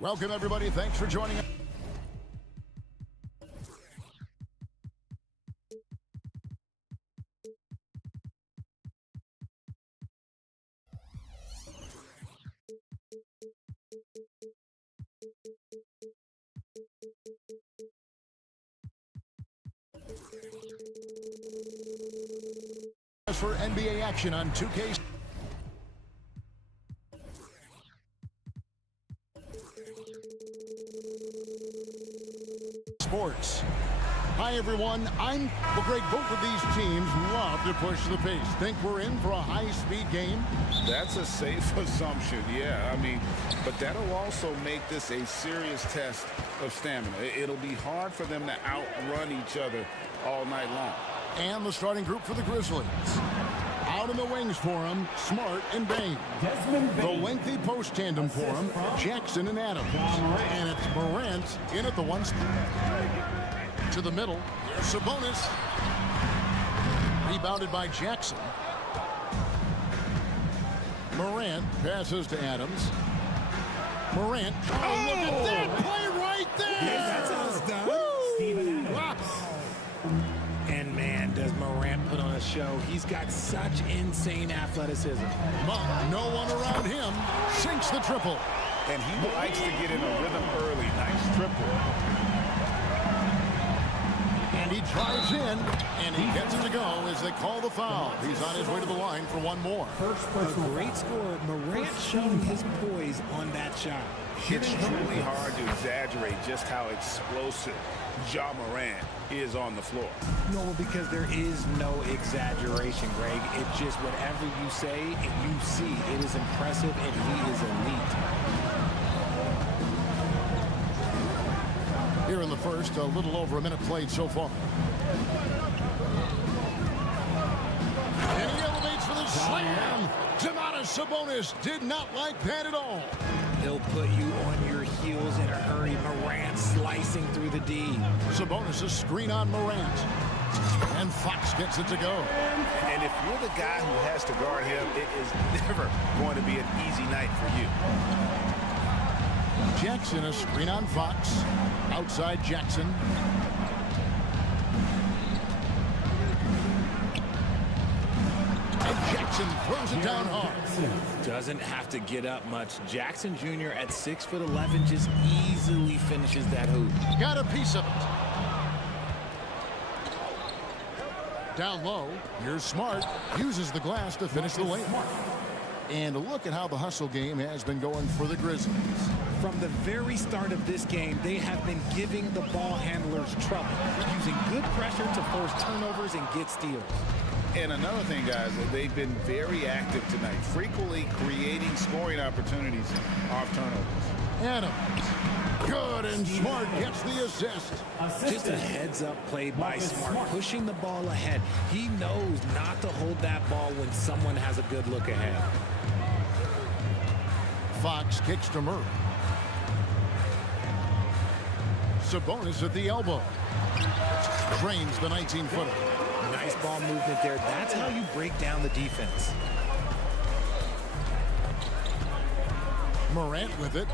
Welcome, everybody. Thanks for joining us. For NBA action on 2K. Sports. Hi, everyone. Well, Greg, both of these teams love to push the pace. Think we're in for a high-speed game? That's a safe assumption, yeah. I mean, but that'll also make this a serious test of stamina. It'll be hard for them to outrun each other all night long. And the starting group for the Grizzlies. Out in the wings for him, Smart and Bain. The lengthy post tandem for him, Jackson and Adams. And it's Morant in at the one spot. To the middle, here's Sabonis. Rebounded by Jackson. Morant passes to Adams. Morant. Oh, look at that play right there! Yes, that's how it's done. Steven Adams. And man, does Morant put on a show. He's got such insane athleticism. But no one around him sinks the triple. And he likes to get in a rhythm early. Nice triple. And he drives in, and he gets it to go as they call the foul. He's on his way to the line for one more. A great score. Morant showing his poise on that shot. It's truly hard to exaggerate just how explosive Ja Morant is on the floor. No, because there is no exaggeration, Greg. It's just whatever you say and you see. It is impressive, and he is elite. Here in the first, a little over a minute played so far. And he elevates for the slam. Domantas Sabonis did not like that at all. He'll put you on your heels in a hurry. Morant slicing through the D. Sabonis' screen on Morant. And Fox gets it to go. And if you're the guy who has to guard him, it is never going to be an easy night for you. Jackson, a screen on Fox. Outside Jackson. And Jackson throws it down hard. Doesn't have to get up much. Jackson Jr. at 6'11" just easily finishes that hoop. Got a piece of it. Down low, here's Smart. Uses the glass to finish the layup. And look at how the hustle game has been going for the Grizzlies. From the very start of this game, they have been giving the ball handlers trouble, using good pressure to force turnovers and get steals. And another thing, guys, they've been very active tonight, frequently creating scoring opportunities off turnovers. Adams, good, and Smart gets the assist. Just a heads-up play by Smart, pushing the ball ahead. He knows not to hold that ball when someone has a good look ahead. Fox kicks to Murray. Sabonis at the elbow. Drains the 19-footer. Nice ball movement there. That's how you break down the defense. Morant with it.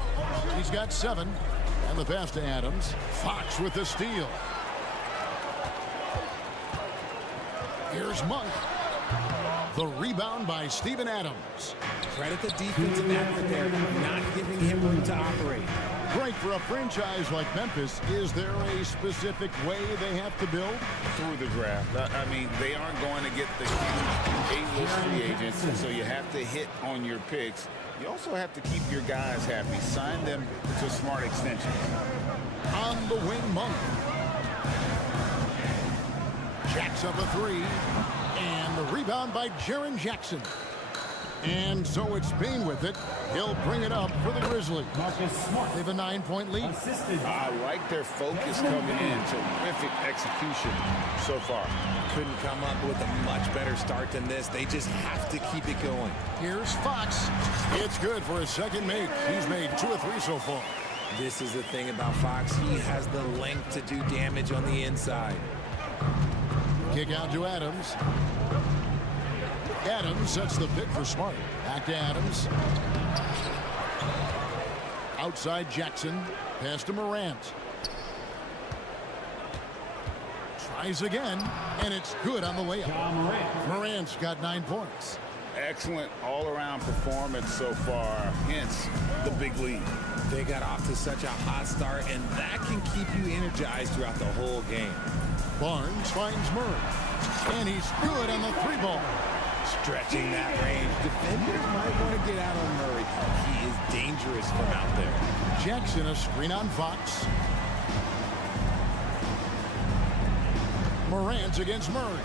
He's got 7. And the pass to Adams. Fox with the steal. Here's Monk. The rebound by Steven Adams. Credit the defensive effort there, not giving him room to operate. Great for a franchise like Memphis. Is there a specific way they have to build? Through the draft. I mean, they aren't going to get the huge A-list free agents, so you have to hit on your picks. You also have to keep your guys happy. Sign them to smart extensions. On the wing, Monk. Jacks up a 3. And the rebound by Jaren Jackson. And so it's Bain with it. He'll bring it up for the Grizzlies. They have a 9-point lead. I like their focus coming in. Terrific execution so far. Couldn't come up with a much better start than this. They just have to keep it going. Here's Fox. It's good for his second make. He's made 2 or 3 so far. This is the thing about Fox. He has the length to do damage on the inside. Kick out to Adams. Adams sets the pick for Smart. Back to Adams. Outside Jackson. Pass to Morant. Tries again, and it's good on the layup. Morant's got 9 points. Excellent all-around performance so far, hence the big lead. They got off to such a hot start, and that can keep you energized throughout the whole game. Barnes finds Murray, and he's good on the 3-ball. Stretching that range. Defenders might want to get out on Murray. He is dangerous from out there. Jackson a screen on Fox. Morant against Murray.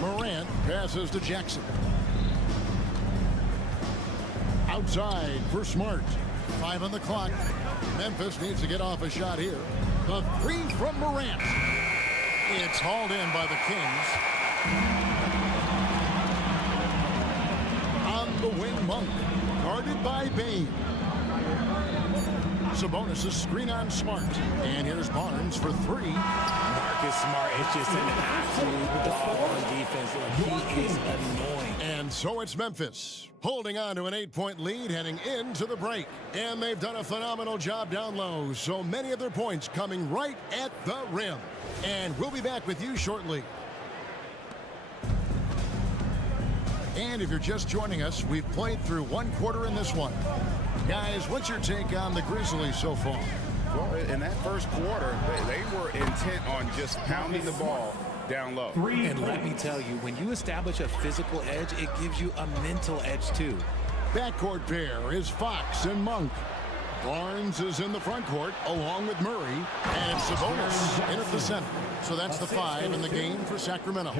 Morant passes to Jackson. Outside for Smart. 5 on the clock. Memphis needs to get off a shot here. The 3 from Morant. It's hauled in by the Kings. On the wing, Monk. Guarded by Bain. Sabonis' screen on Smart. And here's Barnes for 3. Marcus Smart is just an absolute dog on defense. He is annoying. And so it's Memphis, holding on to an 8-point lead heading into the break. And they've done a phenomenal job down low, so many of their points coming right at the rim. And we'll be back with you shortly. And if you're just joining us, we've played through 1 quarter in this one. Guys, what's your take on the Grizzlies so far? Well, in that first quarter, they were intent on just pounding the ball down low. And let me tell you, when you establish a physical edge, it gives you a mental edge too. Backcourt pair is Fox and Monk. Barnes is in the front court along with Murray, and Sabonis in at the center. So that's the 5 in the game for Sacramento.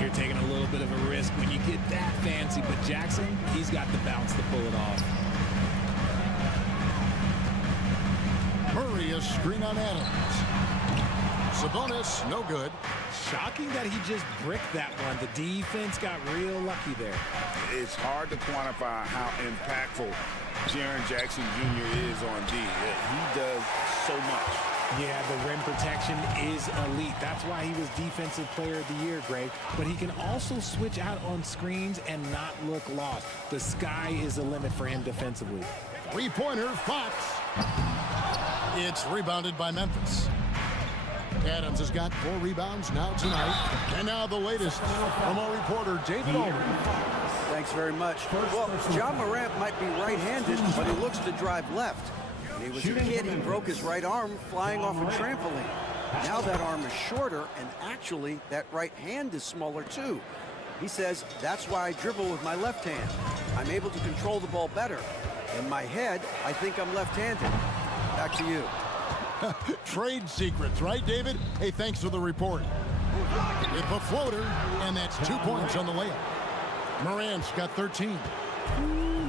You're taking a little bit of a risk when you get that fancy, but Jackson, he's got the bounce to pull it off. Murray a screen on Adams. Sabonis, no good. Shocking that he just bricked that one. The defense got real lucky there. It's hard to quantify how impactful Jaren Jackson Jr. is on D. He does so much. Yeah, the rim protection is elite. That's why he was Defensive Player of the Year, Greg. But he can also switch out on screens and not look lost. The sky is the limit for him defensively. 3-pointer, Fox. It's rebounded by Memphis. Adams has got 4 rebounds now tonight. And now the latest from our reporter, David Olden. Thanks very much. Well, John Morant might be right-handed, but he looks to drive left. When he was a kid, he broke his right arm flying off a trampoline. Now that arm is shorter, and actually, that right hand is smaller too. He says, that's why I dribble with my left hand. I'm able to control the ball better. In my head, I think I'm left-handed. Back to you. Trade secrets, right, David? Hey, thanks for the report. With a floater, and that's 2 points on the layup. Morant's got 13.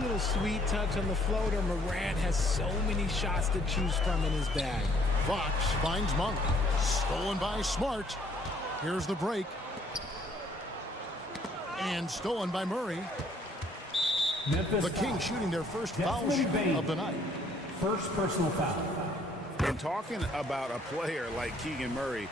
Little sweet touch on the floater. Morant has so many shots to choose from in his bag. Fox finds Monk. Stolen by Smart. Here's the break. And stolen by Murray. The Kings shooting their first foul shot of the night. First personal foul. And talking about a player like Keegan Murray,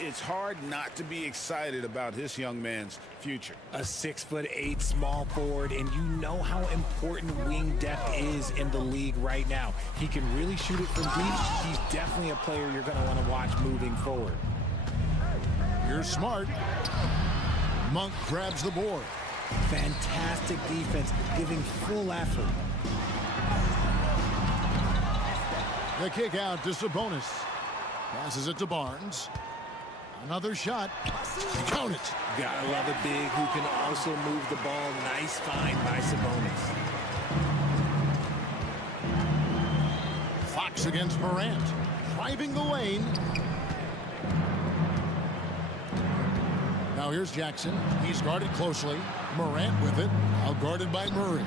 it's hard not to be excited about this young man's future. A 6'8" small forward, and you know how important wing depth is in the league right now. He can really shoot it from deep. He's definitely a player you're going to want to watch moving forward. Here's Smart. Monk grabs the board. Fantastic defense, giving full effort. The kick out to Sabonis. Passes it to Barnes. Another shot. Count it. Gotta love a big who can also move the ball. Nice find by Sabonis. Fox against Morant. Driving the lane. Now here's Jackson. He's guarded closely. Morant with it. Now guarded by Murray.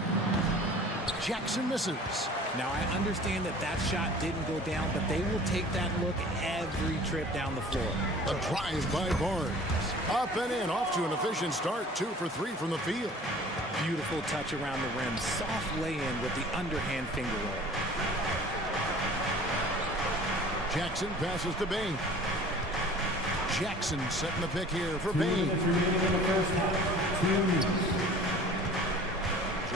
Jackson misses. Now, I understand that that shot didn't go down, but they will take that look every trip down the floor. A drive by Barnes. Up and in, off to an efficient start. 2 for 3 from the field. Beautiful touch around the rim. Soft lay-in with the underhand finger roll. Jackson passes to Bain. Jackson setting the pick here for Bain.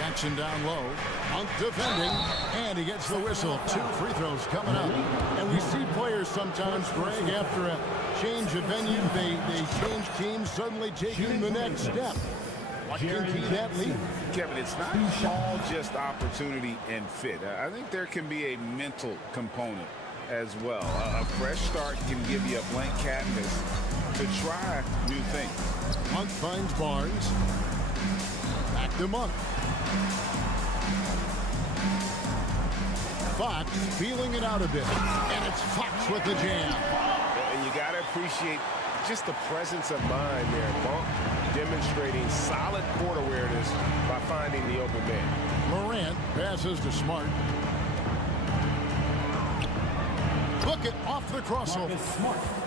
Jackson down low. Monk defending, and he gets the whistle. 2 free throws coming up. And we see players sometimes, Greg, after a change of venue, they change teams, suddenly taking the next step. What can keep that lead? Kevin, it's not all just opportunity and fit. I think there can be a mental component as well. A fresh start can give you a blank canvas to try new things. Monk finds Barnes. Back to Monk. Fox feeling it out a bit. And it's Fox with the jam. And you got to appreciate just the presence of mind there. Monk demonstrating solid court awareness by finding the open man. Morant passes to Smart. Look at off the crossover.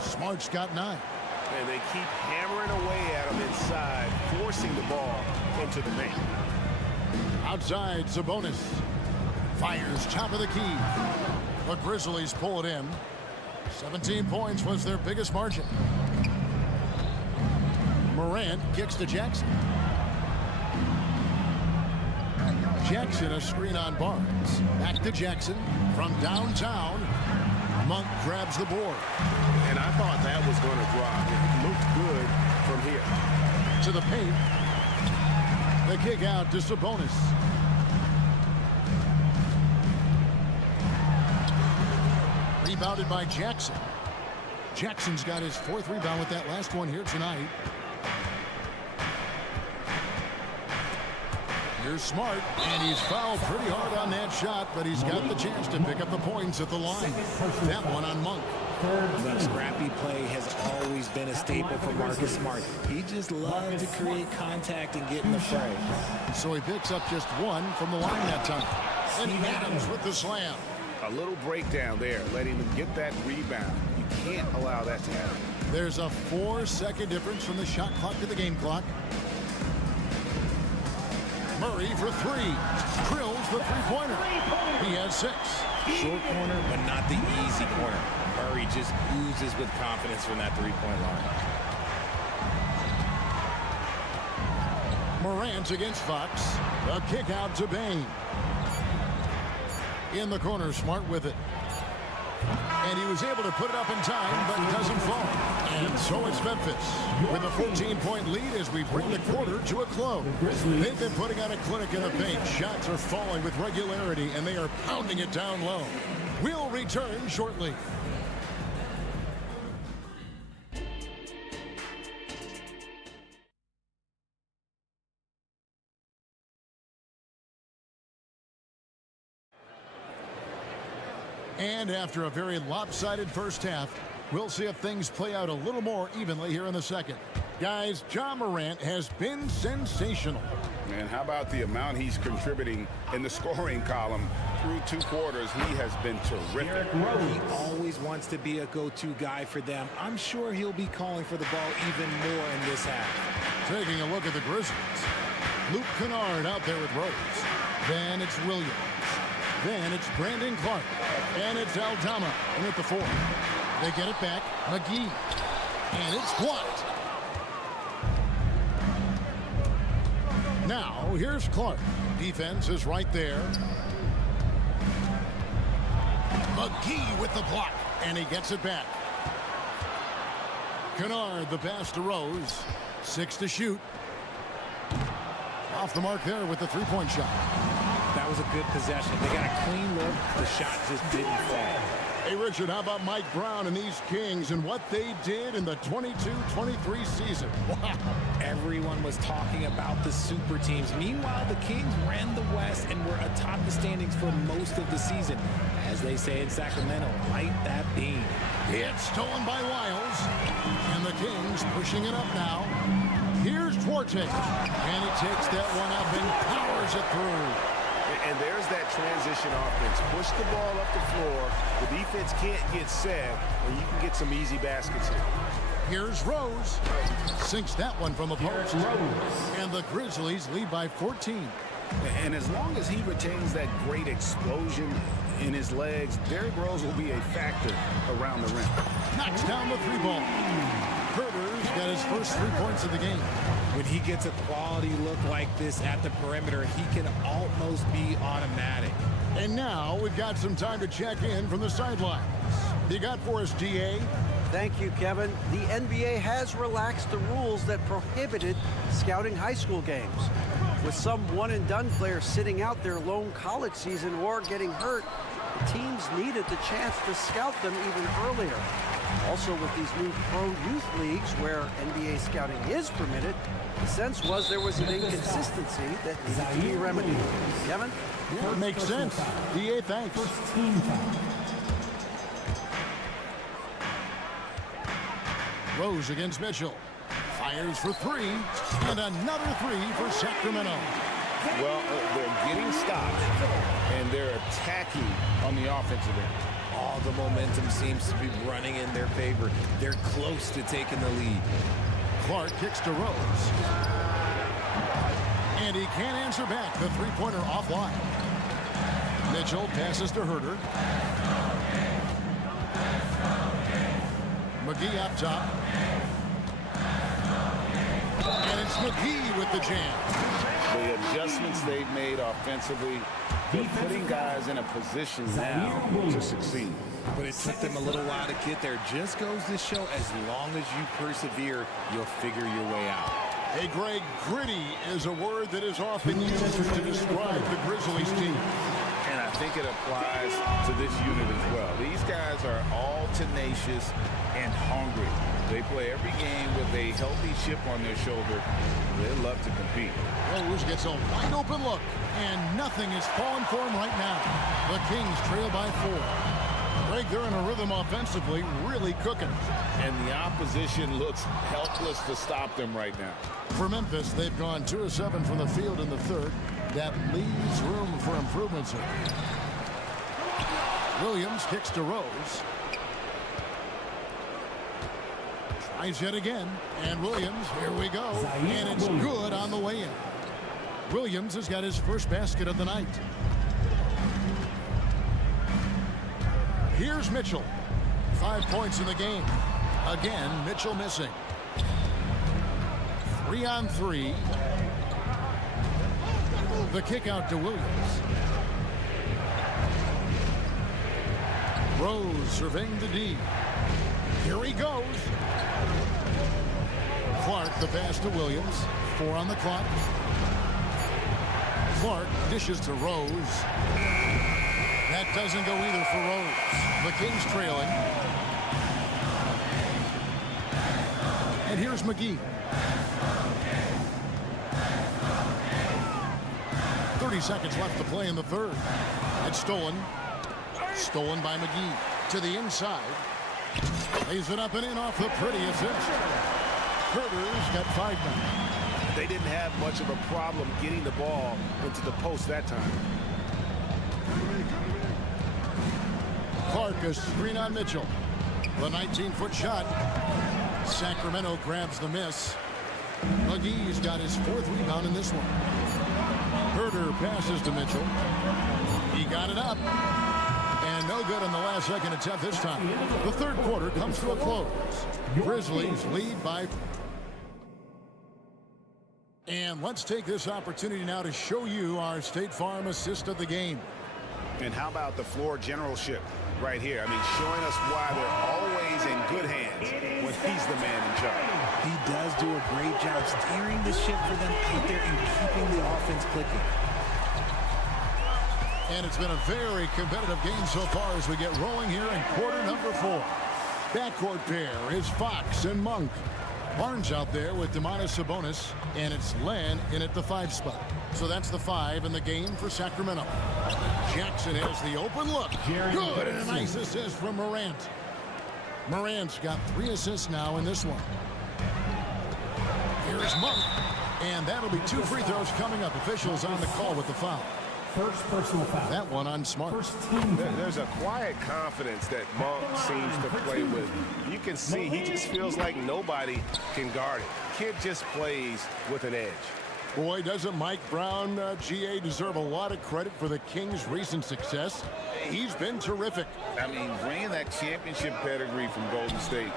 Smart's got 9. And they keep hammering away at him inside, forcing the ball into the paint. Outside, Sabonis. Fires top of the key. The Grizzlies pull it in. 17 points was their biggest margin. Morant kicks to Jackson. Jackson a screen on Barnes. Back to Jackson from downtown. Monk grabs the board. And I thought that was going to drop. It looked good from here. To the paint. The kick out to Sabonis. Rebounded by Jackson. Jackson's got his 4th rebound with that last one here tonight. Here's Smart, and he's fouled pretty hard on that shot, but he's got the chance to pick up the points at the line. That one on Monk. That scrappy play has always been a staple for Marcus Smart. He just loves to create contact and get in the fray. So he picks up just 1 from the line that time. And Adams with the slam. A little breakdown there, letting them get that rebound. You can't allow that to happen. There's a 4-second difference from the shot clock to the game clock. Murray for 3. Drills the three-pointer. He has 6. Short corner, but not the easy corner. Murray just oozes with confidence from that three-point line. Morant against Fox. A kick out to Bain. In the corner, Smart with it. And he was able to put it up in time, but it doesn't fall. And so it's Memphis with a 14-point lead as we bring the quarter to a close. They've been putting on a clinic in the paint. Shots are falling with regularity, and they are pounding it down low. We'll return shortly. And after a very lopsided first half, we'll see if things play out a little more evenly here in the second. Guys, Ja Morant has been sensational. Man, how about the amount he's contributing in the scoring column through 2 quarters? He has been terrific. He always wants to be a go-to guy for them. I'm sure he'll be calling for the ball even more in this half. Taking a look at the Grizzlies. Luke Kennard out there with Rose. Then it's Williams. Then it's Brandon Clark. And it's Aldama in at the 4. They get it back. McGee. And it's blocked. Now, here's Clark. Defense is right there. McGee with the block. And he gets it back. Kennard, the pass to Rose. 6 to shoot. Off the mark there with the 3-point shot. That was a good possession. They got a clean look. The shot just didn't fall. Hey, Richard, how about Mike Brown and these Kings and what they did in the 22-23 season? Wow. Everyone was talking about the super teams. Meanwhile, the Kings ran the West and were atop the standings for most of the season. As they say in Sacramento, light that beam. It's stolen by Wiles. And the Kings pushing it up now. Here's Duarte. And he takes that one up and powers it through. And there's that transition offense. Push the ball up the floor. The defense can't get set, and you can get some easy baskets here. Here's Rose. Sinks that one from the post. And the Grizzlies lead by 14. And as long as he retains that great explosion in his legs, Derrick Rose will be a factor around the rim. Knocks down the 3 ball. Herber's got his first 3 points of the game. When he gets a quality look like this at the perimeter, he can almost be automatic. And now we've got some time to check in from the sidelines. You got for us, GA? Thank you, Kevin. The NBA has relaxed the rules that prohibited scouting high school games. With some one-and-done players sitting out their lone college season or getting hurt, the teams needed the chance to scout them even earlier. Also, with these new pro youth leagues where NBA scouting is permitted, the sense was there was an inconsistency that needed to be remedied. Kevin? Yeah, it makes sense. DA, thanks. First team foul. Rose against Mitchell. Fires for 3, and another 3 for Sacramento. Well, they're getting stopped, and they're attacking on the offensive end. All the momentum seems to be running in their favor. They're close to taking the lead. Clark kicks to Rose. And he can't answer back. The three-pointer offline. Mitchell passes to Herter. McGee up top. And it's McGee with the jam. The adjustments they've made offensively, they're putting guys in a position now to succeed. But it took them a little while to get there. Just goes to show, as long as you persevere, you'll figure your way out. Hey, Greg, gritty is a word that is often used to describe the Grizzlies team. And I think it applies to this unit as well. These guys are all tenacious and hungry. They play every game with a healthy chip on their shoulder. They love to compete. Rose gets a wide open look, and nothing is falling for him right now. The Kings trail by 4. Greg, they're in a rhythm offensively, really cooking. And the opposition looks helpless to stop them right now. For Memphis, they've gone 2 of 7 from the field in the third. That leaves room for improvements here. Williams kicks to Rose. Tries yet again. And Williams, here we go. And it's good on the way in. Williams has got his first basket of the night. Here's Mitchell. 5 points in the game. Again, Mitchell missing. 3 on 3. The kick out to Williams. Rose surveying the D. Here he goes. Clark the pass to Williams. 4 on the clock. Clark dishes to Rose. That doesn't go either for Rose. The Kings trailing. And here's McGee. 30 seconds left to play in the third. It's stolen. Stolen by McGee. To the inside. Lays it up and in off the pretty assist. Herter's got 5 now. They didn't have much of a problem getting the ball into the post that time. Clark, a screen on Mitchell. The 19-foot shot. Sacramento grabs the miss. McGee's got his 4th rebound in this one. Herter passes to Mitchell. He got it up. And no good on the last second attempt this time. The third quarter comes to a close. Grizzlies lead by... And let's take this opportunity now to show you our State Farm assist of the game. And how about the floor generalship right here? I mean, showing us why they're always in good hands when he's the man in charge. He does do a great job steering the ship for them out there and keeping the offense clicking. And it's been a very competitive game so far as we get rolling here in quarter number 4. Backcourt pair is Fox and Monk. Barnes out there with Domantas Sabonis, and it's Len in at the 5 spot. So that's the 5 in the game for Sacramento. Jackson has the open look. Good, and a nice assist from Morant. Morant's got 3 assists now in this one. Here's Monk, and that'll be 2 free throws coming up. Officials on the call with the foul. First personal foul. That one on Smart. First team foul. There's a quiet confidence that Monk seems to play with. You can see he just feels like nobody can guard it. Kid just plays with an edge. Boy, doesn't Mike Brown, GA, deserve a lot of credit for the Kings' recent success? He's been terrific. I mean, bringing that championship pedigree from Golden State,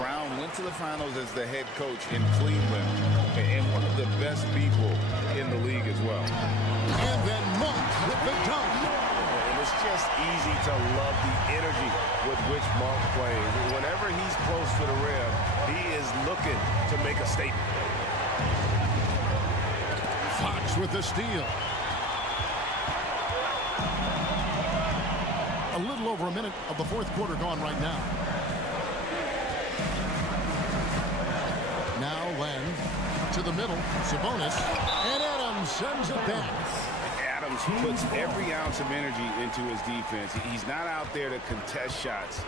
Brown went to the finals as the head coach in Cleveland, and one of the best people in the league as well. And then Monk with the dunk. And it's just easy to love the energy with which Monk plays. Whenever he's close to the rim, he is looking to make a statement. Fox with the steal. A little over a minute of the fourth quarter gone right now. Now Len to the middle. Sabonis. And Adams sends it back. Adams puts every ounce of energy into his defense. He's not out there to contest shots.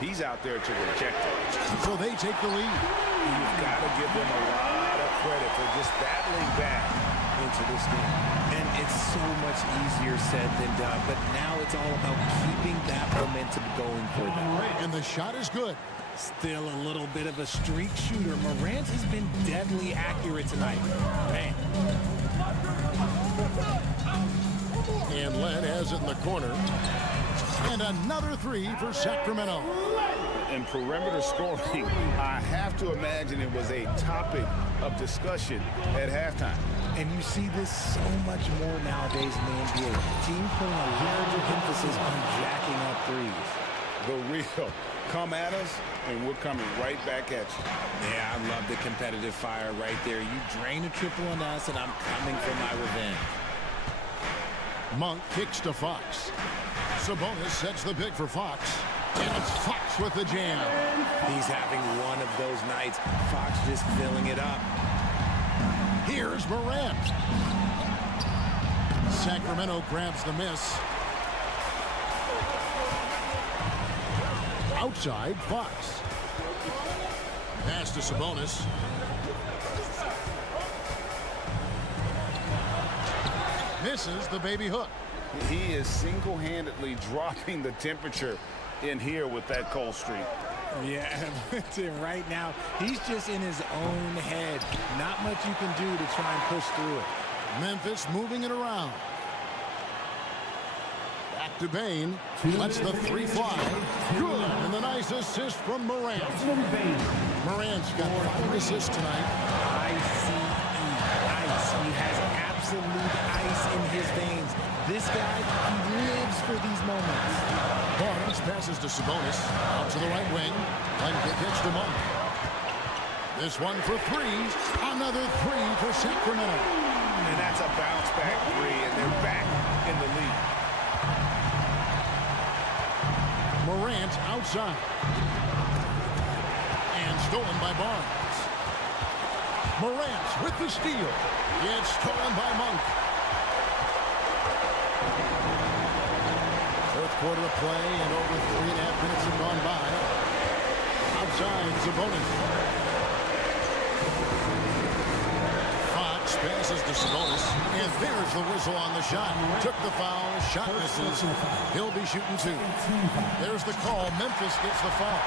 He's out there to reject them. So they take the lead. You've got to give them a lot of credit for just battling back into this game. And it's so much easier said than done, but now it's all about keeping that momentum going for them. And the shot is good. Still a little bit of a streak shooter. Morant has been deadly accurate tonight. Man. And Len has it in the corner. And another three for Sacramento. And perimeter scoring, I have to imagine it was a topic of discussion at halftime. And you see this so much more nowadays in the NBA. Teams putting a larger emphasis on jacking up threes. The real come at us, and we're coming right back at you. Yeah, I love the competitive fire right there. You drain a triple on us, and I'm coming for my revenge. Monk kicks to Fox. Sabonis sets the pick for Fox. And it's Fox with the jam. He's having one of those nights. Fox just filling it up. Here's Morant. Sacramento grabs the miss. Outside, Fox. Pass to Sabonis. Misses the baby hook. He is single-handedly dropping the temperature in here with that cold streak. Yeah, right now, he's just in his own head. Not much you can do to try and push through it. Memphis moving it around. Back to Bain. Lets the three fly. Good. And the nice assist from Morant. Morant's got 5 assists tonight. ICE. He has absolute ice in his veins. This guy, he lives for these moments. Barnes passes to Sabonis. Out to the right wing. Len gets to Monk. This one for three. Another three for Sacramento. And that's a bounce-back three, and they're back in the lead. Morant outside. And stolen by Barnes. Morant with the steal. It's stolen by Monk. Fourth quarter of play, and over 3.5 minutes have gone by. Outside, Sabonis. Fox passes to Sabonis, and there's the whistle on the shot. Took the foul, shot misses. He'll be shooting 2. There's the call. Memphis gets the foul.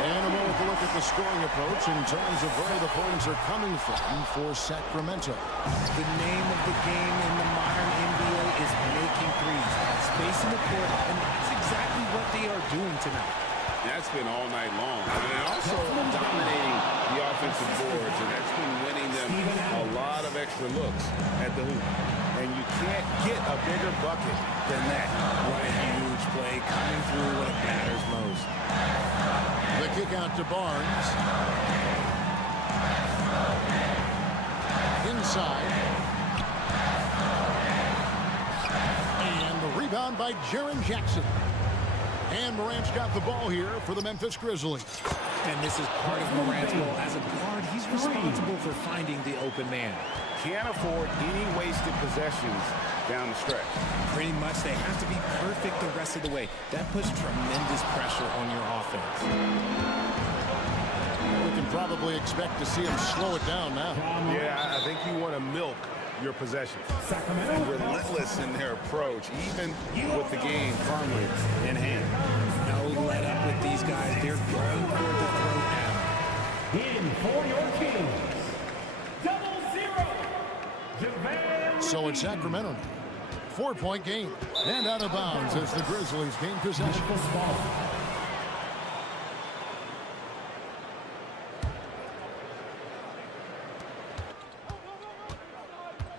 And a moment to look at the scoring approach in terms of where the points are coming from for Sacramento. The name of the game in the modern NBA is making threes, spacing the court, and that's exactly what they are doing tonight. That's been all night long. And also dominating the offensive boards, and that's been winning them a lot of extra looks at the hoop. And you can't get a bigger bucket than that. What a huge play coming through when it matters most. The kick out to Barnes. Inside. And the rebound by Jaren Jackson. And Morant's got the ball here for the Memphis Grizzlies. And this is part of Morant's role. As a guard, he's responsible for finding the open man. Can't afford any wasted possessions down the stretch. Pretty much, they have to be perfect the rest of the way. That puts tremendous pressure on your offense. We can probably expect to see him slow it down now. Yeah, I think you want to milk your possessions. Relentless in their approach, even with the game firmly in hand. No let up with these guys. They're going for the throw now. In for your Kings, 00. So it's Sacramento now. 4-point game. And out of bounds as the Grizzlies gain possession.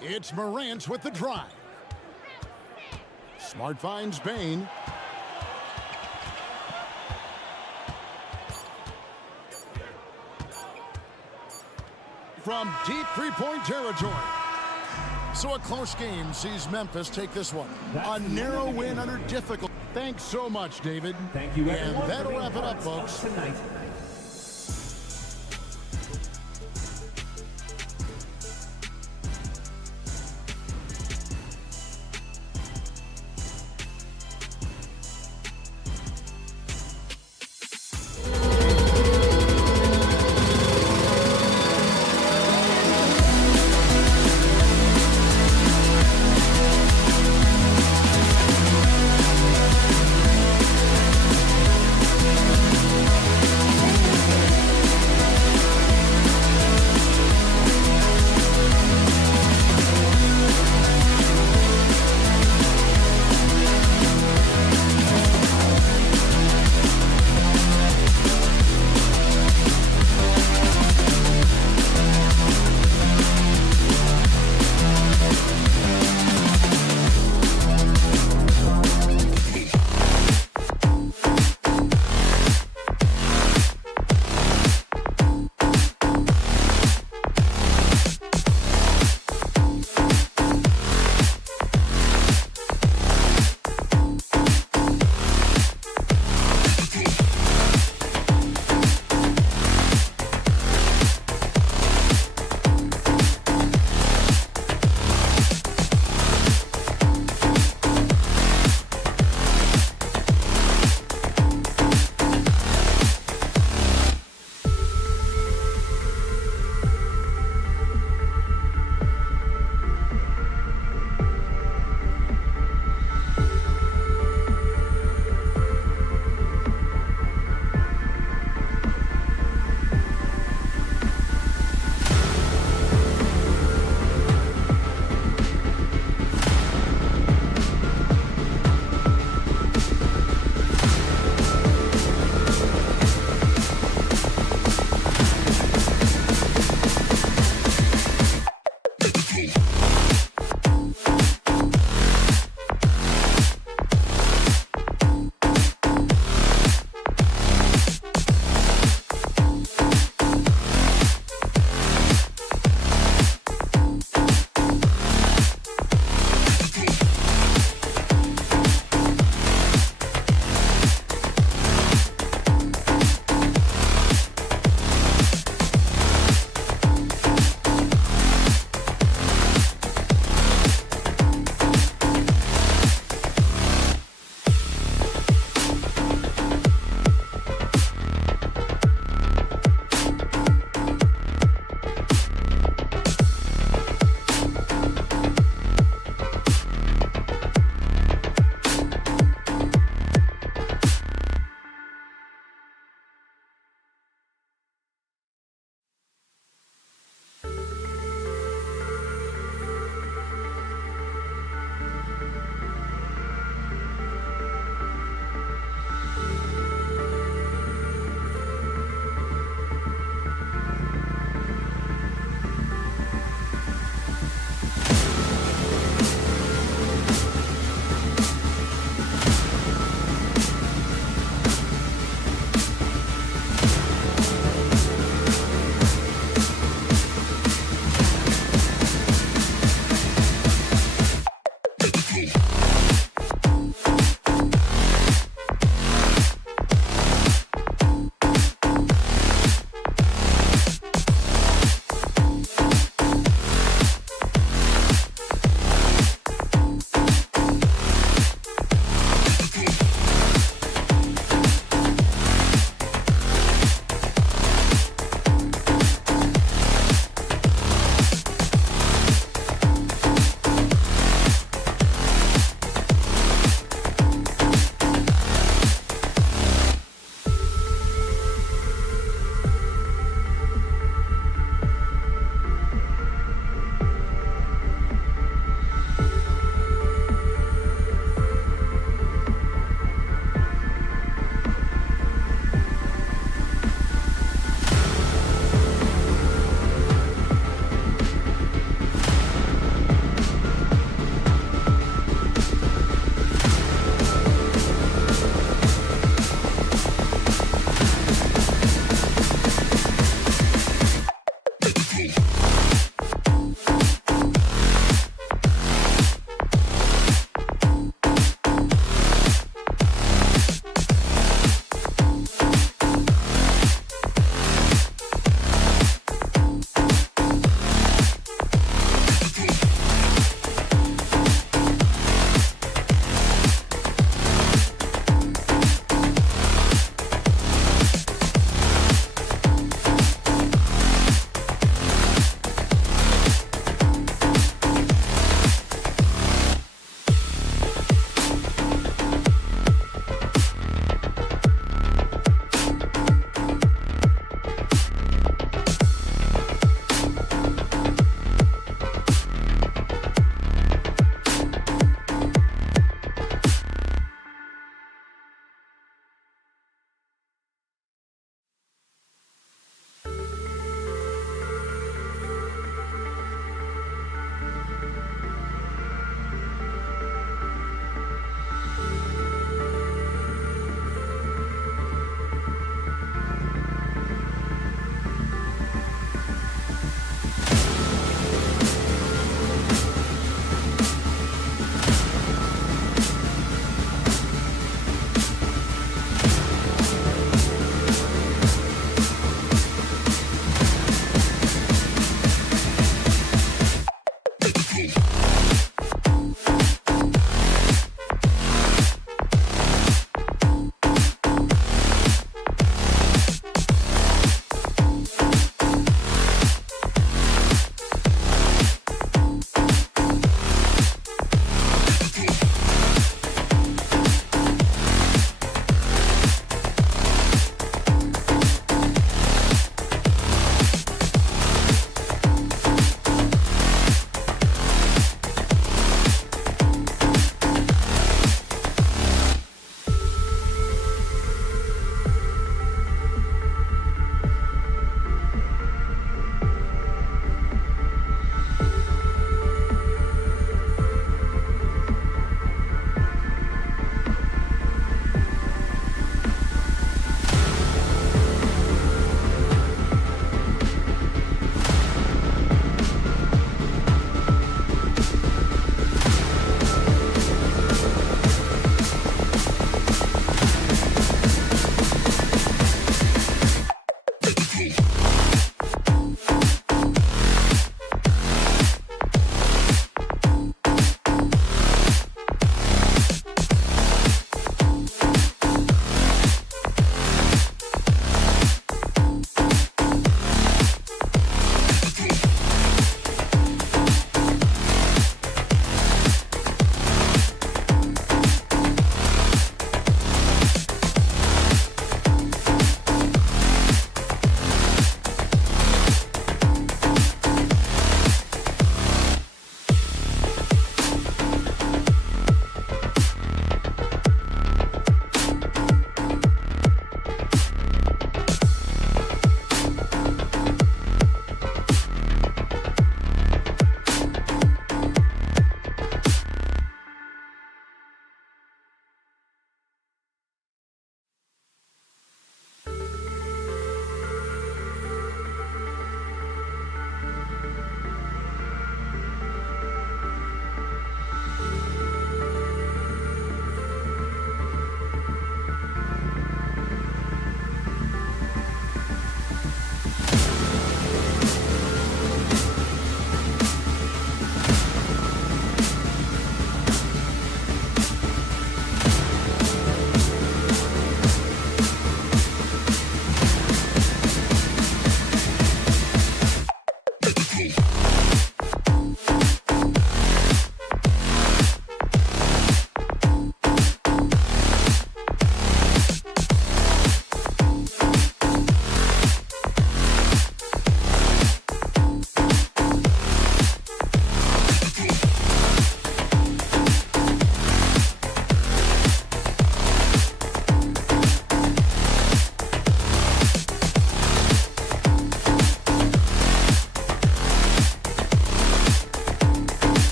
It's Morant with the drive. Smart finds Bain. From deep three-point territory. So a close game sees Memphis take this one. A narrow win under difficult. Thanks so much, David. Thank you, and everyone, that'll wrap it up, folks. tonight.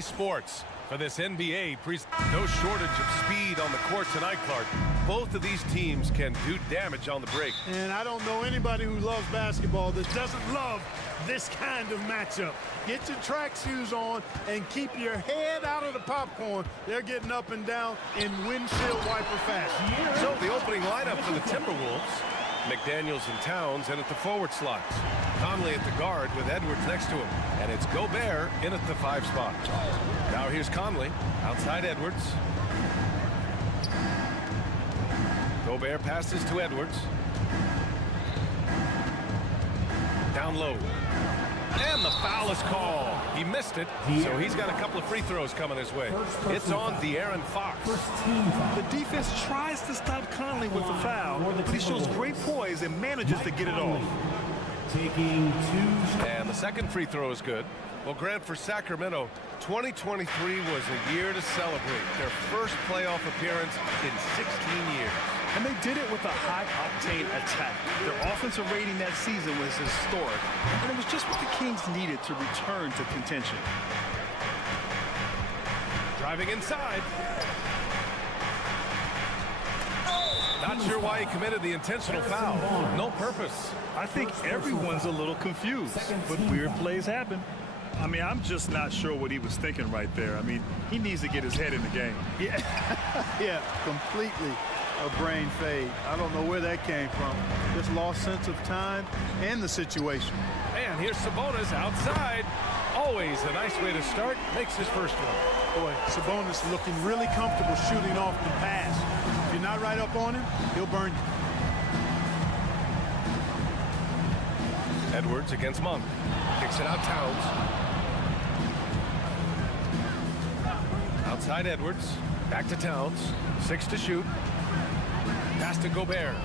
Sports for this NBA no shortage of speed on the court tonight, Clark. Both of these teams can do damage on the break. And I don't know anybody who loves basketball that doesn't love this kind of matchup. Get your track shoes on and keep your head out of the popcorn. They're getting up and down in windshield wiper fashion. So the opening lineup for the Timberwolves: McDaniels and Towns in at the forward slots, Conley at the guard with Edwards next to him, and it's Gobert in at the 5 spot. Now here's Conley outside Edwards. Gobert passes to Edwards. Down low. And the foul is called. He missed it, so he's got a couple of free throws coming his way. It's on De'Aaron Fox. The defense tries to stop Conley with the foul, but he shows great poise and manages to get it off. Taking 2 And the second free throw is good. Well, Grant, for Sacramento, 2023 was a year to celebrate. Their first playoff appearance in 16 years. And they did it with a high-octane attack. Their offensive rating that season was historic, and it was just what the Kings needed to return to contention. Driving inside. Not sure why he committed the intentional foul. No purpose. I think everyone's a little confused, but weird plays happen. I mean, I'm just not sure what he was thinking right there. I mean, he needs to get his head in the game. Yeah, completely a brain fade. I don't know where that came from. Just lost sense of time and the situation. And here's Sabonis outside. Always a nice way to start. Makes his first one. Boy, Sabonis looking really comfortable shooting off the pass. If you're not right up on him, he'll burn you. Edwards against Monk. Kicks it out Towns. Outside Edwards. Back to Towns. 6 to shoot. Pass to Gobert.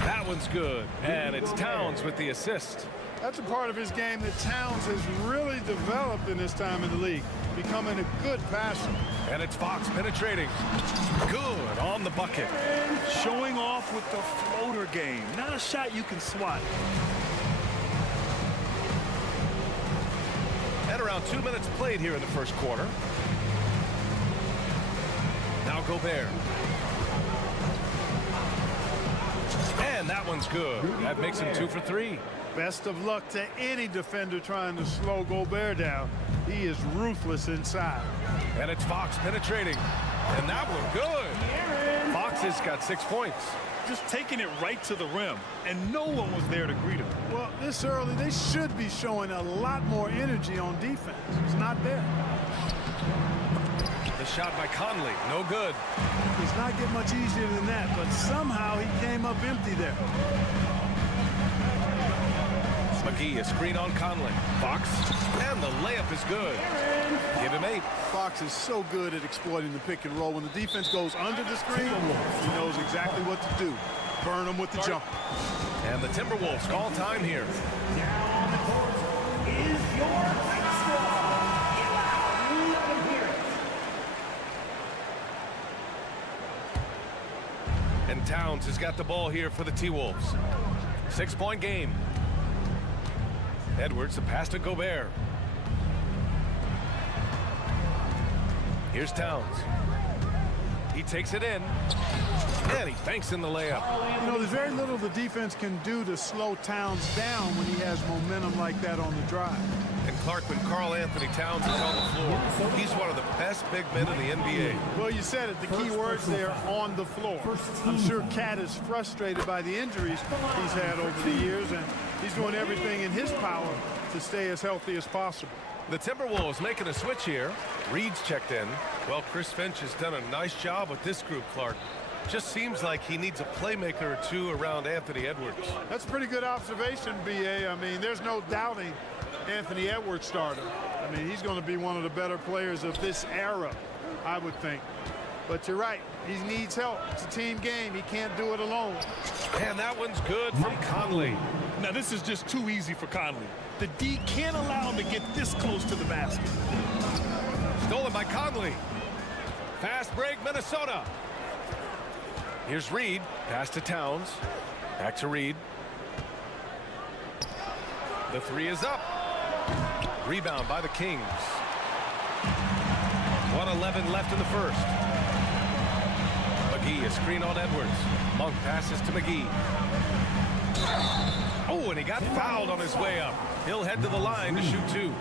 That one's good. And it's Towns with the assist. That's a part of his game that Towns has really developed in his time in the league, becoming a good passer. And it's Fox penetrating. Good on the bucket. Showing off with the floater game. Not a shot you can swat. At around 2 minutes played here in the first quarter. Now Gobert. And that one's good. That makes him 2 for 3. Best of luck to any defender trying to slow Gobert down. He is ruthless inside. And it's Fox penetrating. And that one good. Fox has got 6 points. Just taking it right to the rim, and no one was there to greet him. Well, this early, they should be showing a lot more energy on defense. It's not there. The shot by Conley, no good. It's not getting much easier than that, but somehow he came up empty there. McGee, a screen on Conley. Fox, and the layup is good. Give him 8. Fox is so good at exploiting the pick and roll. When the defense goes under the screen, he knows exactly what to do. Burn them with the jump. And the Timberwolves call time here. Now on the court is your squad. And Towns has got the ball here for the T-Wolves. 6-point game. Edwards, a pass to Gobert. Here's Towns. He takes it in. And he banks in the layup. You know, there's very little the defense can do to slow Towns down when he has momentum like that on the drive. And Clark, when Karl Anthony Towns is on the floor, he's one of the best big men in the NBA. Well, you said it. The key words there, on the floor. I'm sure Cat is frustrated by the injuries he's had over the years, and he's doing everything in his power to stay as healthy as possible. The Timberwolves making a switch here. Reed's checked in. Well, Chris Finch has done a nice job with this group, Clark. Just seems like he needs a playmaker or two around Anthony Edwards. That's a pretty good observation, B.A. I mean, there's no doubting Anthony Edwards starter. I mean, he's going to be one of the better players of this era, I would think. But you're right. He needs help. It's a team game. He can't do it alone. And that one's good from Conley. Now, this is just too easy for Conley. The D can't allow him to get this close to the basket. Stolen by Conley. Fast break, Minnesota. Here's Reed. Pass to Towns. Back to Reed. The 3 is up. Rebound by the Kings. 1:11 left in the first. McGee, a screen on Edwards. Monk passes to McGee. Oh, and he got fouled on his way up. He'll head to the line to shoot 2.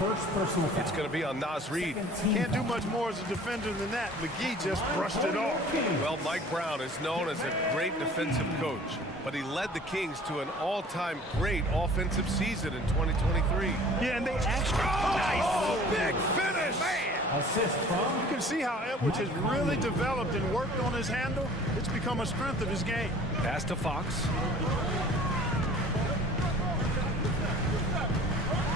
First personal foul. It's going to be on Naz Reid. Can't do much more as a defender than that. McGee just brushed it off. Well, Mike Brown is known as a great defensive coach, but he led the Kings to an all-time great offensive season in 2023. Yeah, and they actually... Nice! Big finish! Man! Assist from... You can see how Edwards has really developed and worked on his handle. It's become a strength of his game. Pass to Fox.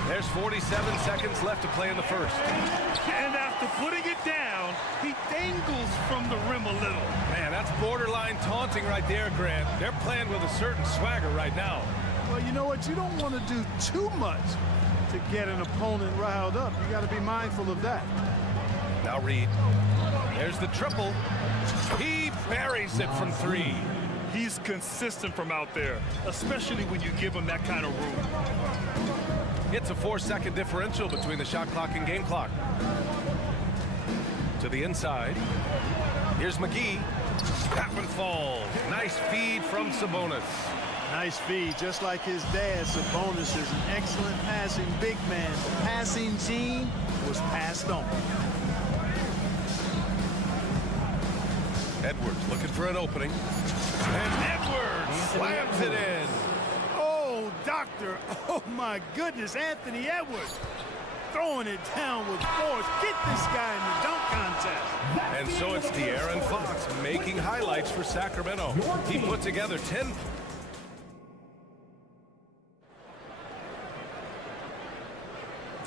There's 47 seconds left to play in the first. And after putting it down, he dangles from the rim a little. Man, that's borderline taunting right there, Grant. They're playing with a certain swagger right now. Well, you know what? You don't want to do too much to get an opponent riled up. You got to be mindful of that. Now Reid. There's the triple. He buries it from 3. He's consistent from out there, especially when you give him that kind of room. It's a 4-second differential between the shot clock and game clock. To the inside. Here's McGee. That one falls. Nice feed from Sabonis. Nice feed, just like his dad. Sabonis is an excellent passing big man. The passing gene was passed on. Edwards looking for an opening. And Edwards slams it in. Oh, doctor. Oh, my goodness. Anthony Edwards throwing it down with force. Get this guy in the dunk contest. And so it's De'Aaron Fox making highlights for Sacramento. He put together 10.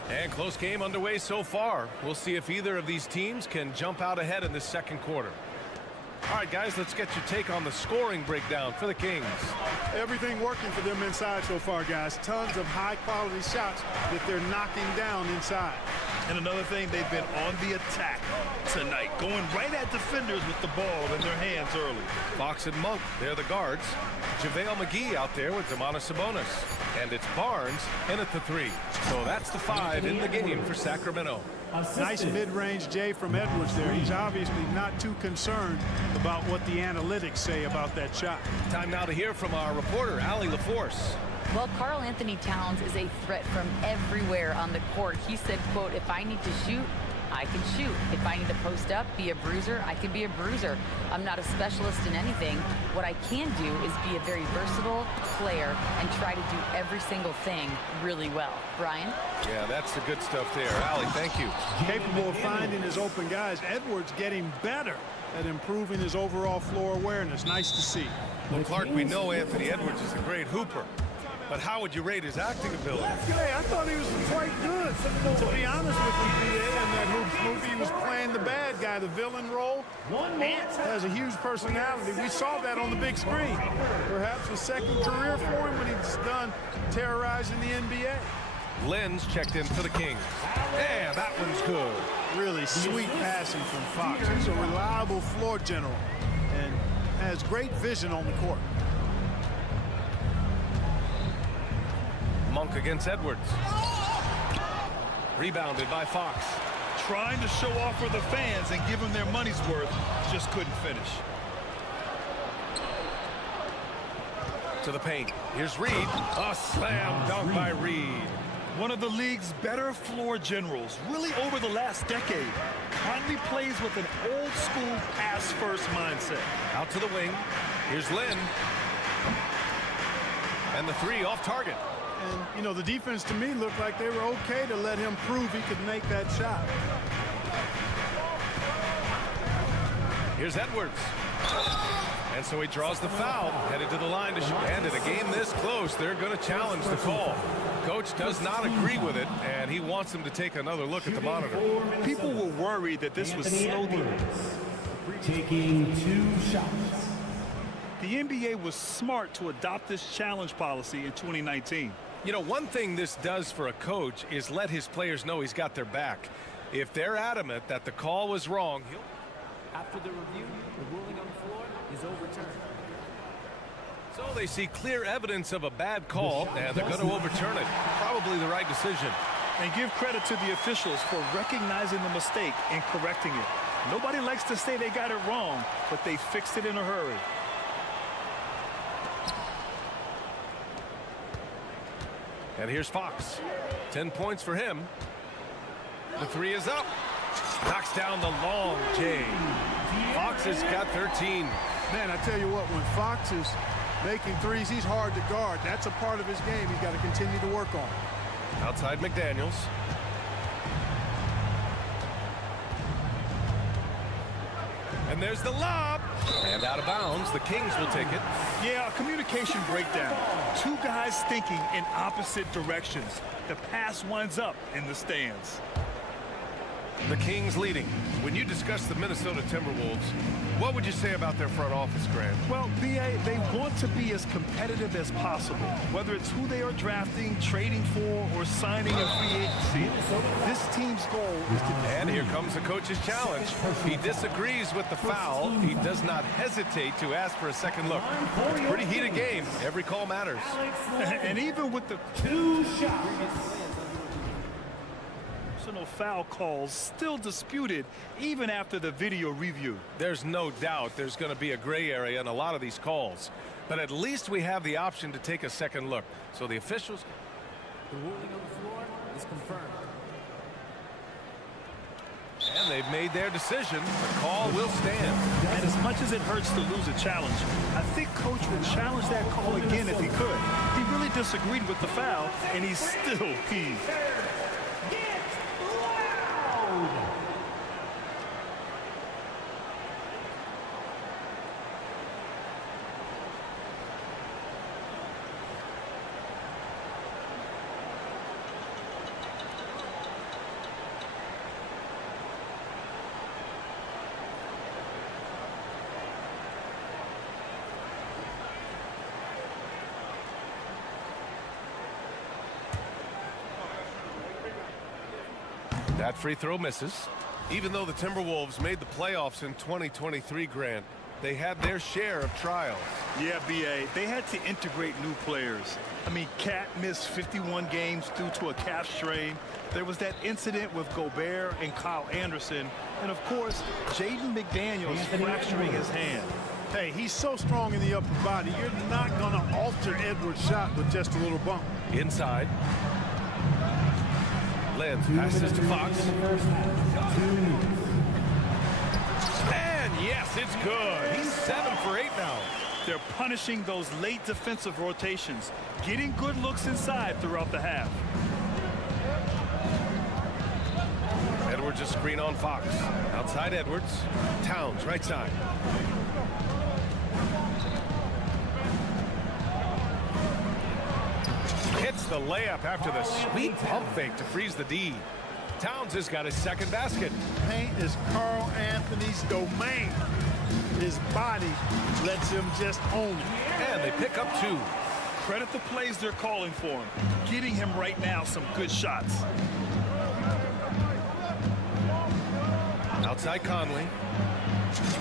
And close game underway so far. We'll see if either of these teams can jump out ahead in the second quarter. All right, guys, let's get your take on the scoring breakdown for the Kings. Everything working for them inside so far, guys. Tons of high-quality shots that they're knocking down inside. And another thing, they've been on the attack tonight, going right at defenders with the ball in their hands early. Fox and Monk, they're the guards. JaVale McGee out there with Domantas Sabonis. And it's Barnes in at the 3. So that's the 5 in the game for Sacramento. Nice mid-range J from Edwards there. He's obviously not too concerned about what the analytics say about that shot. Time now to hear from our reporter, Allie LaForce. Well, Karl Anthony Towns is a threat from everywhere on the court. He said, quote, if I need to shoot, I can shoot. If I need to post up, be a bruiser, I can be a bruiser. I'm not a specialist in anything. What I can do is be a very versatile player and try to do every single thing really well. Brian? Yeah, that's the good stuff there. Allie, thank you. Capable of finding his open guys. Edwards getting better at improving his overall floor awareness. Nice to see. Well, Clark, we know Anthony Edwards is a great hooper. But how would you rate his acting ability? Hey, I thought he was quite good. To be honest with you, B.A., in that movie, he was playing the bad guy, the villain role. Ant has a huge personality. We saw that on the big screen. Perhaps a second career for him when he's done terrorizing the NBA. Lenz checked in for the Kings. Yeah, that one's good. Really sweet passing from Fox. He's a reliable floor general and has great vision on the court. Monk against Edwards. Rebounded by Fox. Trying to show off for the fans and give them their money's worth, just couldn't finish. To the paint. Here's Reid. A slam dunk by Reid. One of the league's better floor generals, really over the last decade. Finally plays with an old-school pass-first mindset. Out to the wing. Here's Lynn. And the 3 off target. And, you know, the defense to me looked like they were okay to let him prove he could make that shot. Here's Edwards. And so he draws the foul, headed to the line to shoot. And in a game this close, they're going to challenge the call. Coach does not agree with it, and he wants them to take another look at the monitor. People were worried that this would slow the... Taking 2 shots. The NBA was smart to adopt this challenge policy in 2019. You know, one thing this does for a coach is let his players know he's got their back. If they're adamant that the call was wrong, he'll... After the review, the ruling on the floor is overturned. So they see clear evidence of a bad call, and they're going to overturn it. Probably the right decision. And give credit to the officials for recognizing the mistake and correcting it. Nobody likes to say they got it wrong, but they fixed it in a hurry. And here's Fox. 10 points for him. The three is up. Knocks down the long J. Fox has got 13. Man, I tell you what, when Fox is making threes, he's hard to guard. That's a part of his game he's got to continue to work on. Outside McDaniels. And there's the lob. And out of bounds. The Kings will take it. Yeah, a communication breakdown. Two guys thinking in opposite directions. The pass winds up in the stands. The Kings leading. When you discuss the Minnesota Timberwolves, what would you say about their front office, Grant? Well, B.A., they want to be as competitive as possible, whether it's who they are drafting, trading for, or signing in free agency. This team's goal is to... And here comes the coach's challenge. He disagrees with the foul. He does not hesitate to ask for a second look. It's a pretty heated game. Every call matters. And even with the... 2 shots. Personal foul calls still disputed even after the video review. There's no doubt there's going to be a gray area in a lot of these calls. But at least we have the option to take a second look. So the officials... The ruling on the floor is confirmed. And they've made their decision. The call will stand. And as much as it hurts to lose a challenge, I think Coach would challenge that call again if he could. He really disagreed with the foul, and he's still peeved. That free throw misses. Even though the Timberwolves made the playoffs in 2023, Grant, they had their share of trials. Yeah, B.A., they had to integrate new players. I mean, Cat missed 51 games due to a calf strain. There was that incident with Gobert and Kyle Anderson. And, of course, Jaden McDaniels fracturing his hand. Hey, he's so strong in the upper body, you're not going to alter Edwards' shot with just a little bump. Inside. Lens passes to Fox. And yes, it's good. He's 7 for 8 now. They're punishing those late defensive rotations, getting good looks inside throughout the half. Edwards a screen on Fox. Outside Edwards. Towns right side. Hits the layup after the sweet pump fake to freeze the D. Towns has got his second basket. Paint is Carl Anthony's domain. His body lets him just own it. And they pick up 2. Credit the plays they're calling for him. Getting him right now some good shots. Outside Conley.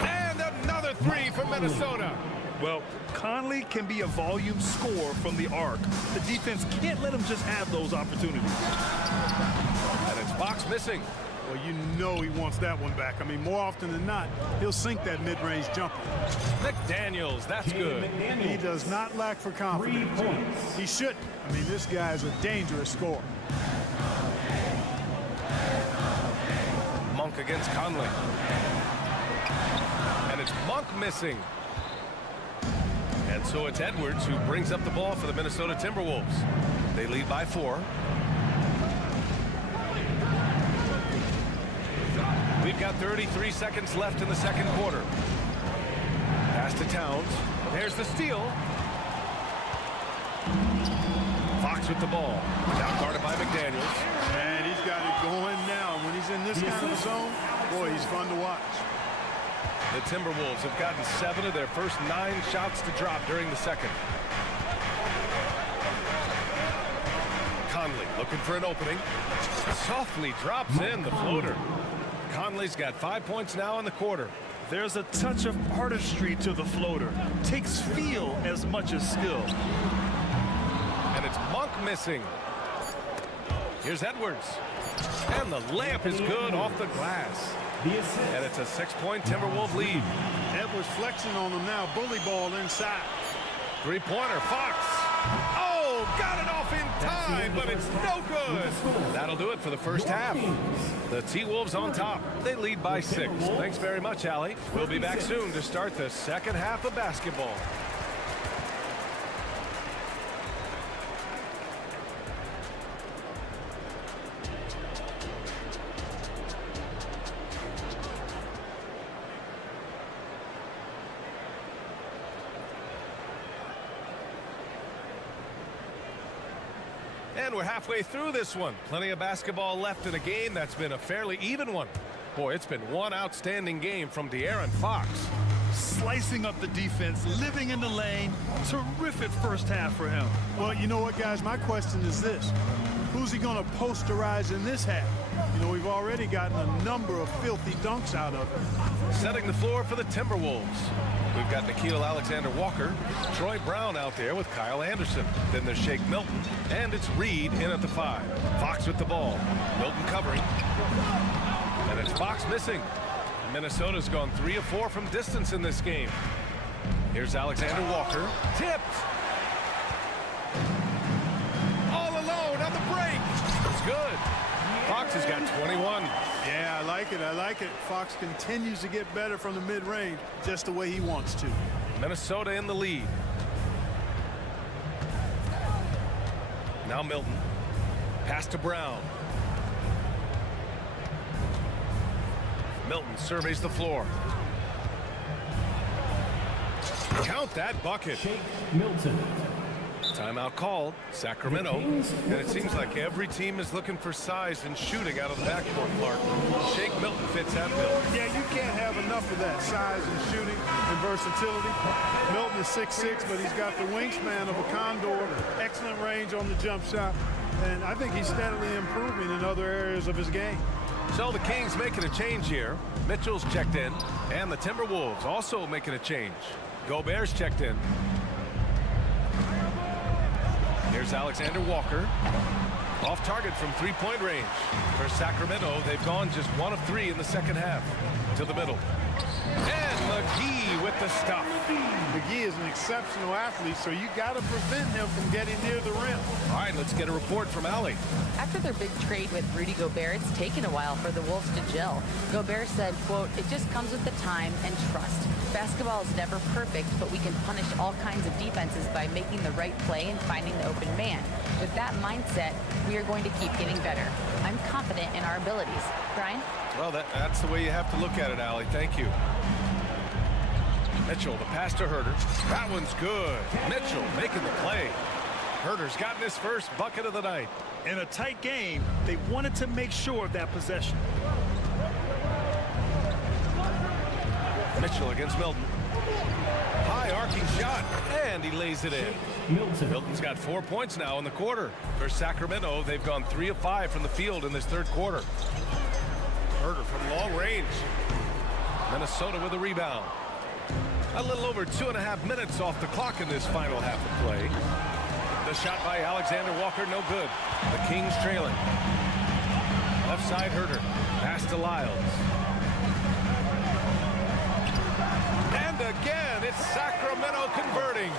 And another 3 from Minnesota. Well, Conley can be a volume scorer from the arc. The defense can't let him just have those opportunities. And it's Fox missing. Well, you know he wants that one back. I mean, more often than not, he'll sink that mid-range jumper. McDaniels, that's good. He does not lack for confidence. He shouldn't. I mean, this guy is a dangerous scorer. Monk against Conley. And it's Monk missing. And so it's Edwards who brings up the ball for the Minnesota Timberwolves. They lead by 4. We've got 33 seconds left in the second quarter. Pass to Towns. There's the steal. Fox with the ball. Now guarded by McDaniels. And he's got it going now. When he's in this kind of zone, boy, he's fun to watch. The Timberwolves have gotten 7 of their first 9 shots to drop during the second. Conley looking for an opening. Softly drops in the floater. Conley's got 5 points now in the quarter. There's a touch of artistry to the floater. Takes feel as much as skill. And it's Monk missing. Here's Edwards. And the layup is good off the glass. And it's a 6-point Timberwolves lead. Edwards flexing on them now. Bully ball inside. Three-pointer, Fox. Oh, got it off in time, but it's no good. That'll do it for the first half. The T-Wolves on top. They lead by 6. Thanks very much, Allie. We'll be back soon to start the second half of basketball. And we're halfway through this one. Plenty of basketball left in a game that's been a fairly even one. Boy, it's been one outstanding game from De'Aaron Fox. Slicing up the defense, living in the lane. Terrific first half for him. Well, you know what, guys? My question is this. Who's he going to posterize in this half? You know, we've already gotten a number of filthy dunks out of him. Setting the floor for the Timberwolves. We've got Nickeil Alexander-Walker, Troy Brown out there with Kyle Anderson. Then there's Shake Milton, and it's Reed in at the 5. Fox with the ball. Milton covering. And it's Fox missing. Minnesota's gone 3 of 4 from distance in this game. Here's Alexander-Walker. Tipped. All alone on the break. It's good. Fox has got 21. Yeah, I like it. I like it. Fox continues to get better from the mid-range just the way he wants to. Minnesota in the lead. Now Milton. Pass to Brown. Milton surveys the floor. Count that bucket. Milton. Timeout called. Sacramento. And it seems like every team is looking for size and shooting out of the backcourt, Clark. Shake Milton fits that bill. Yeah, you can't have enough of that size and shooting and versatility. Milton is 6'6", but he's got the wingspan of a condor. Excellent range on the jump shot. And I think he's steadily improving in other areas of his game. So the Kings making a change here. Mitchell's checked in. And the Timberwolves also making a change. Gobert's checked in. Here's Alexander-Walker. Off target from three-point range. For Sacramento, they've gone just 1 of 3 in the second half. To the middle. And McGee with the stuff. McGee is an exceptional athlete, so you got to prevent him from getting near the rim. All right, let's get a report from Allie. After their big trade with Rudy Gobert, it's taken a while for the Wolves to gel. Gobert said, quote, "It just comes with the time and trust. Basketball is never perfect, but we can punish all kinds of defenses by making the right play and finding the open man. With that mindset, we are going to keep getting better. I'm confident in our abilities." Brian? Well, that's the way you have to look at it, Allie. Thank you. Mitchell, the pass to Herter. That one's good. Mitchell making the play. Herter's gotten his first bucket of the night. In a tight game, they wanted to make sure of that possession. Mitchell against Milton. High arcing shot, and he lays it in. Milton's got 4 points now in the quarter. For Sacramento, they've gone 3 of 5 from the field in this third quarter. Herter from long range. Minnesota with a rebound. A little over 2.5 minutes off the clock in this final half of play. The shot by Alexander-Walker, no good. The Kings trailing. Left side, Herter. Pass to Lyles. And again, it's Sacramento converting.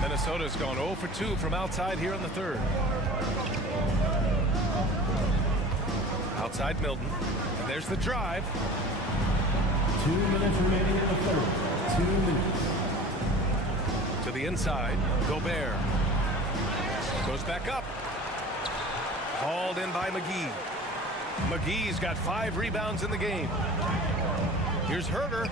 Minnesota's gone 0 for 2 from outside here in the third. Outside Milton. And there's the drive. 2 minutes remaining in the third. 2 minutes. To the inside. Gobert. Goes back up. Hauled in by McGee. McGee's got 5 rebounds in the game. Here's Herter.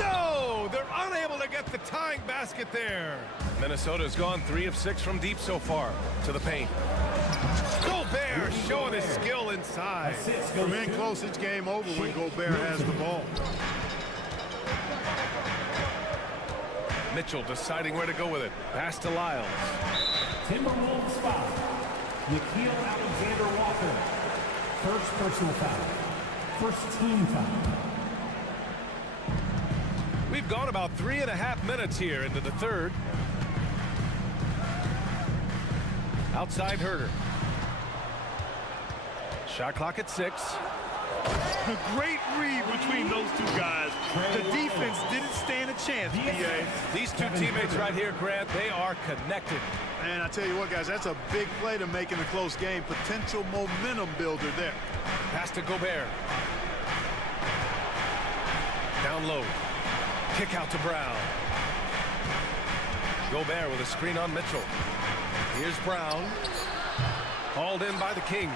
No! They're unable to get the tying basket there. Minnesota's gone 3 of 6 from deep so far. To the paint. Gobert showing his skill inside. From in close, it's game over when Gobert has the ball. Mitchell deciding where to go with it. Pass to Lyles. Timberwolves foul. Nickeil Alexander-Walker. First personal foul. First team foul. We've gone about 3.5 minutes here into the third. Outside Herder. Shot clock at 6. A great read between those two guys. The defense didn't stand a chance, B.A. These two teammates right here, Grant, they are connected. And I tell you what, guys, that's a big play to make in a close game. Potential momentum builder there. Pass to Gobert. Down low. Kick out to Brown. Gobert with a screen on Mitchell. Here's Brown. Hauled in by the Kings.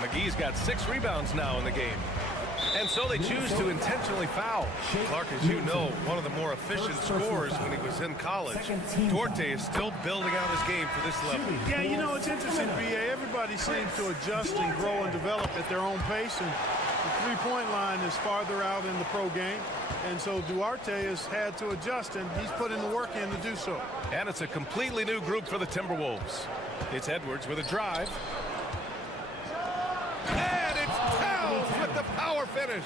McGee's got 6 rebounds now in the game. And so they choose to intentionally foul. Clark, as you know, one of the more efficient scorers when he was in college. Duarte is still building out his game for this level. Yeah, you know, it's interesting, B.A. Everybody seems to adjust and grow and develop at their own pace, and the three-point line is farther out in the pro game. And so Duarte has had to adjust, and he's put in the work in to do so. And it's a completely new group for the Timberwolves. It's Edwards with a drive. And it's Towns with the power finish.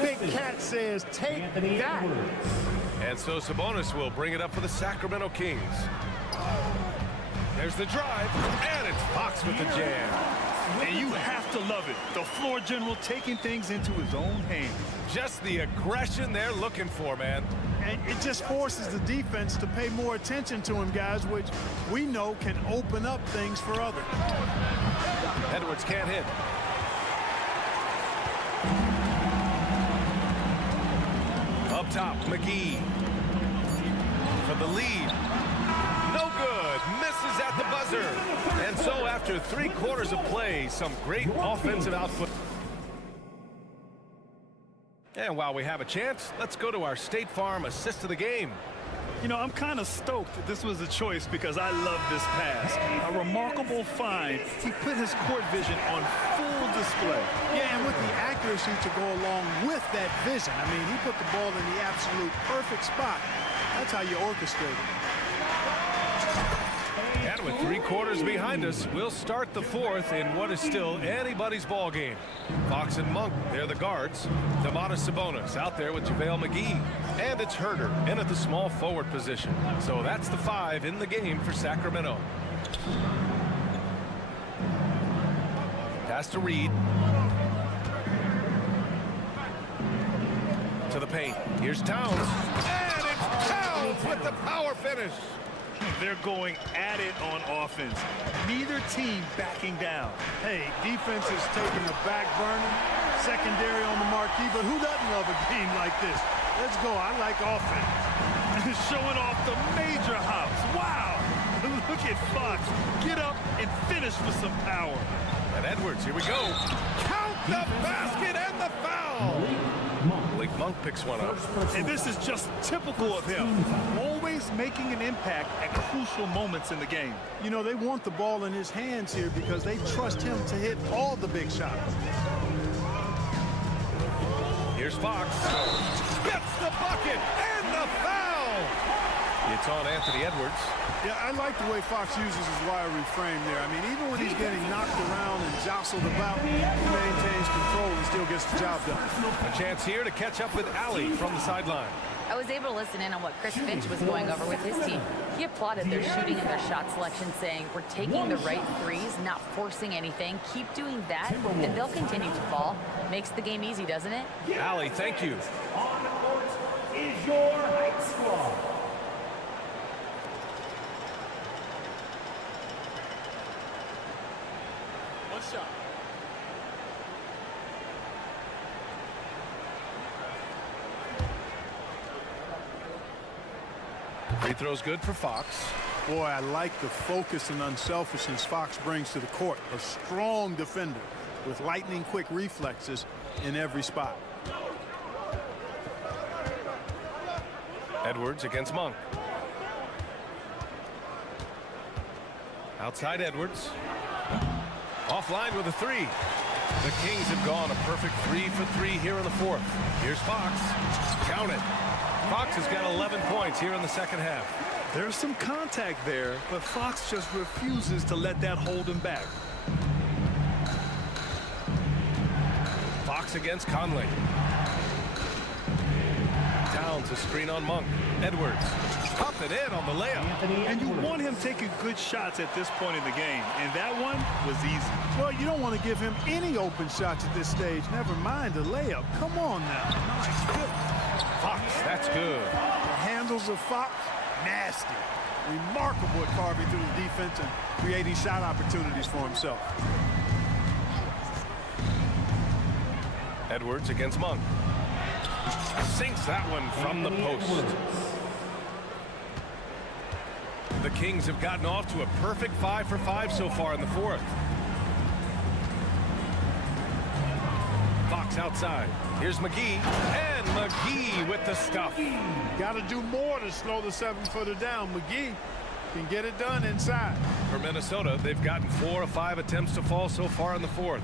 Big Cat says, take that. And so Sabonis will bring it up for the Sacramento Kings. There's the drive, and it's Fox with the jam. And you have to love it. The floor general taking things into his own hands. Just the aggression they're looking for, man. And it just forces the defense to pay more attention to him, guys, which we know can open up things for others. Edwards can't hit. Up top, McGee for the lead. No good. Misses at the buzzer. And so after 3 quarters of play, some great offensive output. And while we have a chance, let's go to our State Farm assist of the game. You know, I'm kind of stoked that this was a choice because I love this pass. A remarkable find. He put his court vision on full display. Yeah, and with the accuracy to go along with that vision. I mean, he put the ball in the absolute perfect spot. That's how you orchestrate it. And with 3 quarters behind us, we'll start the 4th in what is still anybody's ball game. Fox and Monk, they're the guards. Domantas Sabonis out there with JaVale McGee. And it's Herder in at the small forward position. So that's the 5 in the game for Sacramento. Pass to Reed. To the paint. Here's Towns. And it's Towns with the power finish. They're going at it on offense. Neither team backing down. Hey, defense is taking a back burner, secondary on the marquee, but who doesn't love a game like this? Let's go. I like offense. Showing off the major hops. Wow. Look at Fox. Get up and finish with some power. And Edwards, here we go. Count the basket and the foul. Malik Monk picks one up. And this is just typical of him. Always making an impact at crucial moments in the game. You know, they want the ball in his hands here because they trust him to hit all the big shots. Here's Fox. Gets the bucket and the foul. It's on Anthony Edwards. Yeah, I like the way Fox uses his wiry frame there. I mean, even when he's getting knocked around and jostled about, he maintains control and still gets the job done. A chance here to catch up with Allie from the sideline. I was able to listen in on what Chris Finch was going over with his team. He applauded their shooting and their shot selection, saying, we're taking the right threes, not forcing anything. Keep doing that, and they'll continue to fall. Makes the game easy, doesn't it? Allie, thank you. On the court is your high squad. One shot. Free throw's good for Fox. Boy, I like the focus and unselfishness Fox brings to the court. A strong defender with lightning-quick reflexes in every spot. Edwards against Monk. Outside Edwards. Offline with a 3. The Kings have gone a perfect 3 for 3 here in the 4th. Here's Fox. Count it. Fox has got 11 points here in the second half. There's some contact there, but Fox just refuses to let that hold him back. Fox against Conley. Towns a screen on Monk. Edwards up and in on the layup. And you want him taking good shots at this point in the game, and that one was easy. Well, you don't want to give him any open shots at this stage. Never mind the layup. Come on now. Nice. Good. Fox, that's good. The handles of Fox, nasty. Remarkable at carving through the defense and creating shot opportunities for himself. Edwards against Monk. Sinks that one from the post. The Kings have gotten off to a perfect 5 for 5 so far in the fourth. Fox outside. Here's McGee. And McGee with the stuff. Got to do more to slow the 7-footer down. McGee can get it done inside. For Minnesota, they've gotten 4 of 5 attempts to fall so far in the fourth.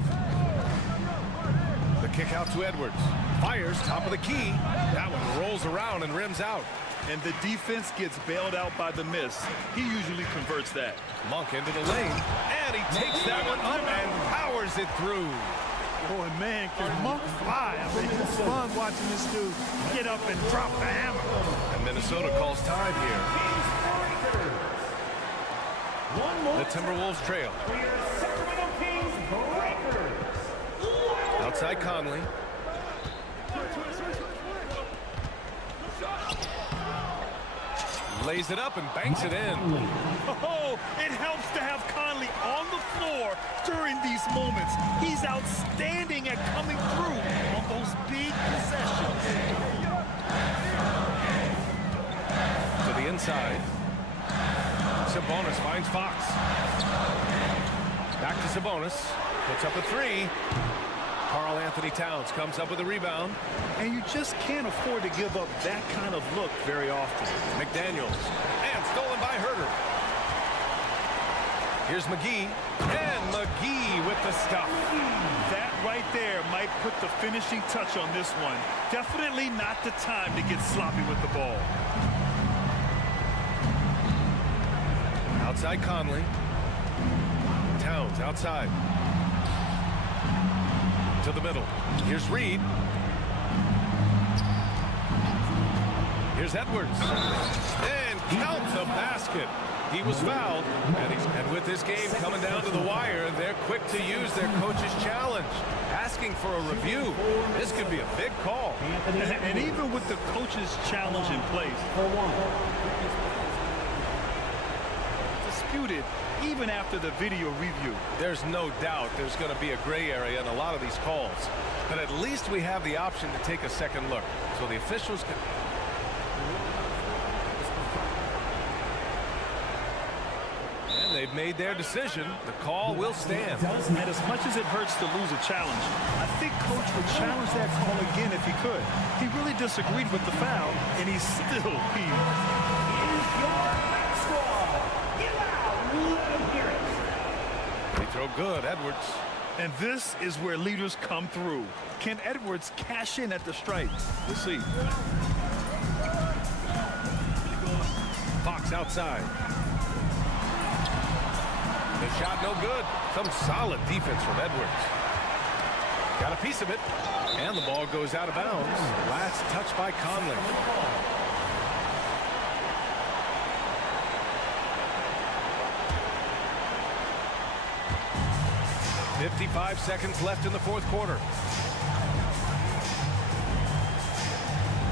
The kick out to Edwards. Fires top of the key. That one rolls around and rims out. And the defense gets bailed out by the miss. He usually converts that. Monk into the lane. And he takes that one up and powers it through. Boy, man, can Monk fly. I mean, it's fun watching this dude get up and drop the hammer. And Minnesota calls time here. The Timberwolves trail. Sacramento Kings breakers. Outside Conley. Lays it up and banks it in. Oh, it helps to have Conley on the floor during these moments. He's outstanding at coming through on those big possessions. To the inside. Sabonis finds Fox. Back to Sabonis. Puts up a three. Karl Anthony Towns comes up with a rebound. And you just can't afford to give up that kind of look very often. McDaniels. And stolen by Herter. Here's McGee. And McGee with the stuff. That right there might put the finishing touch on this one. Definitely not the time to get sloppy with the ball. Outside Conley. Towns outside. To the middle. Here's Reed. Here's Edwards. And counts the basket. He was fouled. And with this game coming down to the wire, they're quick to use their coach's challenge. Asking for a review. This could be a big call. And even with the coach's challenge in place, disputed even after the video review. There's no doubt there's going to be a gray area in a lot of these calls. But at least we have the option to take a second look. So the officials can... And they've made their decision. The call will stand. And as much as it hurts to lose a challenge, I think Coach would challenge that call again if he could. He really disagreed with the foul, and he's still They throw good, Edwards. And this is where leaders come through. Can Edwards cash in at the stripe? We'll see. Fox outside. The shot no good. Some solid defense from Edwards. Got a piece of it. And the ball goes out of bounds. Last touch by Conley. 55 seconds left in the fourth quarter.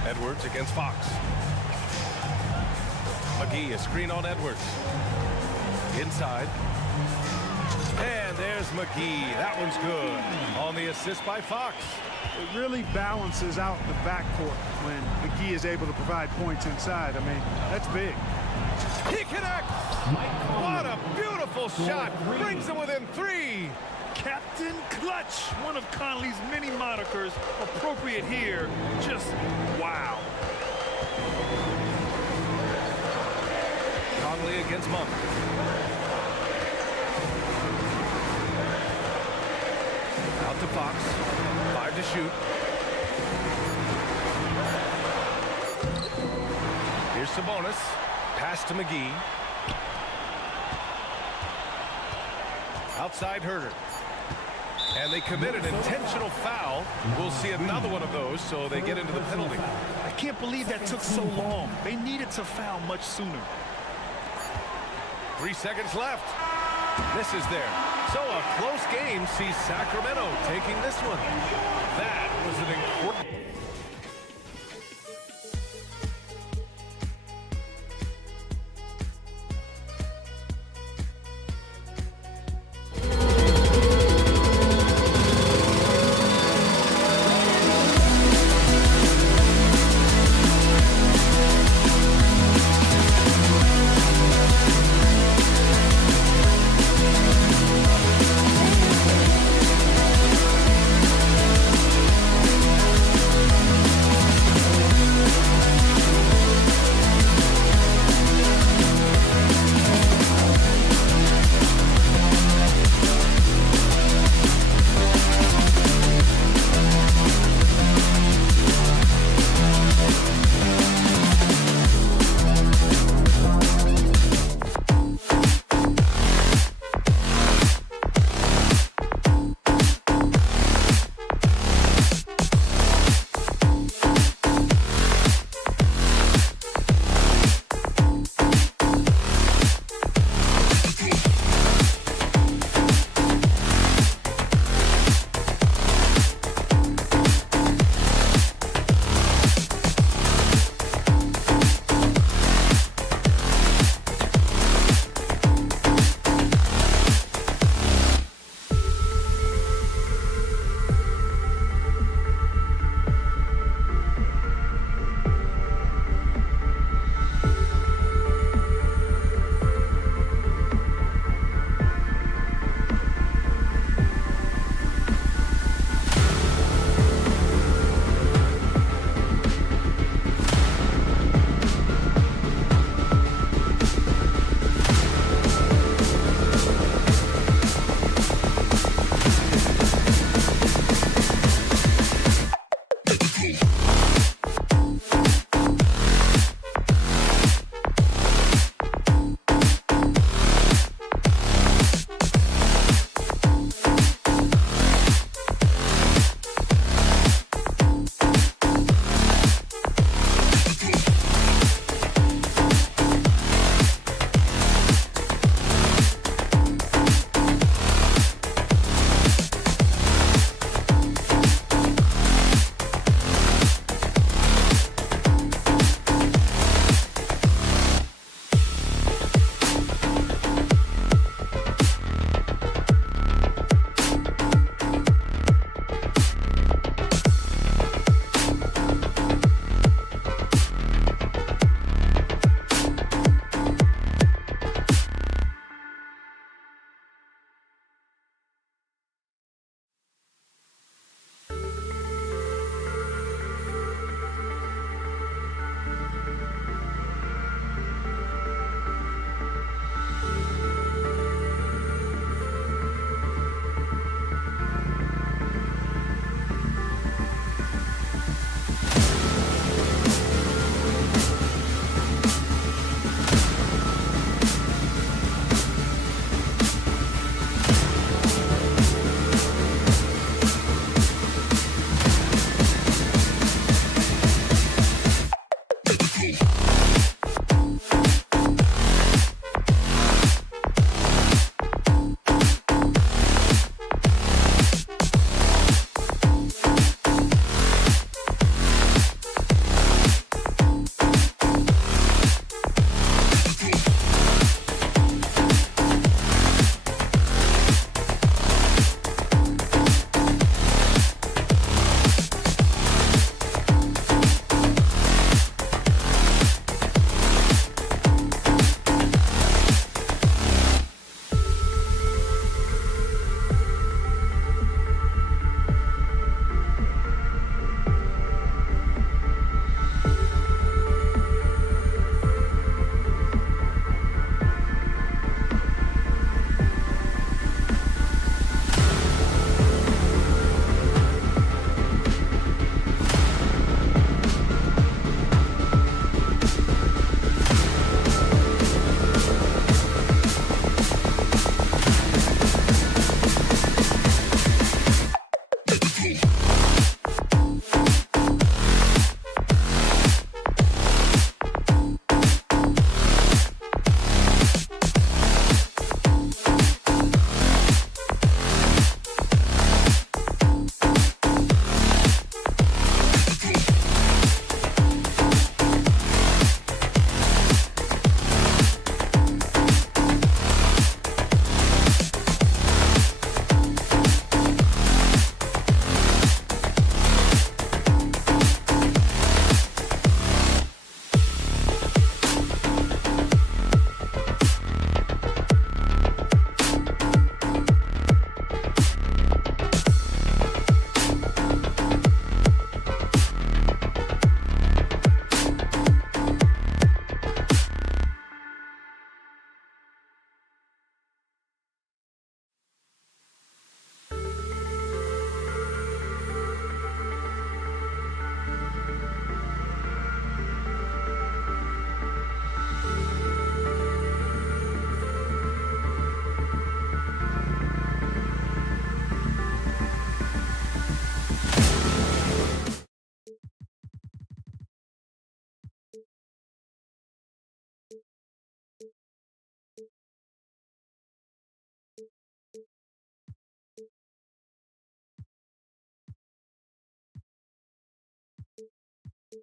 Edwards against Fox. McGee, a screen on Edwards. Inside. And there's McGee. That one's good. On the assist by Fox. It really balances out the backcourt when McGee is able to provide points inside. I mean, that's big. He connects. What a beautiful shot. Brings it within 3. Captain Clutch, one of Conley's many monikers, appropriate here. Just wow. Conley against Monk. Out to Fox. 5 to shoot. Here's Sabonis. Pass to McGee. Outside Herter. And they commit an intentional foul. We'll see another one of those, so they get into the penalty. I can't believe that took so long. They needed to foul much sooner. 3 seconds left. Misses there. So a close game sees Sacramento taking this one. That was an incredible...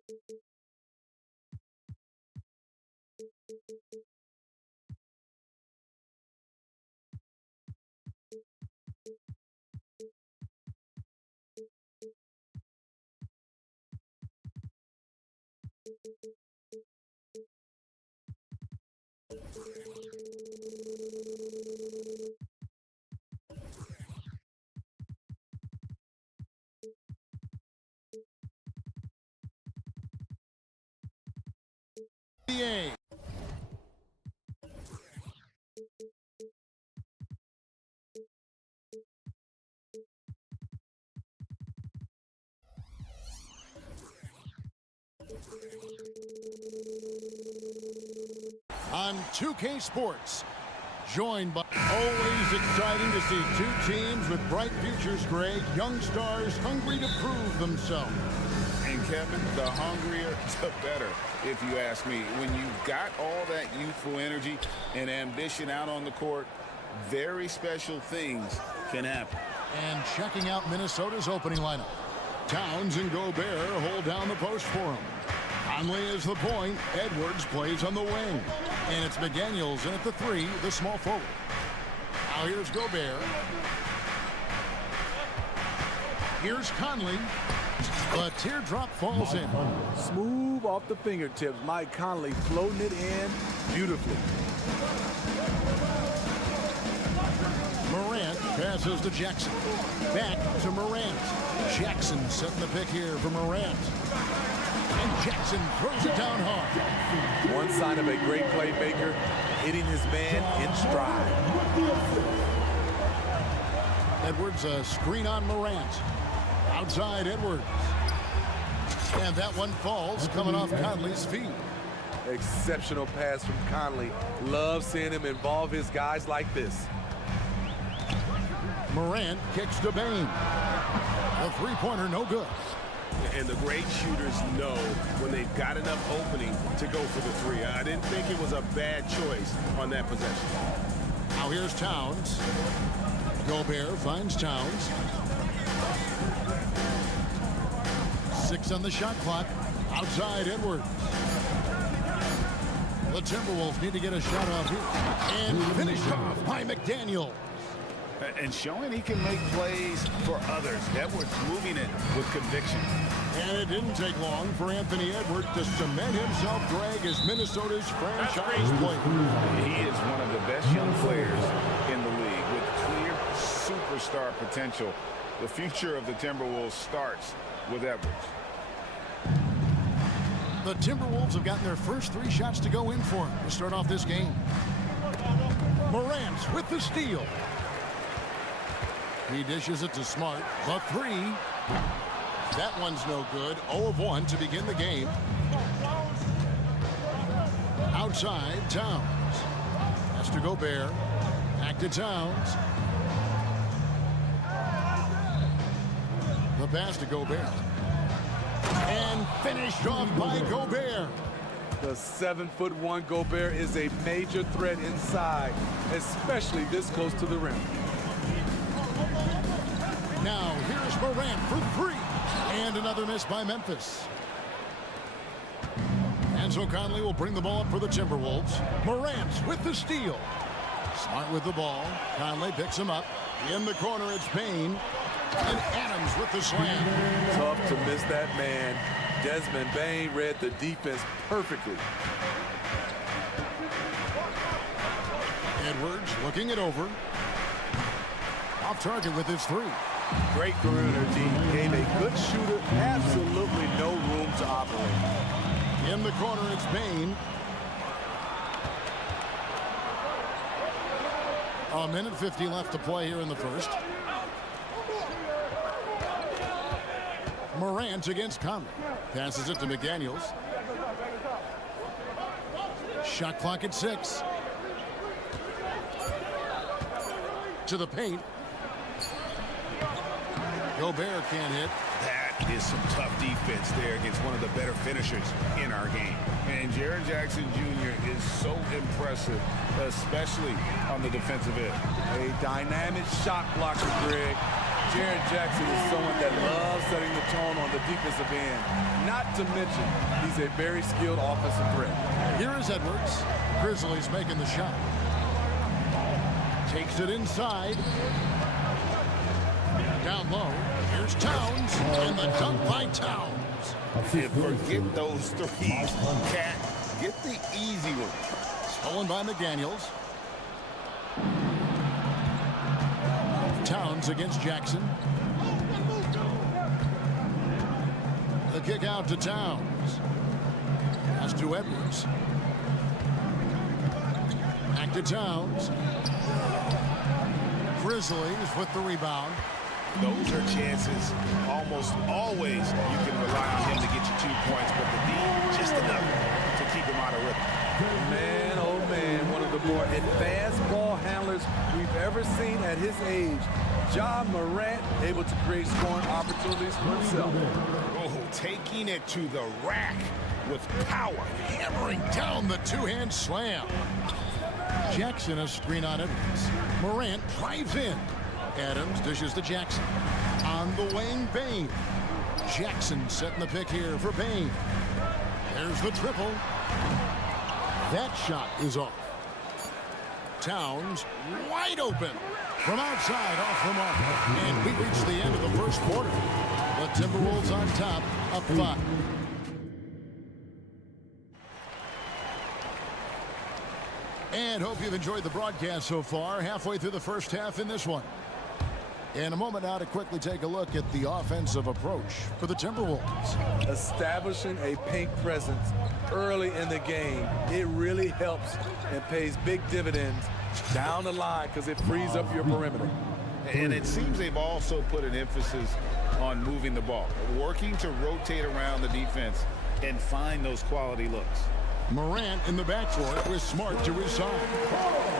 NBA. On 2K Sports, joined by always exciting to see two teams with bright futures, Greg. Young stars hungry to prove themselves. And Kevin, the hungrier, the better, if you ask me. When you've got all that youthful energy and ambition out on the court, very special things can happen. And checking out Minnesota's opening lineup. Towns and Gobert hold down the post for him. Conley is the point. Edwards plays on the wing. And it's McDaniels in at the 3, the small forward. Now here's Gobert. Here's Conley. The teardrop falls in. Smooth off the fingertips. Mike Conley floating it in beautifully. Morant passes to Jackson. Back to Morant. Jackson setting the pick here for Morant. And Jackson throws it down hard. One sign of a great playmaker, hitting his man in stride. Edwards, a screen on Morant. Outside Edwards. And that one falls, coming off Conley's feet. Exceptional pass from Conley. Love seeing him involve his guys like this. Morant kicks to Bain. The three-pointer, no good. And the great shooters know when they've got enough opening to go for the 3. I didn't think it was a bad choice on that possession. Now here's Towns. Gobert finds Towns. 6 on the shot clock. Outside Edwards. The Timberwolves need to get a shot off here. And finished off by McDaniel. And showing he can make plays for others. Edwards moving it with conviction. And it didn't take long for Anthony Edwards to cement himself, Greg, as Minnesota's franchise player. He is one of the best young players in the league with clear superstar potential. The future of the Timberwolves starts with Edwards. The Timberwolves have gotten their first 3 shots to go in for him to start off this game. Morant with the steal. He dishes it to Smart. The 3. That one's no good. 0 of 1 to begin the game. Outside, Towns. Has to Gobert. Back to Towns. The pass to Gobert. And finished off by Gobert. The 7'1" Gobert is a major threat inside, especially this close to the rim. Now here's Morant for 3. And another miss by Memphis. And so Conley will bring the ball up for the Timberwolves. Morant with the steal. Smart with the ball. Conley picks him up. In the corner, it's Bain. And Adams with the slam. Tough to miss that man. Desmond Bain read the defense perfectly. Edwards looking it over. Off target with his 3. Great perimeter team. Gave a good shooter absolutely no room to operate. In the corner, it's Bain. A minute 50 left to play here in the first. Morant against Conley. Passes it to McDaniels. Shot clock at 6. To the paint. Gobert can't hit. That is some tough defense there against one of the better finishers in our game. And Jaren Jackson Jr. is so impressive, especially on the defensive end. A dynamic shot blocker, Greg. Jaren Jackson is someone that loves setting the tone on the defensive end. Not to mention, he's a very skilled offensive threat. Here is Edwards. Grizzlies making the shot. Takes it inside. Down low. Here's Towns. And the dunk by Towns. And forget those threes. Cat, get the easy one. Stolen by McDaniels. Towns against Jackson. The kick out to Towns. Pass to Edwards. Back to Towns. Grizzlies with the rebound. Those are chances almost always you can rely on him to get you 2 points, but the D just enough to keep him out of rhythm. Man, oh man, one of the more advanced ball handlers we've ever seen at his age. Ja Morant able to create scoring opportunities for himself. Oh, taking it to the rack with power. Hammering down the two-hand slam. Jackson a screen on Edwards. Morant drives in. Adams dishes to Jackson. On the wing, Bain. Jackson setting the pick here for Bain. There's the triple. That shot is off. Towns wide open. From outside, off the mark. And we reach the end of the first quarter. The Timberwolves on top, up 5. And hope you've enjoyed the broadcast so far. Halfway through the first half in this one. In a moment now to quickly take a look at the offensive approach for the Timberwolves. Establishing a paint presence early in the game, it really helps and pays big dividends down the line because it frees up your perimeter. And it seems they've also put an emphasis on moving the ball, working to rotate around the defense and find those quality looks. Morant in the backcourt with Smart to his side.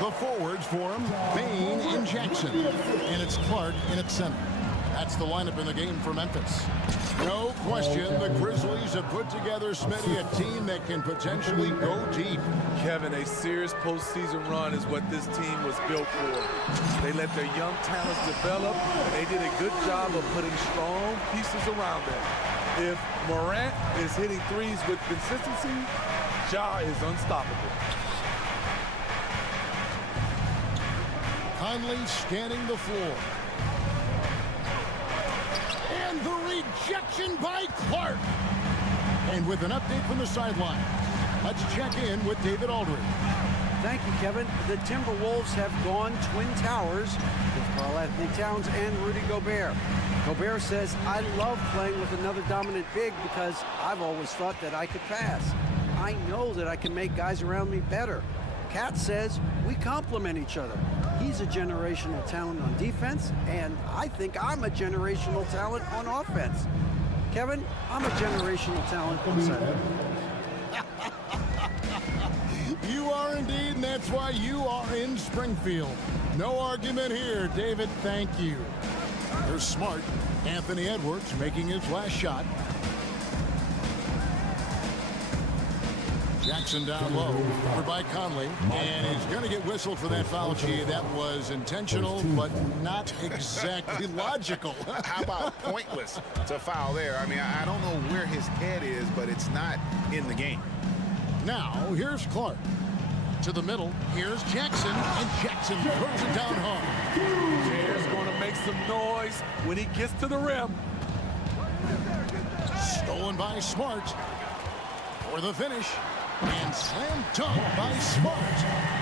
The forwards for him, Bain and Jackson. And it's Clark in at center. That's the lineup in the game for Memphis. No question, the Grizzlies have put together, Smitty, a team that can potentially go deep. Kevin, a serious postseason run is what this team was built for. They let their young talents develop, and they did a good job of putting strong pieces around them. If Morant is hitting threes with consistency, Ja is unstoppable. Conley scanning the floor. And the rejection by Clark. And with an update from the sideline, let's check in with David Aldridge. Thank you, Kevin. The Timberwolves have gone Twin Towers with Karl-Anthony Towns and Rudy Gobert. Gobert says, I love playing with another dominant big because I've always thought that I could pass. I know that I can make guys around me better. Cat says we complement each other. He's a generational talent on defense, and I think I'm a generational talent on offense. Kevin, I'm a generational talent on center. You are indeed, and that's why you are in Springfield. No argument here, David. Thank you. There's Smart. Anthony Edwards making his last shot. Jackson down low, over by Conley, and he's going to get whistled for that foul. Gee, that was intentional, but not exactly logical. How about pointless to foul there? I mean, I don't know where his head is, but it's not in the game. Now, here's Clark. To the middle, here's Jackson, and Jackson throws it down hard. Jared's going to make some noise when he gets to the rim. Stolen by Smart for the finish. And slam dunk by Smart.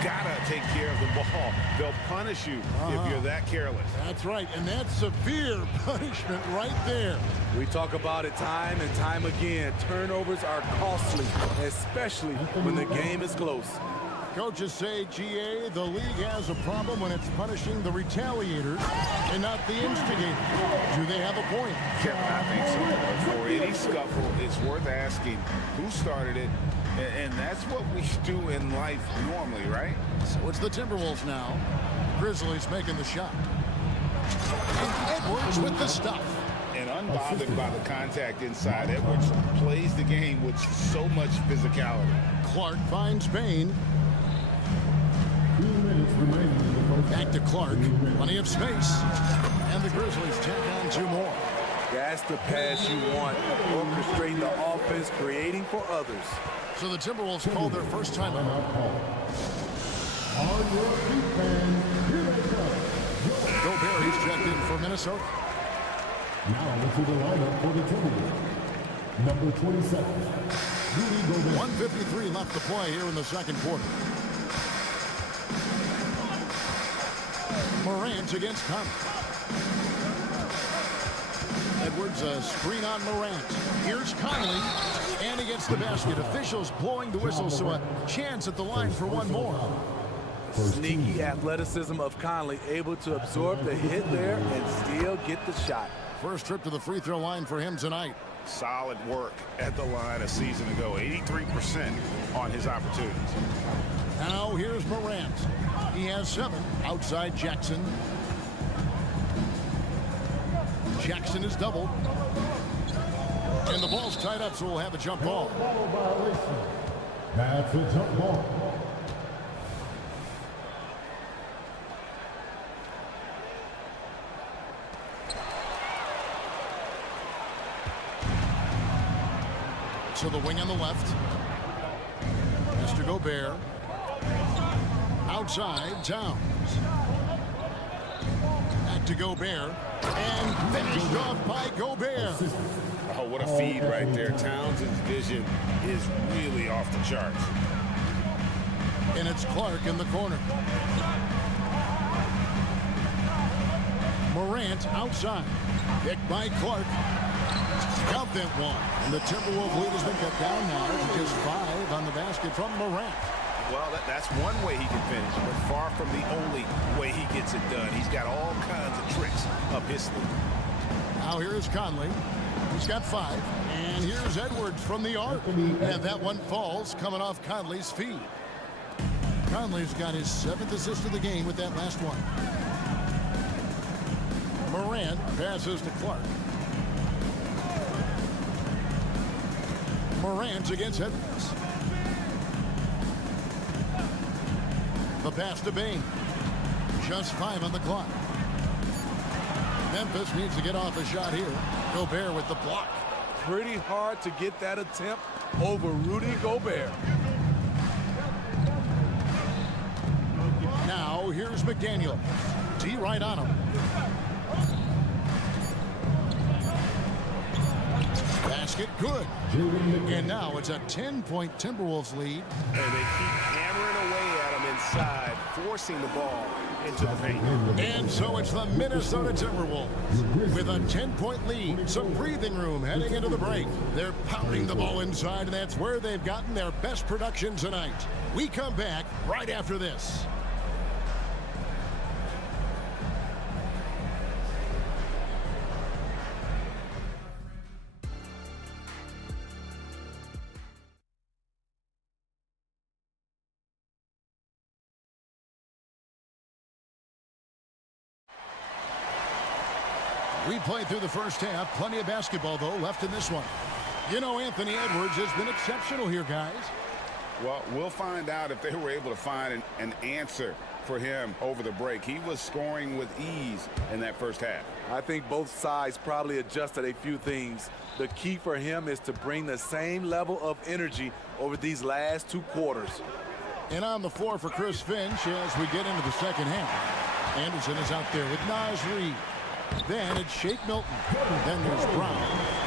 Gotta take care of the ball. They'll punish you if you're that careless. That's right, and that's severe punishment right there. We talk about it time and time again. Turnovers are costly, especially when the game is close. Coaches say, GA, the league has a problem when it's punishing the retaliators and not the instigators. Do they have a point? Kevin, I think so. For any scuffle, it's worth asking who started it. And that's what we do in life normally, right? So it's the Timberwolves now. Grizzlies making the shot. And Edwards with the stuff. And unbothered by the contact inside, Edwards plays the game with so much physicality. Clark finds Bain. 2 minutes remaining in the Back to Clark. Plenty of space. And the Grizzlies tack on 2 more. That's the pass you want. Orchestrating the offense, creating for others. So the Timberwolves called their first time out. Gobert, he's checked in for Minnesota. Now into the lineup for the Timberwolves. Number 27, Rudy Gobert. 1:53 left to play here in the second quarter. Morant against Conley. Edwards, a screen on Morant. Here's Conley, and he gets the basket. Officials blowing the whistle, so a chance at the line for one more. Sneaky athleticism of Conley, able to absorb the hit there and still get the shot. First trip to the free throw line for him tonight. Solid work at the line a season ago. 83% on his opportunities. Now here's Morant. He has 7 outside Jackson. Jackson is doubled. And the ball's tied up, so we'll have a jump ball. That's a jump ball. To the wing on the left. Mr. Gobert. Outside, Towns. Back to Gobert. And finished off by Gobert. Oh, what a feed right there. Towns' vision is really off the charts. And it's Clark in the corner. Morant outside. Picked by Clark. Count that one. And the Timberwolves lead has been cut down now to just 5 on the basket from Morant. Well, that's one way he can finish, but far from the only way he gets it done. He's got all kinds of tricks up his sleeve. Now here's Conley. He's got 5. And here's Edwards from the arc. And that one falls coming off Conley's feed. Conley's got his 7th assist of the game with that last one. Morant passes to Clark. Morant against Edwards. The pass to Bain. Just 5 on the clock. Memphis needs to get off a shot here. Gobert with the block. Pretty hard to get that attempt over Rudy Gobert. Now here's McDaniel. D right on him. Basket good. And now it's a 10-point Timberwolves lead. And they keep hammering away at him inside, forcing the ball into the paint. And so it's the Minnesota Timberwolves with a 10-point lead. Some breathing room heading into the break. They're pounding the ball inside, and that's where they've gotten their best production tonight. We come back right after this. We played through the first half. Plenty of basketball, though, left in this one. You know, Anthony Edwards has been exceptional here, guys. Well, we'll find out if they were able to find an answer for him over the break. He was scoring with ease in that first half. I think both sides probably adjusted a few things. The key for him is to bring the same level of energy over these last 2 quarters. And on the floor for Chris Finch as we get into the second half. Anderson is out there with Naz Reid. Then it's Shake Milton. Then there's Brown.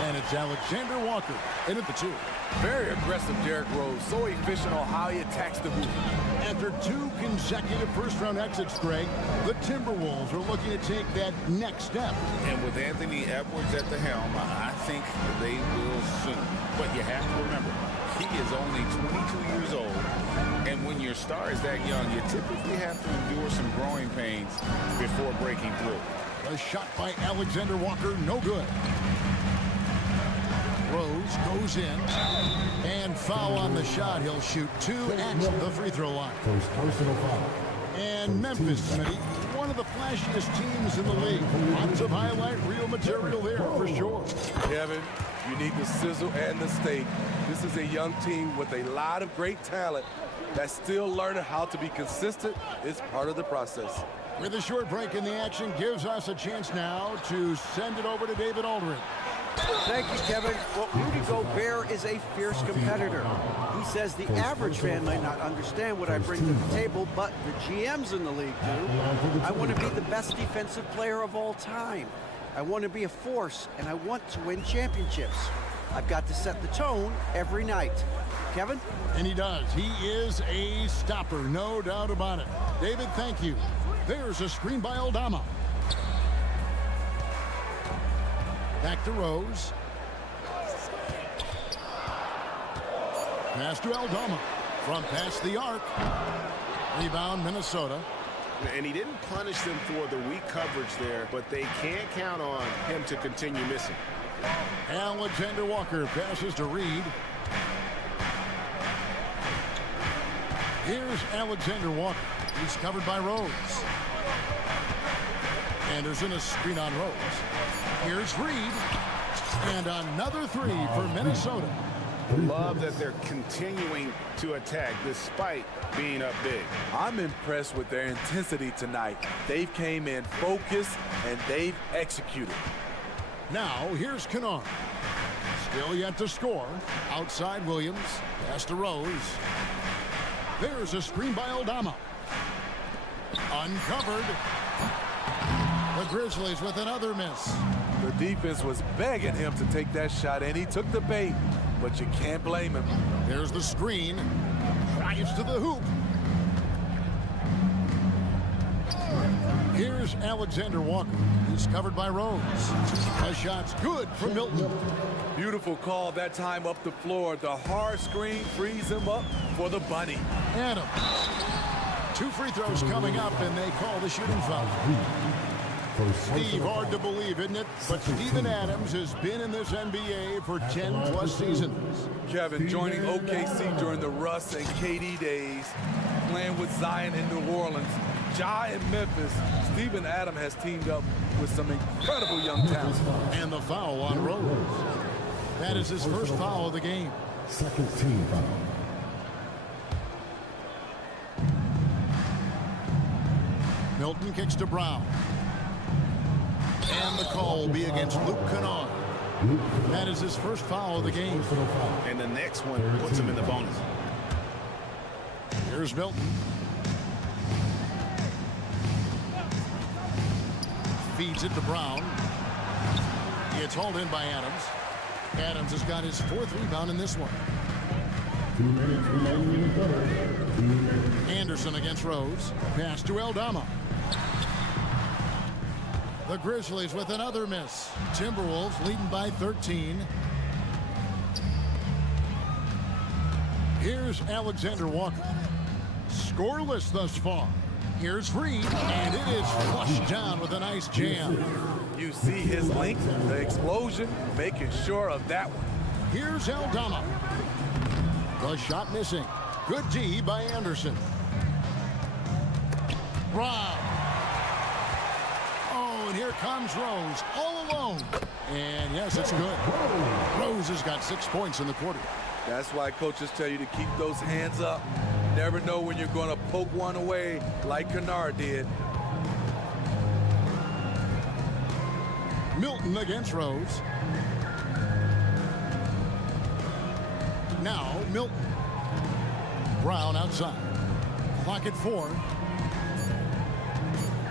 And it's Alexander Walker in at the 2. Very aggressive Derrick Rose. So efficient on how he attacks the hoop. After 2 consecutive first-round exits, Greg, the Timberwolves are looking to take that next step. And with Anthony Edwards at the helm, I think they will soon. But you have to remember, he is only 22 years old. And when your star is that young, you typically have to endure some growing pains before breaking through. A shot by Alexander Walker, no good. Rose goes in. And foul on the shot. He'll shoot 2 at the free throw line. First personal foul. And Memphis, Smitty, one one of the flashiest teams in the league. Lots of highlight reel material there for sure. Kevin, you need the sizzle and the steak. This is a young team with a lot of great talent that's still learning how to be consistent. It's part of the process. With a short break in the action, gives us a chance now to send it over to David Aldridge. Thank you, Kevin. Well, Rudy Gobert is a fierce competitor. He says the average fan might not understand what I bring to the table, but the GMs in the league do. I want to be the best defensive player of all time. I want to be a force, and I want to win championships. I've got to set the tone every night. Kevin? And he does. He is a stopper, no doubt about it. David, thank you. There's a screen by Aldama. Back to Rose. Pass to Aldama. From past the arc. Rebound, Minnesota. And he didn't punish them for the weak coverage there, but they can't count on him to continue missing. Alexander Walker passes to Reed. Here's Alexander Walker. He's covered by Rose. Anderson a screen on Rose. Here's Reed. And another three for Minnesota. Love that they're continuing to attack despite being up big. I'm impressed with their intensity tonight. They've came in focused and they've executed. Now here's Kennard. Still yet to score. Outside Williams. Pass to Rose. There's a screen by Aldama. Uncovered. The Grizzlies with another miss. The defense was begging him to take that shot, and he took the bait, but you can't blame him. There's the screen. Drives to the hoop. Here's Alexander Walker. He's covered by Rose. A shot's good for Milton. Beautiful call that time up the floor. The hard screen frees him up for the bunny. Adams. 2 free throws coming up, and they call the shooting foul. Steve, hard to believe, isn't it? But Steven Adams has been in this NBA for 10-plus seasons. Kevin joining OKC during the Russ and KD days, playing with Zion in New Orleans, Ja in Memphis. Steven Adams has teamed up with some incredible young talent. And the foul on Rose. That is his first foul of the game. Second team foul. Milton kicks to Brown. And the call will be against Luke Kennard. That is his first foul of the game. And the next one puts him in the bonus. Here's Milton. Feeds it to Brown. It's hauled in by Adams. Adams has got his 4th rebound in this one. 2 minutes remaining in the third. Anderson against Rose. Pass to Aldama. The Grizzlies with another miss. Timberwolves leading by 13. Here's Alexander Walker. Scoreless thus far. Here's Reed, and it is flushed down with a nice jam. You see his length, the explosion, making sure of that one. Here's Aldama. The shot missing. Good D by Anderson. Brown. And here comes Rose, all alone. And yes, it's good. Rose has got 6 points in the quarter. That's why coaches tell you to keep those hands up. Never know when you're going to poke one away like Kennard did. Milton against Rose. Now Milton. Brown outside. Clock at 4.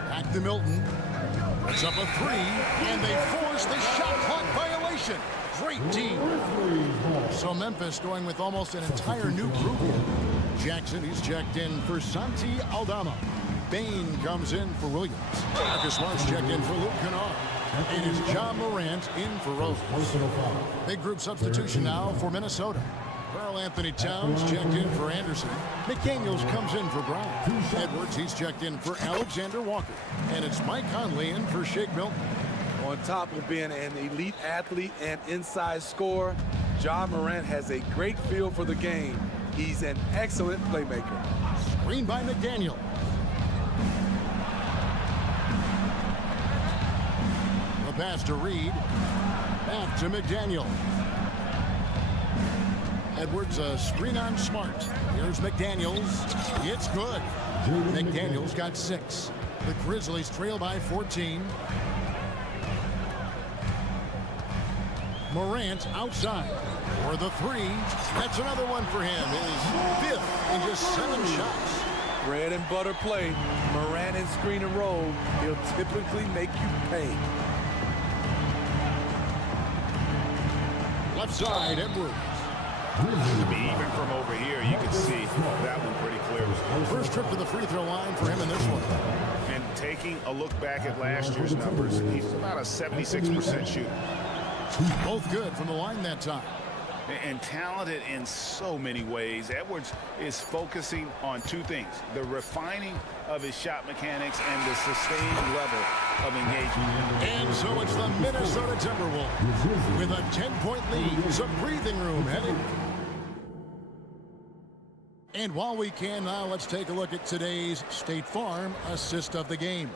Back to Milton. It's up a 3, and they force the shot clock violation. Great team. So Memphis going with almost an entire new group here. Jackson, he's checked in for Santi Aldama. Bain comes in for Williams. Marcus Smart's checked in for Luke Kennard. And it's John Morant in for Rose. Big group substitution now for Minnesota. Karl Anthony Towns checked in for Anderson. McDaniels comes in for Brown. Edwards, he's checked in for Alexander Walker. And it's Mike Conley in for Shake Milton. On top of being an elite athlete and inside scorer, John Morant has a great feel for the game. He's an excellent playmaker. Screen by McDaniel. pass to Reed. Back to McDaniel. Edwards, a screen on Smart. Here's McDaniels. It's good. McDaniels got 6. The Grizzlies trail by 14. Morant outside for the 3. That's another one for him. His 5th in just 7 shots. Bread and butter play. Morant and screen and roll. He'll typically make you pay. Left side, Edwards. Even from over here, you can see that one pretty clearly. First trip to the free throw line for him in this one. And taking a look back at last year's numbers, he's about a 76% shooter. Both good from the line that time. And talented in so many ways. Edwards is focusing on 2 things: the refining of his shot mechanics and the sustained level of engagement. And so it's the Minnesota Timberwolves with a 10-point lead. Some breathing room heading. And while we can now, let's take a look at today's State Farm assist of the game.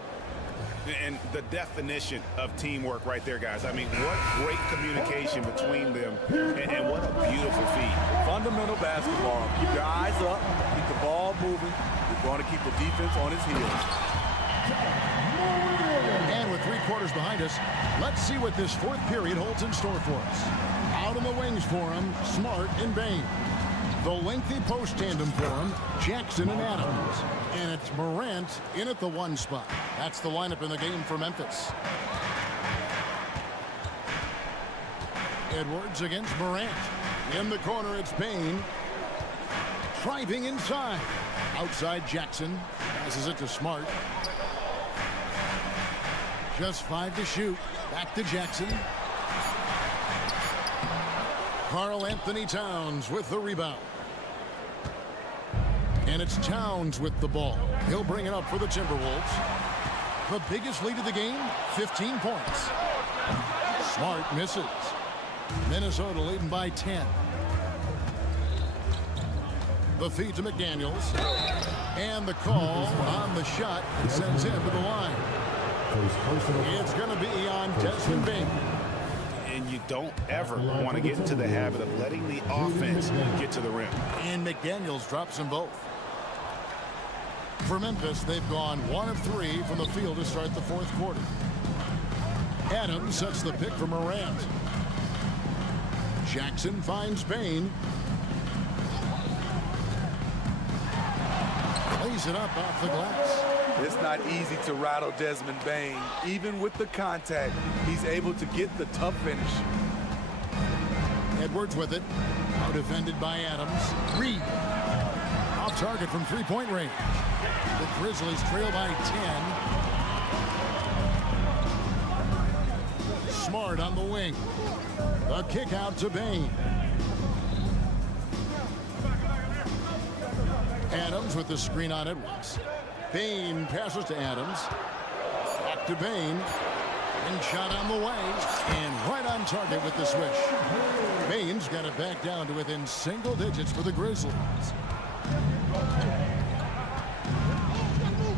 And the definition of teamwork right there, guys. I mean, what great communication between them, and what a beautiful feed. Fundamental basketball. Keep your eyes up, keep the ball moving. You're going to keep the defense on its heels. And with 3 quarters behind us, let's see what this 4th period holds in store for us. Out on the wings for him, Smart and Bain. The lengthy post tandem for him, Jackson and Adams. And it's Morant in at the 1 spot. That's the lineup in the game for Memphis. Edwards against Morant. In the corner, it's Bain. Driving inside. Outside, Jackson. Passes it to Smart. Just 5 to shoot. Back to Jackson. Karl Anthony Towns with the rebound. And it's Towns with the ball. He'll bring it up for the Timberwolves. The biggest lead of the game, 15 points. Smart misses. Minnesota leading by 10. The feed to McDaniels. And the call on the shot that sends him to the line. It's going to be on Desmond Bain. And you don't ever want to get into the habit of letting the offense get to the rim. And McDaniels drops them both. For Memphis, they've gone 1 of 3 from the field to start the 4th quarter. Adams sets the pick for Morant. Jackson finds Bain. Lays it up off the glass. It's not easy to rattle Desmond Bain. Even with the contact, he's able to get the tough finish. Edwards with it. Now defended by Adams. Reed. Off target from 3-point range. The Grizzlies trail by 10. Smart on the wing. The kick out to Bain. Adams with the screen on Edwards. Bain passes to Adams. Back to Bain. And shot on the way. And right on target with the swish. Bain's got it back down to within single digits for the Grizzlies.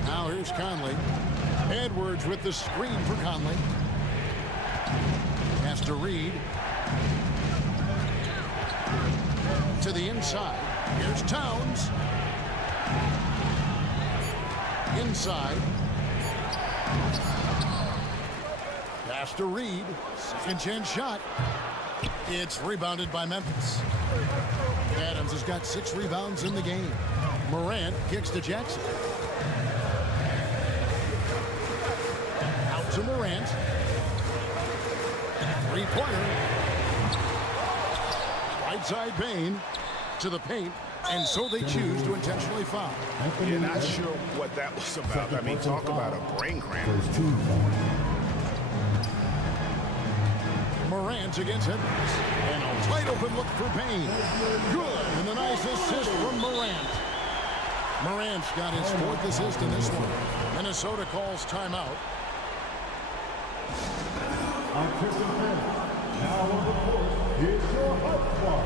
Now here's Conley. Edwards with the screen for Conley. Pass to Reed. To the inside. Here's Towns. Inside. Pass to Reed. Second chance shot. It's rebounded by Memphis. Adams has got 6 rebounds in the game. Morant kicks to Jackson. Out to Morant. 3-pointer. Right side Bain to the paint. And so they choose to intentionally foul. You're not sure what that was about. I mean, talk about a brain cramp. Morant against Edwards. And a wide open look for Bain. Good. And a nice assist from Morant. Morant's got his 4th assist in this one. Minnesota calls timeout. Now on the court, here's your hot squad.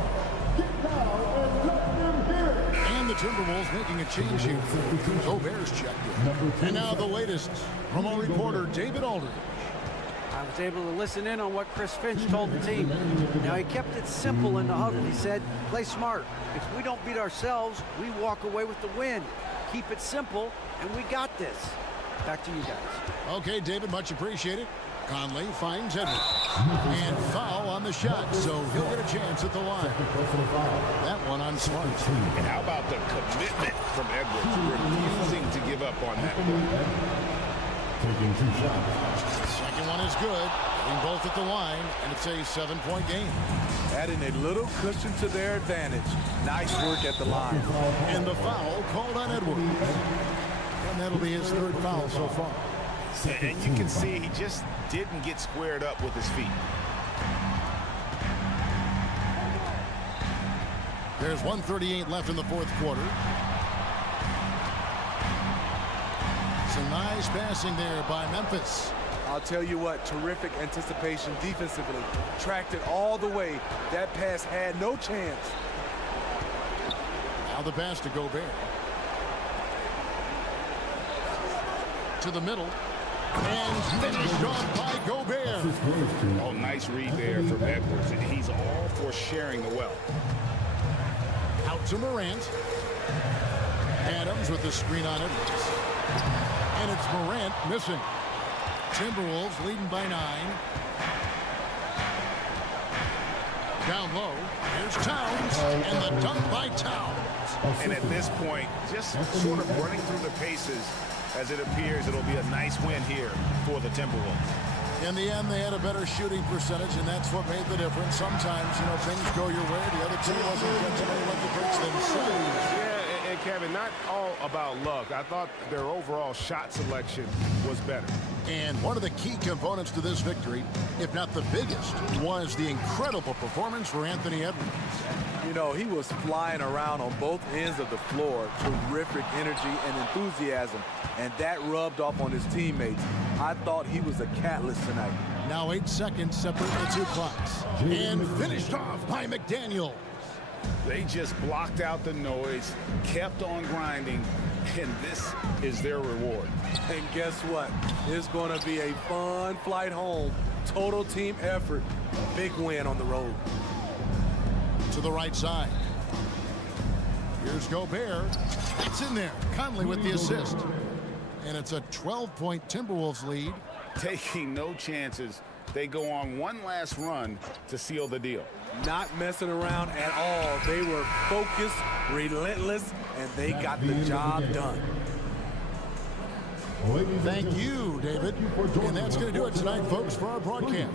Get down and let them hear it. And the Timberwolves making a change here. Gobert's checked in. And now the latest from our reporter, David Aldridge. I was able to listen in on what Chris Finch told the team. Now, he kept it simple in the huddle. He said, play smart. If we don't beat ourselves, we walk away with the win. Keep it simple, and we got this. Back to you guys. Okay, David, much appreciated. Conley finds Edwards. And foul on the shot, so he'll get a chance at the line. That one on Smart. And how about the commitment from Edwards, refusing to give up on that play. Taking 2 shots. Second one is good. Hitting both at the line, and it's a 7-point game. Adding a little cushion to their advantage. Nice work at the line. And the foul called on Edwards. And that'll be his 3rd foul so far. And you can see he just didn't get squared up with his feet. There's 1:38 left in the 4th quarter. Some nice passing there by Memphis. I'll tell you what, terrific anticipation defensively. Tracked it all the way. That pass had no chance. Now the pass to Gobert. To the middle. And finished off by Gobert. Oh, nice read there from Edwards. And he's all for sharing the wealth. Out to Morant. Adams with the screen on Edwards. And it's Morant missing. Timberwolves leading by 9. Down low. Here's Towns. And the dunk by Towns. And at this point, just sort of running through the paces, as it appears it'll be a nice win here for the Timberwolves. In the end, they had a better shooting percentage, and that's what made the difference. Sometimes, things go your way. The other team wasn't catching any lucky breaks themselves. Yeah, and Kevin, not all about luck. I thought their overall shot selection was better. And one of the key components to this victory, if not the biggest, was the incredible performance for Anthony Edwards. He was flying around on both ends of the floor. Terrific energy and enthusiasm. And that rubbed off on his teammates. I thought he was a catalyst tonight. Now 8 seconds separate the 2 clocks. And finished off by McDaniel. They just blocked out the noise, kept on grinding, and this is their reward. And guess what? It's going to be a fun flight home. Total team effort. Big win on the road. To the right side. Here's Gobert. It's in there. Conley with the assist. And it's a 12-point Timberwolves lead. Taking no chances. They go on one last run to seal the deal. Not messing around at all. They were focused, relentless, and they got the job done. Thank you, David. And that's going to do it tonight, folks, for our broadcast.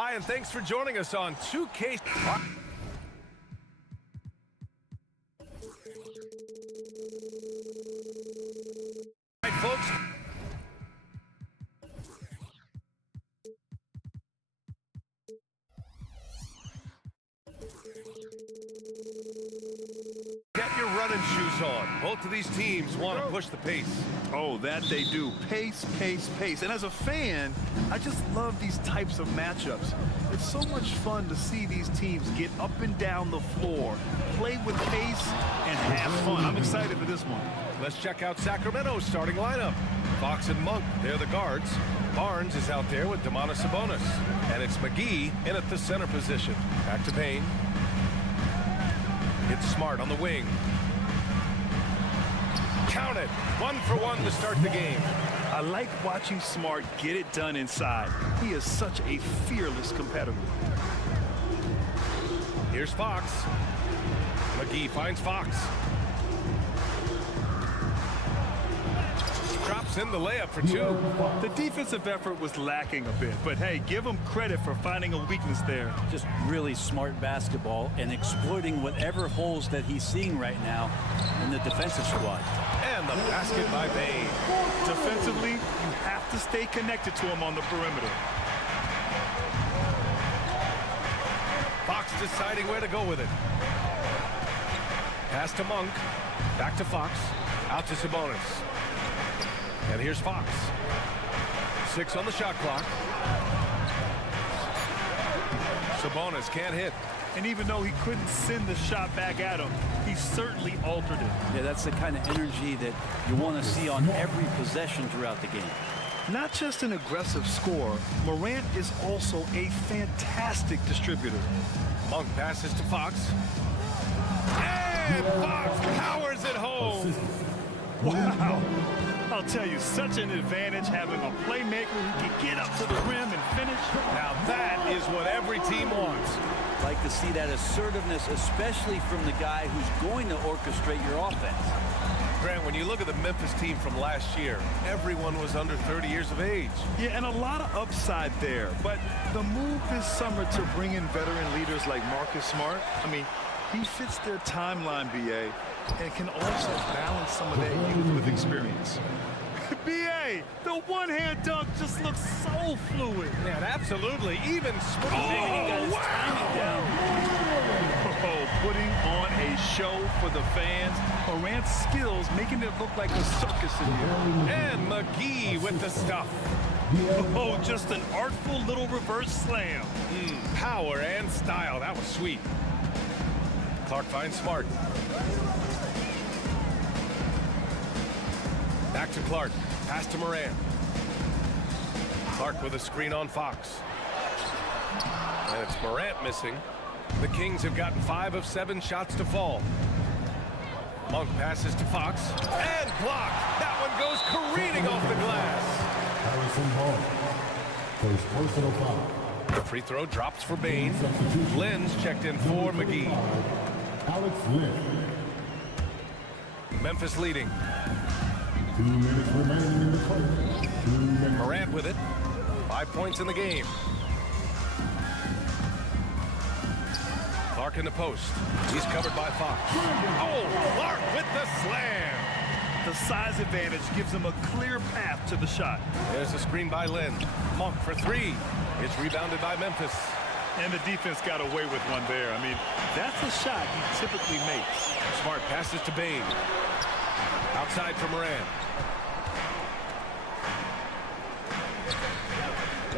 Hi, and thanks for joining us on 2K. Right, folks. Get your running shoes on. Both of these teams want to push the pace. Oh, that they do. Pace, pace, pace. And as a fan, I just love these types of matchups. It's so much fun to see these teams get up and down the floor, play with pace, and have fun. I'm excited for this one. Let's check out Sacramento's starting lineup. Fox and Monk, they're the guards. Barnes is out there with Sabonis. And it's McGee in at the center position. Back to Payne. It's Smart on the wing. Count it. 1 for 1 to start the game. I like watching Smart get it done inside. He is such a fearless competitor. Here's Fox. McGee finds Fox. Drops in the layup for 2. The defensive effort was lacking a bit, but hey, give him credit for finding a weakness there. Just really smart basketball and exploiting whatever holes that he's seeing right now in the defensive squad. And the basket by Bay. Defensively, you have to stay connected to him on the perimeter. Fox deciding where to go with it. Pass to Monk. Back to Fox. Out to Sabonis. And here's Fox. 6 on the shot clock. Sabonis can't hit. And even though he couldn't send the shot back at him, he certainly altered it. Yeah, that's the kind of energy that you want to see on every possession throughout the game. Not just an aggressive scorer, Morant is also a fantastic distributor. Monk passes to Fox. And Fox powers it home. Wow. I'll tell you, such an advantage having a playmaker who can get up to the rim and finish. Now that is what every team wants. Like to see that assertiveness, especially from the guy who's going to orchestrate your offense. Grant, when you look at the Memphis team from last year, everyone was under 30 years of age. Yeah, and a lot of upside there. But the move this summer to bring in veteran leaders like Marcus Smart, I mean, he fits their timeline, B.A., and can also balance some of that youth with experience. B.A., the one-hand dunk just looks so fluid. Yeah, absolutely. Even smooth. Oh, wow! Oh, putting on a show for the fans. Morant's skills making it look like a circus in here. And McGee with the stuff. Oh, just an artful little reverse slam. Power and style. That was sweet. Clark finds Smart. Back to Clark. Pass to Morant. Clark with a screen on Fox. And it's Morant missing. The Kings have gotten 5 of 7 shots to fall. Monk passes to Fox. And blocked. That one goes careening off the glass. Harrison Ball. First personal foul. The free throw drops for Bain. Lynn's checked in for McGee. Alex Lynn. Memphis leading. 2 minutes remaining in the quarter. 2 minutes. Morant with it. 5 points in the game. Clark in the post. He's covered by Fox. Oh, Clark with the slam. The size advantage gives him a clear path to the shot. There's a screen by Lynn. Monk for 3. It's rebounded by Memphis. And the defense got away with one there. I mean, that's a shot he typically makes. Smart passes to Bain. Outside for Morant.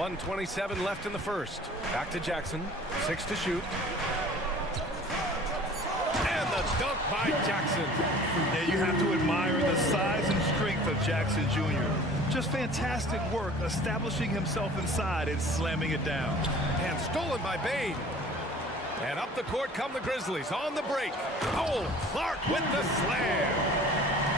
1:27 left in the first. Back to Jackson. 6 to shoot. And the dunk by Jackson. And you have to admire the size and strength of Jackson Jr. Just fantastic work establishing himself inside and slamming it down. And stolen by Bain. And up the court come the Grizzlies on the break. Oh, Clark with the slam.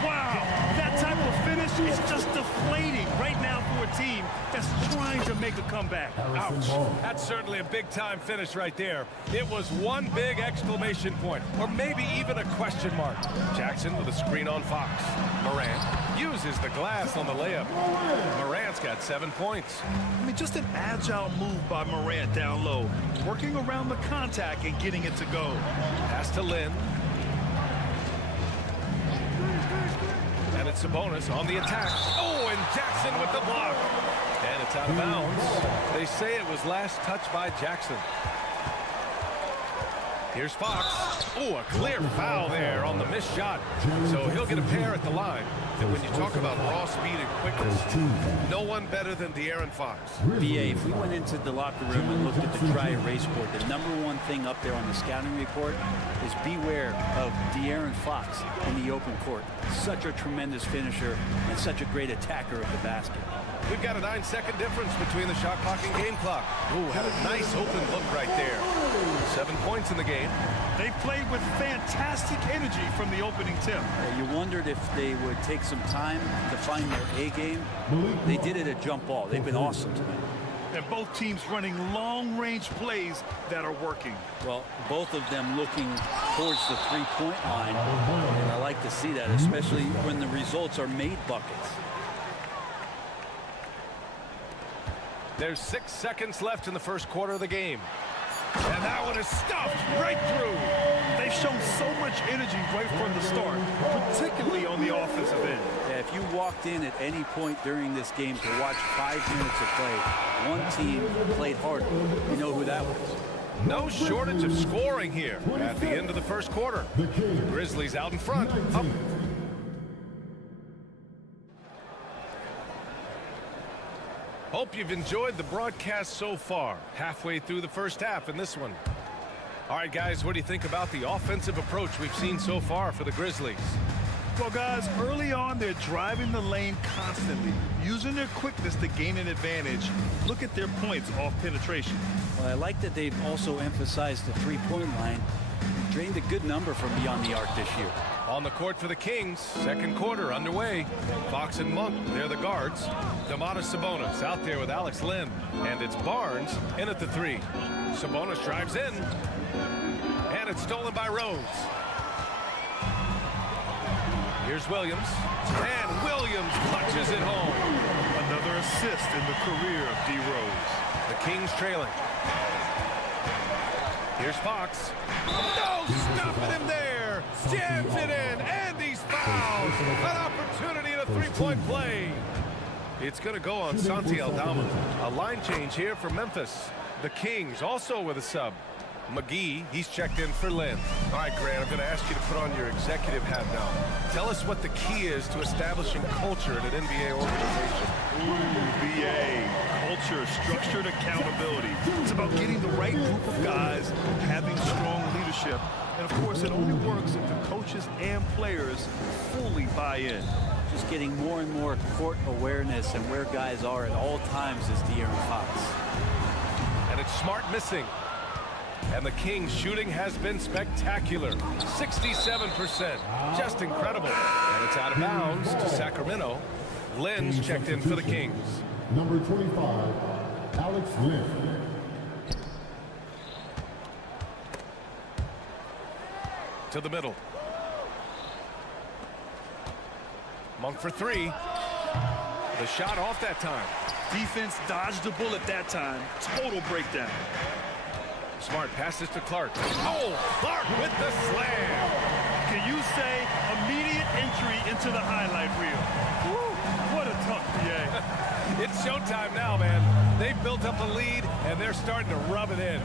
Wow, that type of finish is just deflating right now for a team that's trying to make a comeback. Ouch. That's certainly a big-time finish right there. It was one big exclamation point, or maybe even a question mark. Jackson with a screen on Fox. Morant uses the glass on the layup. Morant's got 7 points. I mean, just an agile move by Morant down low, working around the contact and getting it to go. Pass to Lynn. And it's Sabonis on the attack. Oh, and Jackson with the block. And it's out of bounds. They say it was last touched by Jackson. Here's Fox. Oh, a clear foul there on the missed shot. So he'll get a pair at the line. And when you talk about raw speed and quickness, no one better than De'Aaron Fox. B.A., if we went into the locker room and looked at the dry erase board, the #1 thing up there on the scouting report is beware of De'Aaron Fox in the open court. Such a tremendous finisher and such a great attacker of the basket. We've got a 9-second difference between the shot clock and game clock. Ooh, had a nice open look right there. 7 points in the game. They played with fantastic energy from the opening tip. You wondered if they would take some time to find their A game. They did it at jump ball. They've been awesome tonight. And both teams running long-range plays that are working. Well, both of them looking towards the three-point line. And I like to see that, especially when the results are made buckets. There's 6 seconds left in the first quarter of the game. And that one is stuffed right through. They've shown so much energy right from the start, particularly on the offensive end. Yeah, if you walked in at any point during this game to watch 5 minutes of play, one team played harder. You know who that was. No shortage of scoring here at the end of the first quarter. The Grizzlies out in front. Up. Hope you've enjoyed the broadcast so far. Halfway through the first half in this one. All right, guys, what do you think about the offensive approach we've seen so far for the Grizzlies? Well, guys, early on, they're driving the lane constantly, using their quickness to gain an advantage. Look at their points off penetration. Well, I like that they've also emphasized the three-point line. Drained a good number from beyond the arc this year. On the court for the Kings, second quarter underway. Fox and Monk, they're the guards. Domantas Sabonis out there with Alex Len. And it's Barnes in at the 3. Sabonis drives in. And it's stolen by Rose. Here's Williams. And Williams clutches it home. Another assist in the career of D. Rose. The Kings trailing. Here's Fox. No, stopping him there. Jams it in, and he's fouled. An opportunity in a three-point play. It's going to go on Santi Aldama. A line change here for Memphis. The Kings also with a sub. McGee, he's checked in for Lynn. All right, Grant, I'm going to ask you to put on your executive hat now. Tell us what the key is to establishing culture in an NBA organization. BA, culture, structured accountability. It's about getting the right group of guys, having strong leadership. And, of course, it only works if the coaches and players fully buy in. Just getting more and more court awareness and where guys are at all times is De'Aaron Fox. And it's Smart missing. And the Kings' shooting has been spectacular. 67%. Just incredible. And it's out of bounds to Sacramento. Lynn's checked in for the Kings. Number 25, Alex Lynn. To the middle. Monk for 3. The shot off that time. Defense dodged the bullet that time. Total breakdown. Smart passes to Clark. Oh, Clark with the slam. Can you say immediate entry into the highlight reel? Woo, what a tough PA. It's showtime now, man. They've built up a lead, and they're starting to rub it in.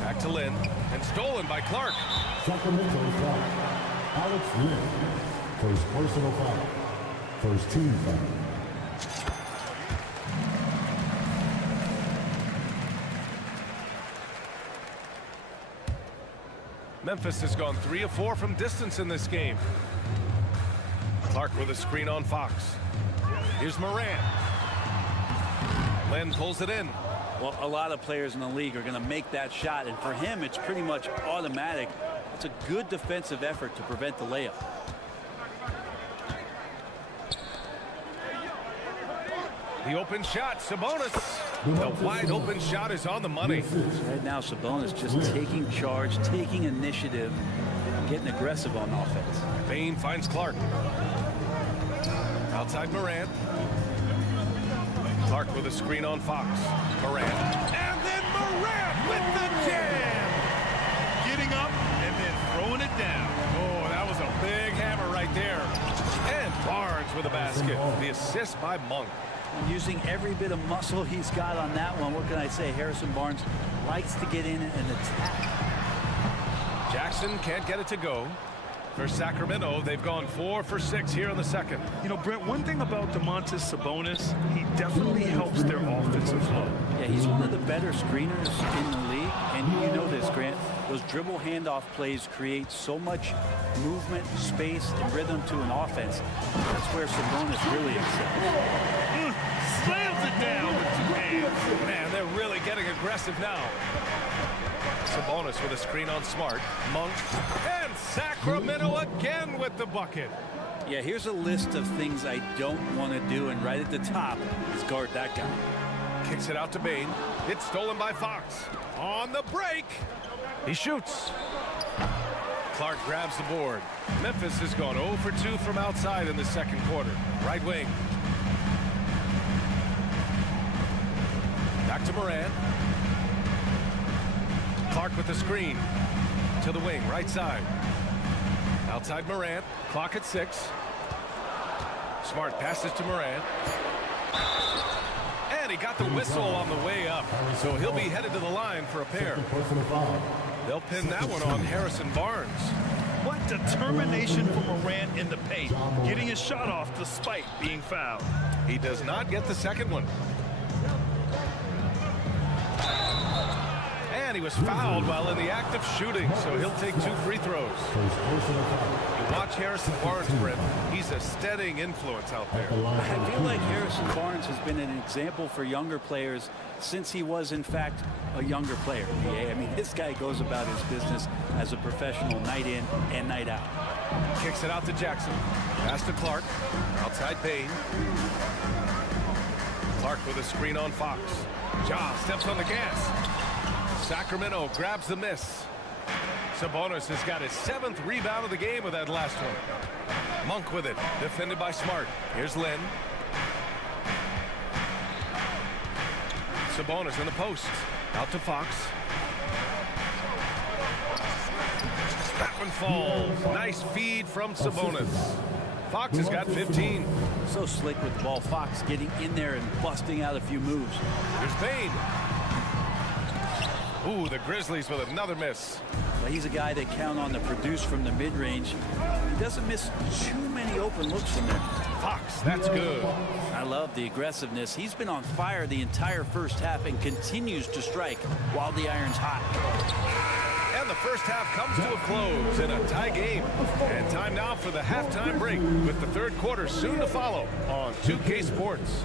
Back to Lynn, and stolen by Clark. Sacramento foul. Alex Lynn. First personal foul. First team foul. Memphis has gone 3 of 4 from distance in this game. Clark with a screen on Fox. Here's Morant. Len pulls it in. Well, a lot of players in the league are going to make that shot, and for him, it's pretty much automatic. It's a good defensive effort to prevent the layup. The open shot, Sabonis. The wide open shot is on the money. Right now, Sabonis just taking charge, taking initiative, getting aggressive on offense. Bain finds Clark. Outside Morant. Clark with a screen on Fox. Morant. And then Morant with the jam. Getting up and then throwing it down. Oh, that was a big hammer right there. And Barnes with a basket. The assist by Monk. Using every bit of muscle he's got on that one. What can I say? Harrison Barnes likes to get in and attack. Jackson can't get it to go. For Sacramento, they've gone 4 for 6 here in the second. You know, Brent, one thing about Domantas Sabonis, he definitely helps their offensive flow. Yeah, he's one of the better screeners in the league. And you know this, Grant. Those dribble handoff plays create so much movement, space, and rhythm to an offense. That's where Sabonis really excels. Slams it down with 2 hands. Man, they're really getting aggressive now. Sabonis with a screen on Smart. Monk. And Sacramento again with the bucket. Yeah, here's a list of things I don't want to do, and right at the top is guard that guy. Kicks it out to Bain. It's stolen by Fox. On the break. He shoots. Clark grabs the board. Memphis has gone 0 for 2 from outside in the second quarter. Right wing. Back to Morant. Clark with the screen. To the wing, right side. Outside Morant. Clock at 6. Smart passes to Morant. And he got the whistle on the way up. So he'll be headed to the line for a pair. They'll pin that one on Harrison Barnes. What determination from Morant in the paint, getting his shot off despite being fouled. He does not get the second one. And he was fouled while in the act of shooting, so he'll take 2 free throws. You watch Harrison Barnes, Brent. He's a steadying influence out there. I feel like Harrison Barnes has been an example for younger players since he was, in fact, a younger player. I mean, this guy goes about his business as a professional night in and night out. Kicks it out to Jackson. Pass to Clark. Outside Bain. Clark with a screen on Fox. Ja steps on the gas. Sacramento grabs the miss. Sabonis has got his 7th rebound of the game with that last one. Monk with it, defended by Smart. Here's Len. Sabonis in the post. Out to Fox. That one falls. Nice feed from Sabonis. Fox has got 15. So slick with the ball. Fox getting in there and busting out a few moves. Here's Bain. Ooh, the Grizzlies with another miss. Well, he's a guy they count on to produce from the mid-range. He doesn't miss too many open looks from there. Fox, that's good. I love the aggressiveness. He's been on fire the entire first half and continues to strike while the iron's hot. And the first half comes to a close in a tie game. And time now for the halftime break with the third quarter soon to follow on 2K Sports.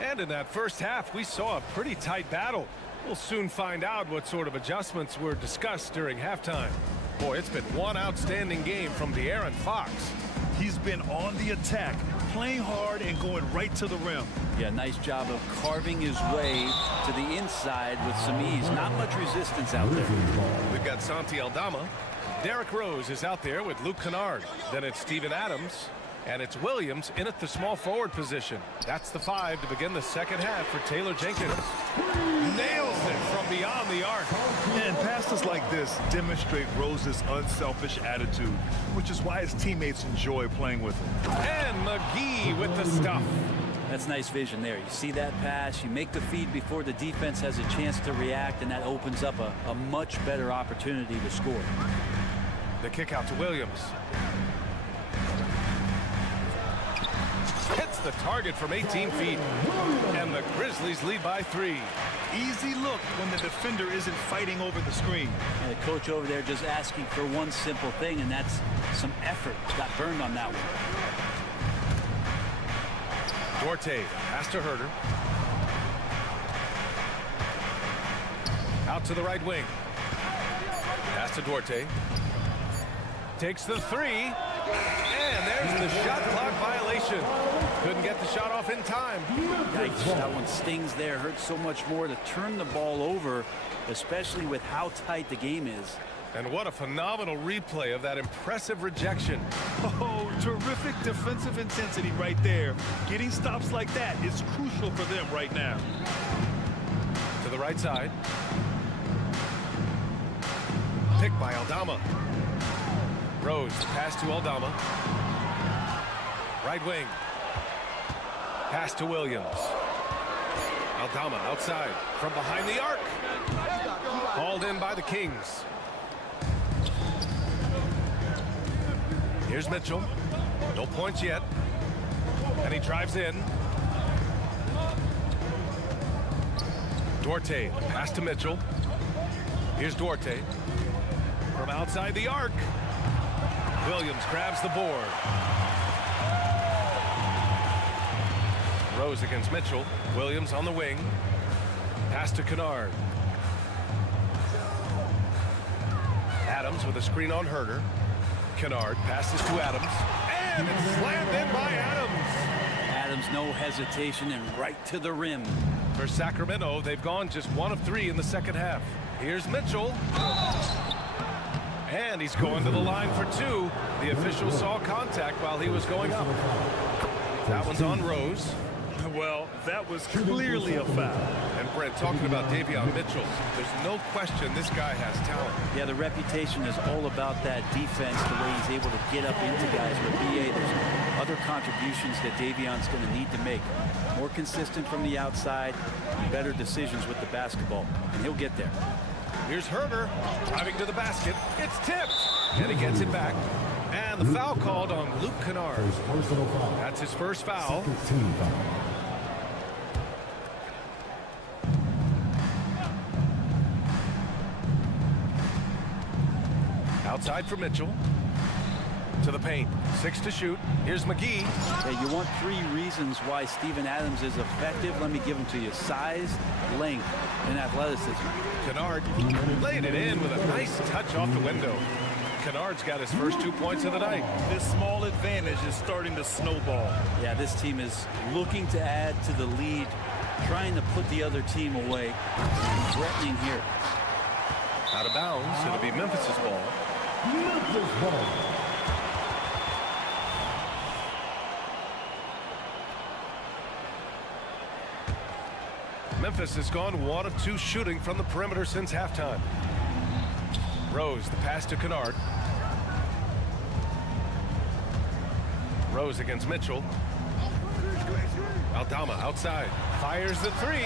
And in that first half, we saw a pretty tight battle. We'll soon find out what sort of adjustments were discussed during halftime. Boy, it's been one outstanding game from De'Aaron Fox. He's been on the attack, playing hard and going right to the rim. Yeah, nice job of carving his way to the inside with some ease. Not much resistance out there. We've got Santi Aldama. Derrick Rose is out there with Luke Kennard. Then it's Steven Adams. And it's Williams in at the small forward position. That's the 5 to begin the second half for Taylor Jenkins. Nails it from beyond the arc. And passes like this demonstrate Rose's unselfish attitude, which is why his teammates enjoy playing with him. And McGee with the stuff. That's nice vision there. You see that pass, you make the feed before the defense has a chance to react, and that opens up a much better opportunity to score. The kick out to Williams. Hits the target from 18 feet. And the Grizzlies lead by 3. Easy look when the defender isn't fighting over the screen. And the coach over there just asking for one simple thing, and that's some effort. Got burned on that one. Duarte, pass to Herder. Out to the right wing. Pass to Duarte. Takes the 3. And there's the shot clock violation. Couldn't get the shot off in time. Yikes, that one stings there. Hurts so much more to turn the ball over, especially with how tight the game is. And what a phenomenal replay of that impressive rejection. Oh, terrific defensive intensity right there. Getting stops like that is crucial for them right now. To the right side. Picked by Aldama. Rose, pass to Aldama. Right wing. Pass to Williams. Aldama outside from behind the arc. Hauled in by the Kings. Here's Mitchell. No points yet. And he drives in. Duarte, pass to Mitchell. Here's Duarte. From outside the arc. Williams grabs the board. Rose against Mitchell. Williams on the wing. Pass to Kennard. Adams with a screen on Herder. Kennard passes to Adams. And it's slammed in by Adams. Adams, no hesitation, and right to the rim. For Sacramento, they've gone just 1 of 3 in the second half. Here's Mitchell. And he's going to the line for 2. The official saw contact while he was going up. That one's on Rose. Well, that was clearly a foul. And Brent, talking about Davion Mitchell, there's no question this guy has talent. Yeah, the reputation is all about that defense, the way he's able to get up into guys. But BA, there's other contributions that Davion's going to need to make. More consistent from the outside, better decisions with the basketball, and he'll get there. Here's Herder driving to the basket. It's tipped, and he gets it back. And the foul called on Luke Kennard. That's his first foul. Outside for Mitchell. To the paint. 6 to shoot. Here's McGee. Hey, you want 3 reasons why Steven Adams is effective? Let me give them to you. Size, length, and athleticism. Kennard laid it in with a nice touch off the window. Kennard's got his first 2 points of the night. This small advantage is starting to snowball. Yeah, this team is looking to add to the lead, trying to put the other team away, threatening here. Out of bounds, it'll be Memphis's ball. Memphis ball. Memphis has gone 1 of 2 shooting from the perimeter since halftime. Rose, the pass to Kennard. Rose against Mitchell. Aldama outside. Fires the 3.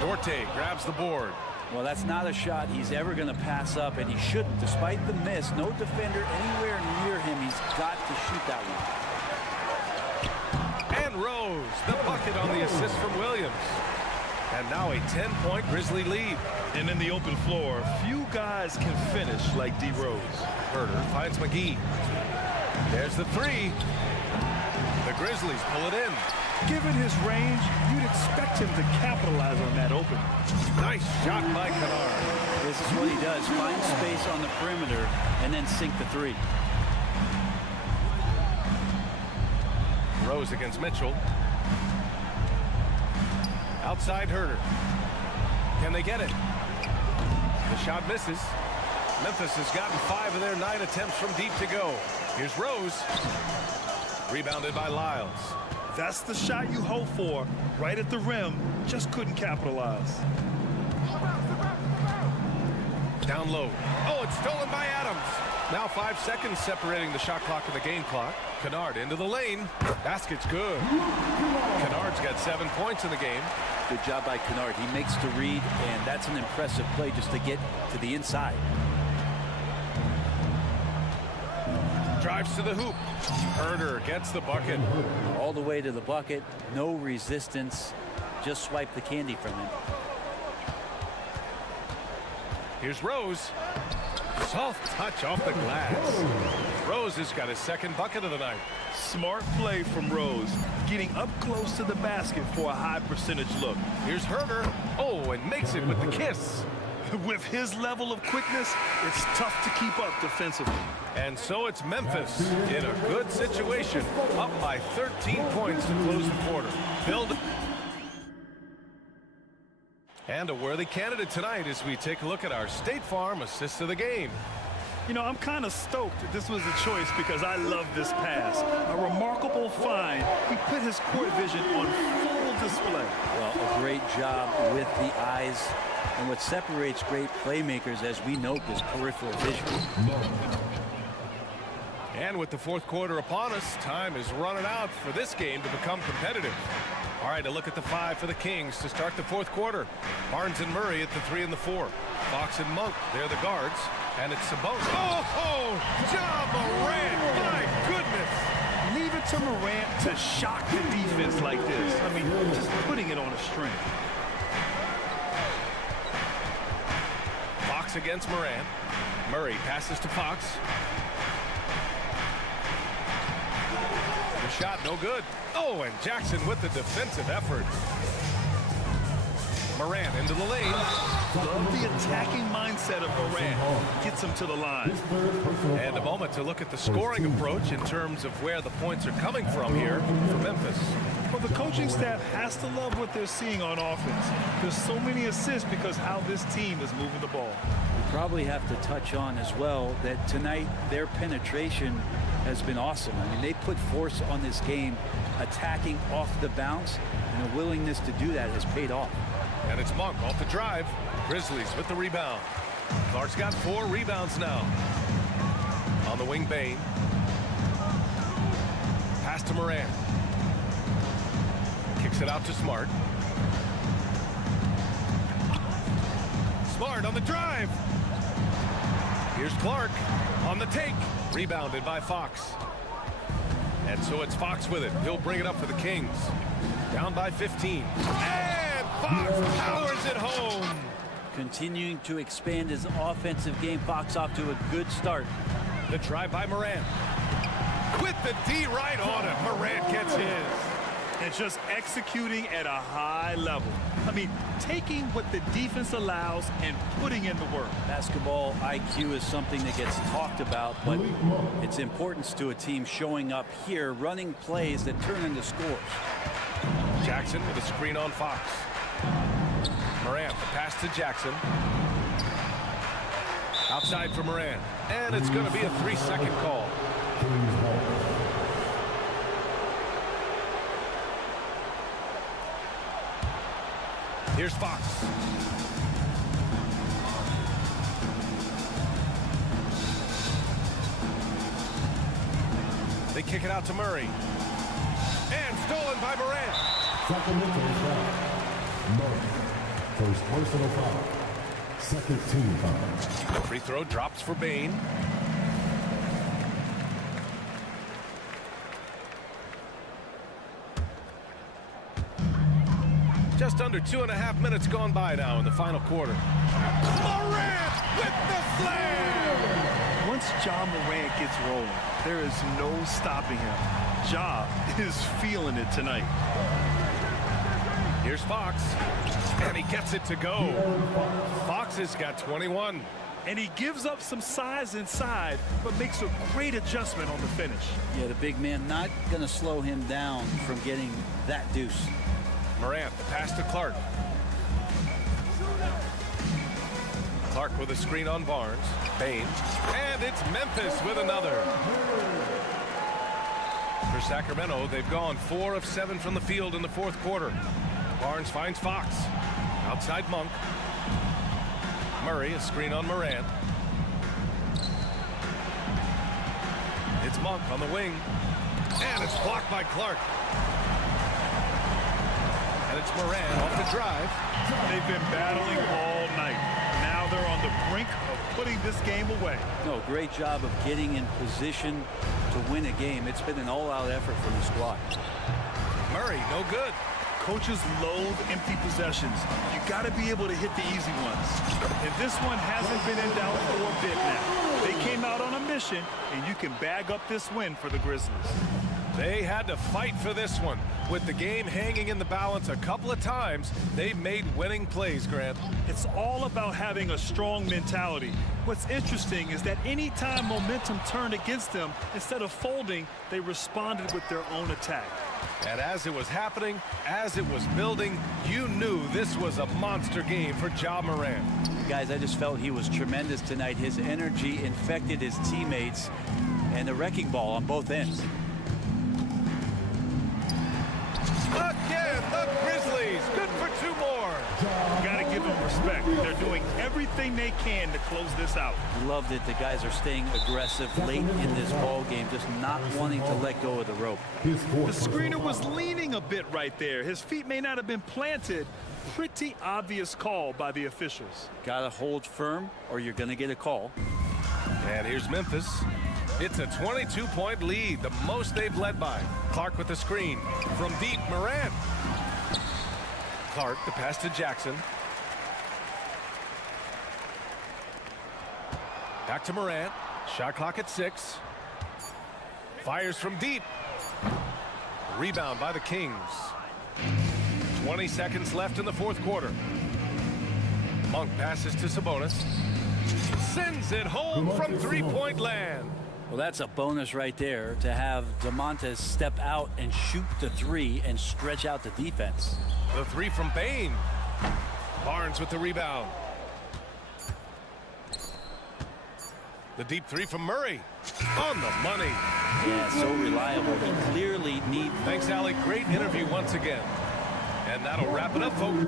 Duarte grabs the board. Well, that's not a shot he's ever going to pass up, and he shouldn't. Despite the miss, no defender anywhere near him. He's got to shoot that one. And Rose, the bucket on the assist from Williams. And now a 10-point Grizzly lead. And in the open floor, few guys can finish like D. Rose. Herder finds McGee. There's the 3. The Grizzlies pull it in. Given his range, you'd expect him to capitalize on that open. Nice shot by Kennard. This is what he does. Find space on the perimeter and then sink the 3. Rose against Mitchell. Outside Herder. Can they get it? The shot misses. Memphis has gotten 5 of their 9 attempts from deep to go. Here's Rose. Rebounded by Lyles. That's the shot you hope for. Right at the rim. Just couldn't capitalize. Down low. Oh, it's stolen by Adams. Now 5 seconds separating the shot clock and the game clock. Kennard into the lane. Basket's good. Kennard's got 7 points in the game. Good job by Kennard. He makes the read, and that's an impressive play just to get to the inside. Drives to the hoop. Herder gets the bucket. All the way to the bucket. No resistance. Just swipe the candy from him. Here's Rose. Soft touch off the glass. Rose has got his second bucket of the night. Smart play from Rose, getting up close to the basket for a high percentage look. Here's Herder. Oh, and makes it with the kiss. With his level of quickness, it's tough to keep up defensively. And so it's Memphis in a good situation, up by 13 points to close the quarter. Build. And a worthy candidate tonight as we take a look at our State Farm assist of the game. You know, I'm kind of stoked that this was a choice because I love this pass. A remarkable find. He put his court vision on full display. Well, a great job with the eyes. And what separates great playmakers, as we note, is peripheral vision. And with the fourth quarter upon us, time is running out for this game to become competitive. All right, a look at the 5 for the Kings to start the fourth quarter. Barnes and Murray at the 3 and the 4. Fox and Monk, they're the guards. And it's Sabonis. Oh, Ja Morant, my goodness. Leave it to Morant to shock the defense like this. I mean, just putting it on a string. Fox against Morant. Murray passes to Fox. The shot no good. Oh, and Jackson with the defensive effort. Morant into the lane. Love the attacking mindset of Morant. Gets him to the line. And a moment to look at the scoring approach in terms of where the points are coming from here for Memphis. Well, the coaching staff has to love what they're seeing on offense. There's so many assists because how this team is moving the ball. We probably have to touch on as well that tonight their penetration has been awesome. I mean, they put force on this game, attacking off the bounce, and the willingness to do that has paid off. And it's Monk off the drive. Grizzlies with the rebound. Clark's got 4 rebounds now. On the wing, Bain. Pass to Morant. Kicks it out to Smart. Smart on the drive. Here's Clark on the take. Rebounded by Fox. And so it's Fox with it. He'll bring it up for the Kings. Down by 15. And Fox powers it home. Continuing to expand his offensive game. Fox off to a good start. The drive by Morant. With the D right on it. Morant gets his. And just executing at a high level. I mean, taking what the defense allows and putting in the work. Basketball IQ is something that gets talked about, but its importance to a team showing up here, running plays that turn into scores. Jackson with a screen on Fox. Morant, the pass to Jackson. Outside for Morant. And it's going to be a 3-second call. Here's Fox. They kick it out to Murray. And stolen by Morant. Sacramento foul. Murray. First personal foul. Second team foul. Free throw drops for Bain. Just under 2.5 minutes gone by now in the final quarter. Morant with the slam! Once Ja Morant gets rolling, there is no stopping him. Ja is feeling it tonight. Here's Fox, and he gets it to go. Fox has got 21. And he gives up some size inside, but makes a great adjustment on the finish. Yeah, the big man not going to slow him down from getting that deuce. Morant, the pass to Clark. Clark with a screen on Barnes. Bain. And it's Memphis with another. For Sacramento, they've gone 4 of 7 from the field in the fourth quarter. Barnes finds Fox. Outside Monk. Murray, a screen on Morant. It's Monk on the wing. And it's blocked by Clark. Moran off the drive. They've been battling all night. Now they're on the brink of putting this game away. No, great job of getting in position to win a game. It's been an all-out effort from the squad. Murray, no good. Coaches loathe empty possessions. You got to be able to hit the easy ones. And this one hasn't been in doubt for a bit now. They came out on a mission, and you can bag up this win for the Grizzlies. They had to fight for this one. With the game hanging in the balance a couple of times, they've made winning plays, Grant. It's all about having a strong mentality. What's interesting is that anytime momentum turned against them, instead of folding, they responded with their own attack. And as it was happening, as it was building, you knew this was a monster game for Ja Morant. Guys, I just felt he was tremendous tonight. His energy infected his teammates, and the wrecking ball on both ends. Again, the Grizzlies, good for 2 more. Got to give them respect. They're doing everything they can to close this out. Loved it. The guys are staying aggressive late in this ball game, just not wanting to let go of the rope. The screener was leaning a bit right there. His feet may not have been planted. Pretty obvious call by the officials. Got to hold firm or you're going to get a call. And here's Memphis. It's a 22-point lead, the most they've led by. Clark with the screen. From deep, Morant. Clark, the pass to Jackson. Back to Morant. Shot clock at 6. Fires from deep. Rebound by the Kings. 20 seconds left in the 4th quarter. Monk passes to Sabonis. Sends it home from 3-point land. Well, that's a bonus right there to have Domantas step out and shoot the 3 and stretch out the defense. The 3 from Bain. Barnes with the rebound. The deep 3 from Murray. On the money. Yeah, so reliable. He clearly needs... Thanks, Allie. Great interview once again. And that'll wrap it up, folks.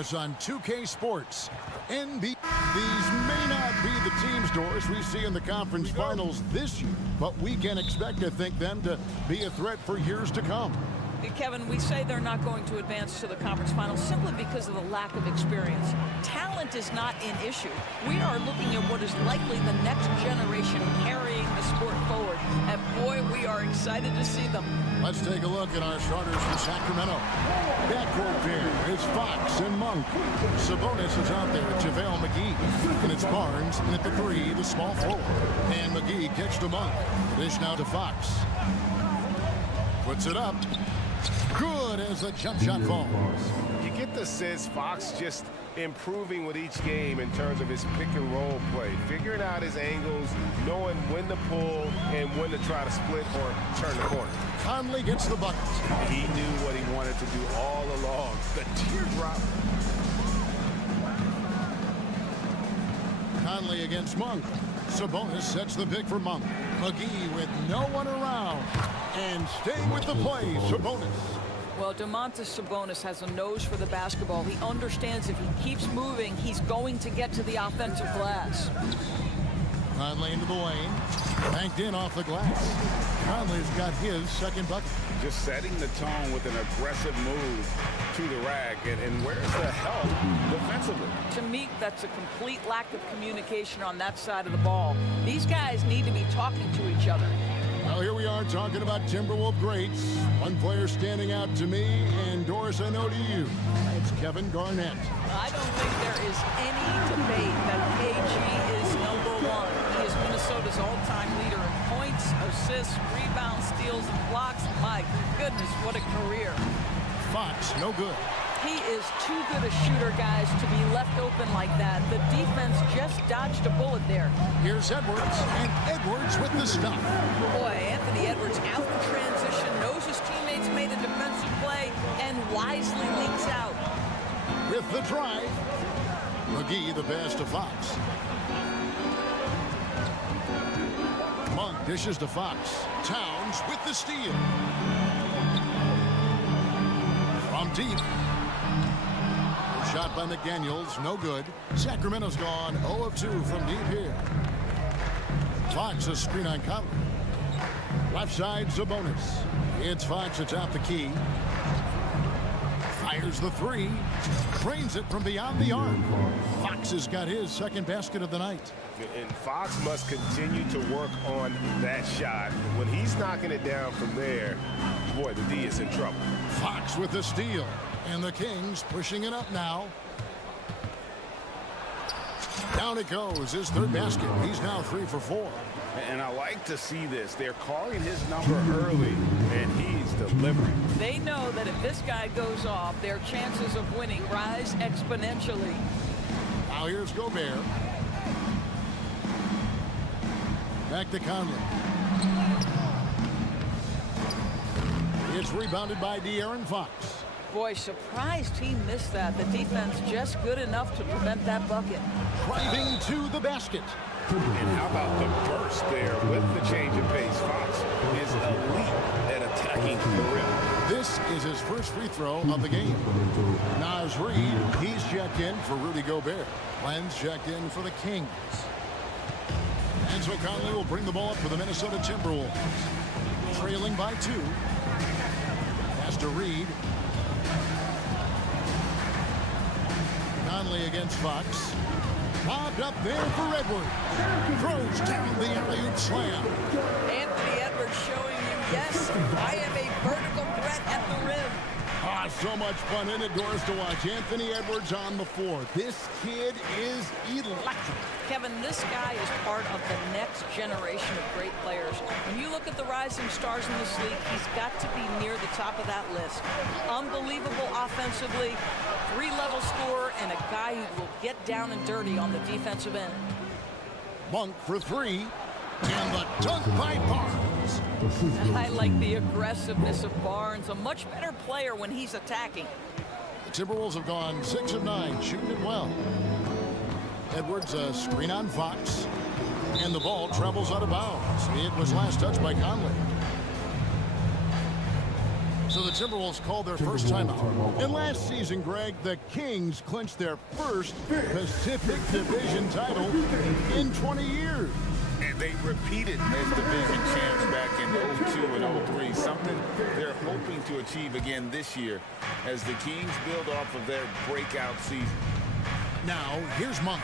Us on 2K Sports. NBA. These may not be the team's doors we see in the conference finals this year, but we can expect to think them to be a threat for years to come. Kevin, we say they're not going to advance to the conference finals simply because of the lack of experience. Talent is not an issue. We are looking at what is likely the next generation carrying the sport forward. And boy, we are excited to see them. Let's take a look at our starters from Sacramento. Backcourt pair is Fox and Monk. Sabonis is out there at JaVale McGee. And it's Barnes, and at the three, the small forward. And McGee kicks to Monk. Dish now to Fox. Puts it up. Good as the jump shot falls. You get the sense Fox just improving with each game in terms of his pick and roll play, figuring out his angles, knowing when to pull and when to try to split or turn the corner. Conley gets the bucket. He knew what he wanted to do all along. The teardrop. Conley against Monk. Sabonis sets the pick for Monk. McGee with no one around. And staying with the play, Sabonis. Well, Domantas Sabonis has a nose for the basketball. He understands if he keeps moving, he's going to get to the offensive glass. Conley into the lane. Banked in off the glass. Conley's got his second bucket. Just setting the tone with an aggressive move to the rack. And where's the help defensively? To me, that's a complete lack of communication on that side of the ball. These guys need to be talking to each other. Well, here we are talking about Timberwolf greats. One player standing out to me, and Doris, I know to you. It's Kevin Garnett. I don't think there is any debate that KG is #1. He is Minnesota's all-time leader in points, assists, rebounds, steals, and blocks. My goodness, what a career. Fox, no good. He is too good a shooter, guys, to be left open like that. The defense just dodged a bullet there. Here's Edwards, and Edwards with the stuff. Boy, Anthony Edwards out in transition, knows his teammates made a defensive play, and wisely leaks out. With the drive, McGee the pass to Fox. Monk dishes to Fox. Towns with the steal. deep. Shot by McDaniels, no good. Sacramento's gone 0 of 2 from deep here. Fox a screen on Conley. Left side, Sabonis. It's Fox atop the key. Fires the three. Drains it from beyond the arc. Fox has got his second basket of the night. And Fox must continue to work on that shot. When he's knocking it down from there, boy, the D is in trouble. Fox with the steal. And the Kings pushing it up now. Down it goes, his third basket. He's now 3 for 4. And I like to see this. They're calling his number early, and he's delivering. They know that if this guy goes off, their chances of winning rise exponentially. Now here's Gobert. Back to Conley. It's rebounded by De'Aaron Fox. Boy, surprised he missed that. The defense just good enough to prevent that bucket. Driving to the basket. And how about the burst there with the change of pace? Fox is elite at attacking the rim. This is his first free throw of the game. Naz Reid, he's checked in for Rudy Gobert. Lenz checked in for the Kings. And so Conley will bring the ball up for the Minnesota Timberwolves. Trailing by 2. Pass to Reid. Conley against Fox. Lobbed up there for Edwards. Throws down the alley-oop slam. Anthony Edwards showing you, yes, I am a vertical threat at the rim. So much fun indoors to watch. Anthony Edwards on the floor. This kid is electric. Kevin, this guy is part of the next generation of great players. When you look at the rising stars in this league, he's got to be near the top of that list. Unbelievable offensively, 3-level scorer, and a guy who will get down and dirty on the defensive end. Monk for 3, and the dunk by Barnes. I like the aggressiveness of Barnes, a much better player when he's attacking. The Timberwolves have gone 6 of 9, shooting it well. Edwards a screen on Fox, and the ball travels out of bounds. It was last touched by Conley. So the Timberwolves called their first timeout. And last season, Greg, the Kings clinched their first Pacific Division title in 20 years. And they repeated as division champs back in 02 and 03, something they're hoping to achieve again this year as the Kings build off of their breakout season. Now, here's Monk.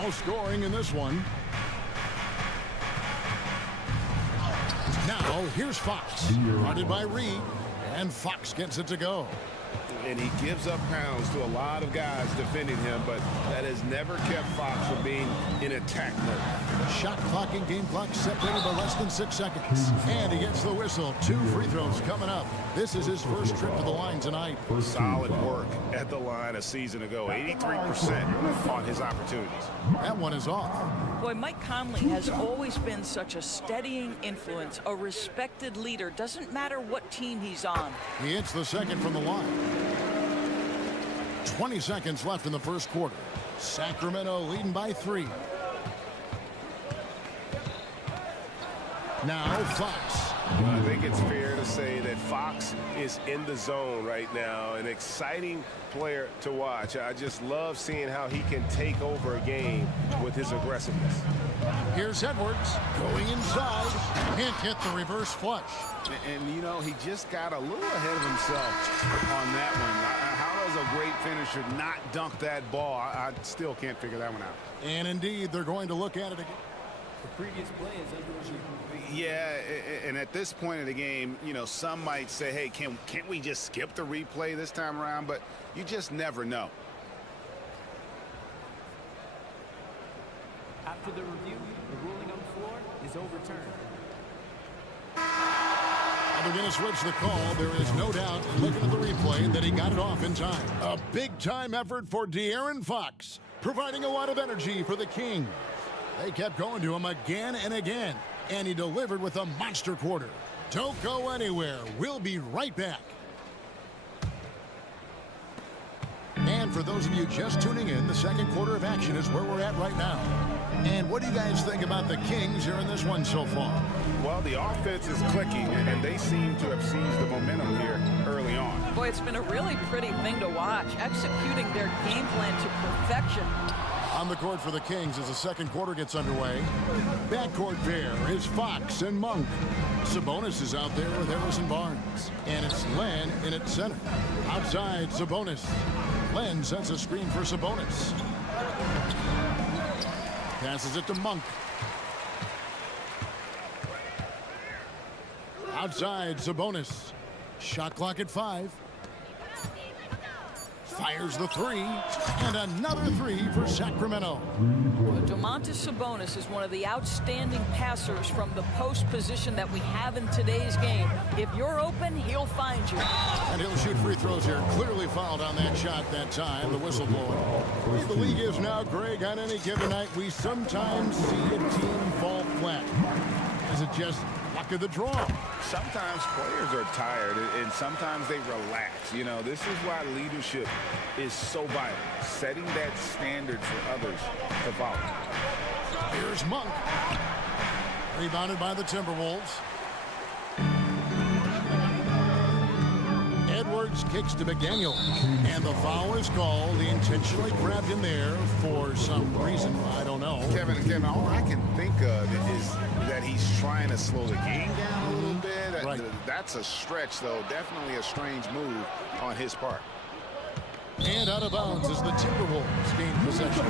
No scoring in this one. Now, here's Fox. Guarded by Reid, and Fox gets it to go. And he gives up pounds to a lot of guys defending him, but that has never kept Fox from being in attack mode. Shot clock and game clock separated by less than 6 seconds. And he gets the whistle. 2 free throws coming up. This is his first trip to the line tonight. Solid work at the line a season ago. 83% on his opportunities. That one is off. Boy, Mike Conley has always been such a steadying influence, a respected leader. Doesn't matter what team he's on. He hits the second from the line. 20 seconds left in the first quarter. Sacramento leading by 3. Now Fox. I think it's fair to say that Fox is in the zone right now. An exciting player to watch. I just love seeing how he can take over a game with his aggressiveness. Here's Edwards going inside. Can't hit the reverse flush. And, you know, he just got a little ahead of himself on that one. How does a great finisher not dunk that ball? I still can't figure that one out. And indeed, they're going to look at it again. The previous play is under review. Yeah, and at this point in the game, you know, some might say, hey, can't we just skip the replay this time around? But you just never know. After the review, the ruling on the floor is overturned. They're going to switch the call. There is no doubt, looking at the replay, that he got it off in time. A big-time effort for De'Aaron Fox, providing a lot of energy for the Kings. They kept going to him again and again, and he delivered with a monster quarter. Don't go anywhere. We'll be right back. And for those of you just tuning in, the second quarter of action is where we're at right now. And what do you guys think about the Kings here in this one so far? Well, the offense is clicking, and they seem to have seized the momentum here early on. Boy, Boy, it's been a really pretty thing to watch, executing their game plan to perfection. On the court for the Kings as the second quarter gets underway. Backcourt pair is Fox and Monk. Sabonis is out there with Harrison Barnes. And it's Len in at center. Outside, Sabonis. Len sends a screen for Sabonis. Passes it to Monk. Outside, Sabonis. Shot clock at 5. Fires the three, and another three for Sacramento. Domantas Sabonis is one of the outstanding passers from the post position that we have in today's game. If you're open, he'll find you. And he'll shoot free throws here. Clearly fouled on that shot that time. The whistle blowing. The league is now, Greg, on any given night, we sometimes see a team fall flat. Is it just luck of the draw? Sometimes players are tired, and sometimes they relax. You know, this is why leadership is so vital. Setting that standard for others to follow. Here's Monk. Rebounded by the Timberwolves. Edwards kicks to McDaniel. And the foul is called. He intentionally grabbed him there for some reason. I don't know. Kevin, all I can think of is that he's trying to slow the game down a little bit. Right. That's a stretch, though. Definitely a strange move on his part. And out of bounds as the Timberwolves gain possession.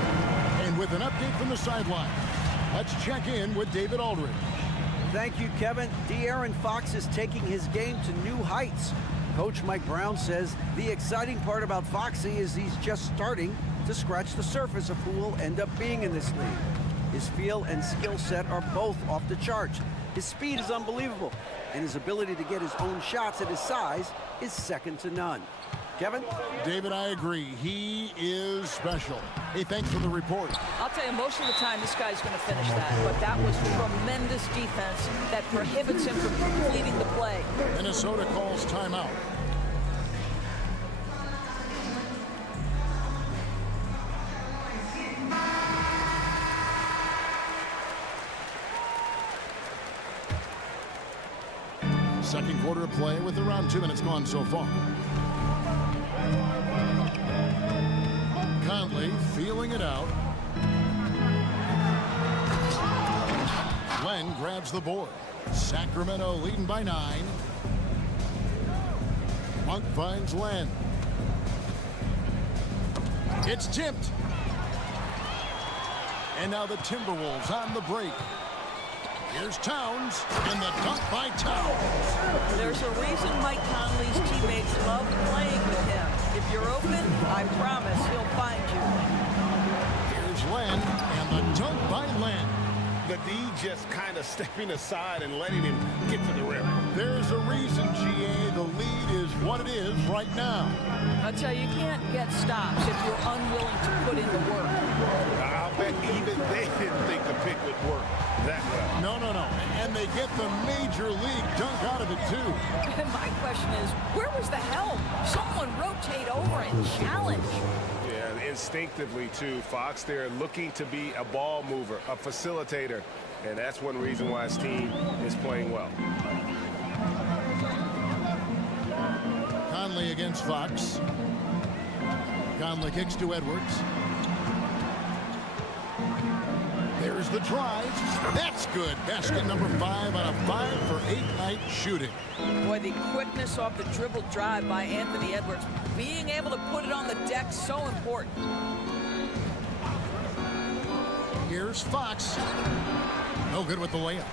And with an update from the sideline, let's check in with David Aldridge. Thank you, Kevin. De'Aaron Fox is taking his game to new heights. Coach Mike Brown says the exciting part about Foxy is he's just starting to scratch the surface of who will end up being in this league. His feel and skill set are both off the charts. His speed is unbelievable, and his ability to get his own shots at his size is second to none. Kevin? David, I agree. He is special. Hey, thanks for the report. I'll tell you, most of the time this guy's going to finish that, but that was tremendous defense that prohibits him from completing the play. Minnesota calls timeout. Second quarter of play with around 2 minutes gone so far. Conley feeling it out. Len grabs the board. Sacramento leading by 9. Monk finds Len. It's tipped. And now the Timberwolves on the break. Here's Towns, and the dunk by Towns. There's a reason Mike Conley's teammates love playing with him. If you're open, I promise he'll find you. Here's Len, and the dunk by Len. The D just kind of stepping aside and letting him get to the rim. There's a reason, GA. The lead is what it is right now. I'll tell you, you can't get stops if you're unwilling to put in the work. I'll bet even they didn't think the pick would work that well. No. And they get the major league dunk out of it, too. And my question is, where was the help? Someone rotate over and challenge. Yeah, instinctively, too. Fox there looking to be a ball mover, a facilitator. And that's one reason why his team is playing well. Conley against Fox. Conley kicks to Edwards. There's the drive. That's good. Basket number 5 on a 5-for-8 night shooting. Boy, the quickness off the dribble drive by Anthony Edwards. Being able to put it on the deck, so important. Here's Fox. No good with the layup.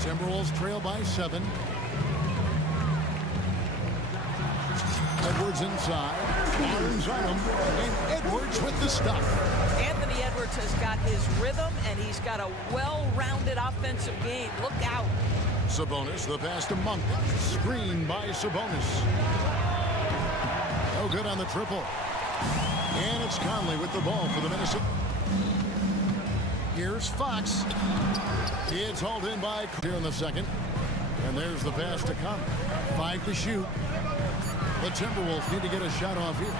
Timberwolves trail by 7. Edwards inside. Barnes on him. And Edwards with the stop. Anthony Edwards has got his rhythm, and he's got a well-rounded offensive game. Look out. Sabonis, the pass to Monk. Screen by Sabonis. No good on the triple. And it's Conley with the ball for the Minnesota. Here's Fox. It's hauled in by here in the second. And there's the pass to Conley. 5 to shoot. The Timberwolves need to get a shot off here.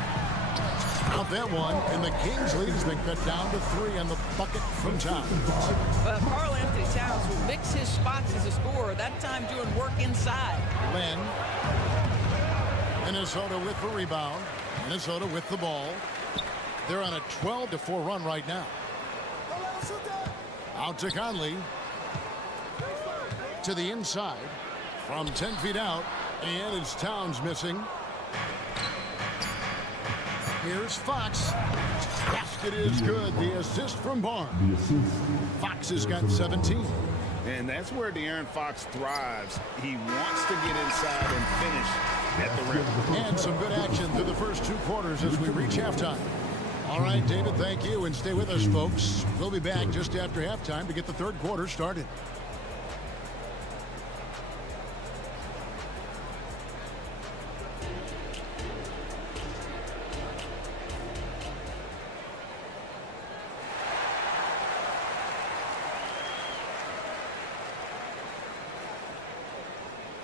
Out that one, and the Kings lead has been cut down to 3 on the bucket from Towns. Karl Anthony Towns will mix his spots as a scorer, that time doing work inside. Len. Minnesota with the rebound. Minnesota with the ball. They're on a 12-4 run right now. Out to Conley. To the inside. From 10 feet out. And it's Towns missing. Here's Fox. Basket is good. The assist from Barnes. Fox has got 17. And that's where De'Aaron Fox thrives. He wants to get inside and finish at the rim. And some good action through the first 2 quarters as we reach halftime. All right, David, thank you. And stay with us, folks. We'll be back just after halftime to get the 3rd quarter started.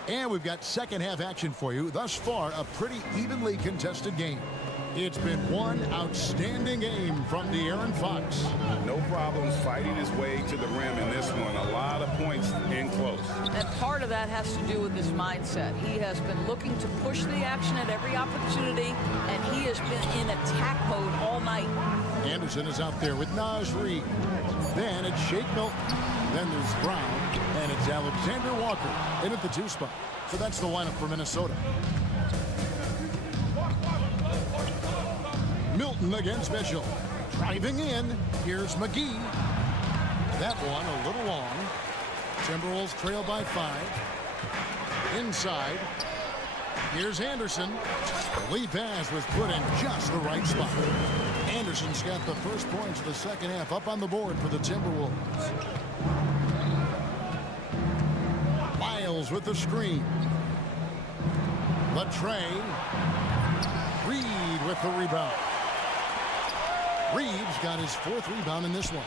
And we've got second half action for you. Thus far, a pretty evenly contested game. It's been one outstanding game from De'Aaron Fox. No problems fighting his way to the rim in this one. A lot of points in close. And part of that has to do with his mindset. He has been looking to push the action at every opportunity, and he has been in attack mode all night. Anderson is out there with Naz Reid. Then it's Shake Milton. Then there's Brown. And it's Alexander Walker in at the 2 spot. So that's the lineup for Minnesota. Milton against Mitchell. Driving in. Here's McGee. That one a little long. Timberwolves trail by 5. Inside. Here's Anderson. The lead pass was put in just the right spot. Anderson's got the first points of the second half up on the board for the Timberwolves. Miles with the screen. Latrey. Reed with the rebound. Reed's got his 4th rebound in this one.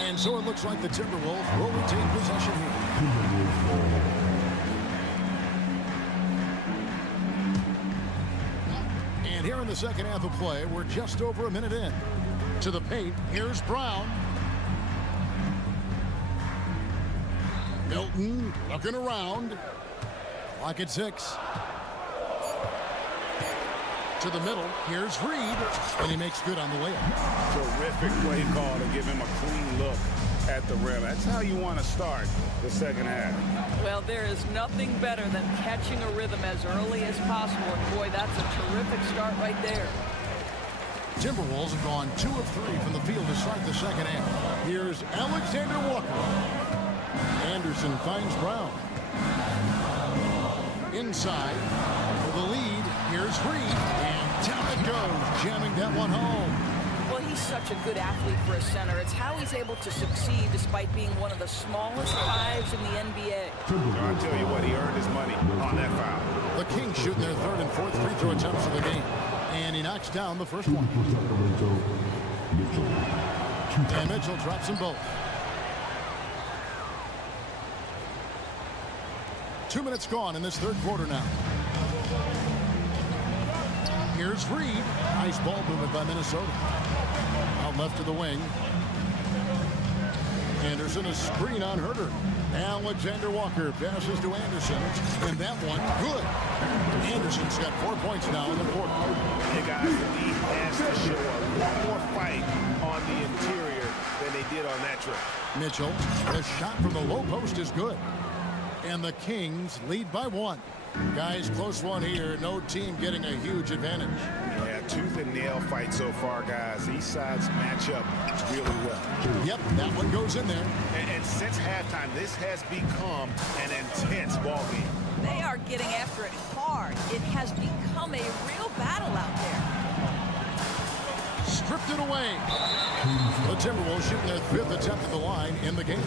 And so it looks like the Timberwolves will retain possession here. And here in the second half of play, we're just over a minute in. To the paint, here's Brown. Milton looking around. Clock at 6. To the middle, here's Reed, and he makes good on the layup. Terrific play call to give him a clean look at the rim. That's how you want to start the second half. Well, there is nothing better than catching a rhythm as early as possible. And boy, that's a terrific start right there. Timberwolves have gone 2 of 3 from the field to start the second half. Here's Alexander Walker. Anderson finds Brown. Inside for the lead. Here's Reed. And down it goes, jamming that one home. Well, he's such a good athlete for a center. It's how he's able to succeed despite being one of the smallest 5s in the NBA. I'll tell you what, he earned his money on that foul. The Kings shooting their 3rd and 4th free throw attempts of the game. And he knocks down the first one. And Mitchell drops them both. 2 minutes gone in this 3rd quarter now. Here's Reed. Nice ball movement by Minnesota. Out left to the wing. Anderson, a screen on Herter. Alexander Walker passes to Anderson. And that one, good. Anderson's got 4 points now in the quarter. Hey guys, he has to show a lot more fight on the interior than they did on that trip. Mitchell, the shot from the low post is good. And the Kings lead by 1. Guys, close one here. No team getting a huge advantage. Yeah, tooth and nail fight so far, guys. These sides match up really well. Yep, that one goes in there. And since halftime, this has become an intense ball game. They are getting after it hard. It has become a real battle out there. Stripped it away. The Timberwolves shooting their 5th attempt at the line in the game.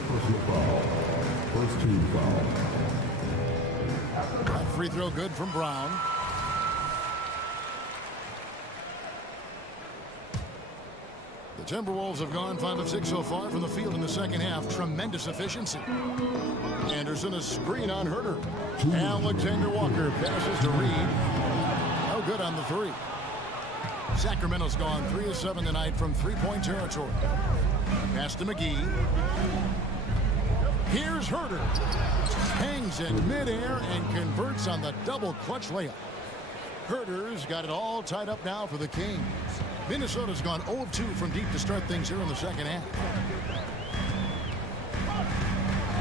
First team foul. That free throw good from Brown. The Timberwolves have gone 5 of 6 so far from the field in the second half. Tremendous efficiency. Anderson, a screen on Herter. Alexander Walker passes to Reed. No good on the 3. Sacramento's gone 3 of 7 tonight from 3-point territory. Pass to McGee. Here's Herter. Hangs in midair and converts on the double clutch layup. Herter's got it all tied up now for the Kings. Minnesota's gone 0 of 2 from deep to start things here in the second half.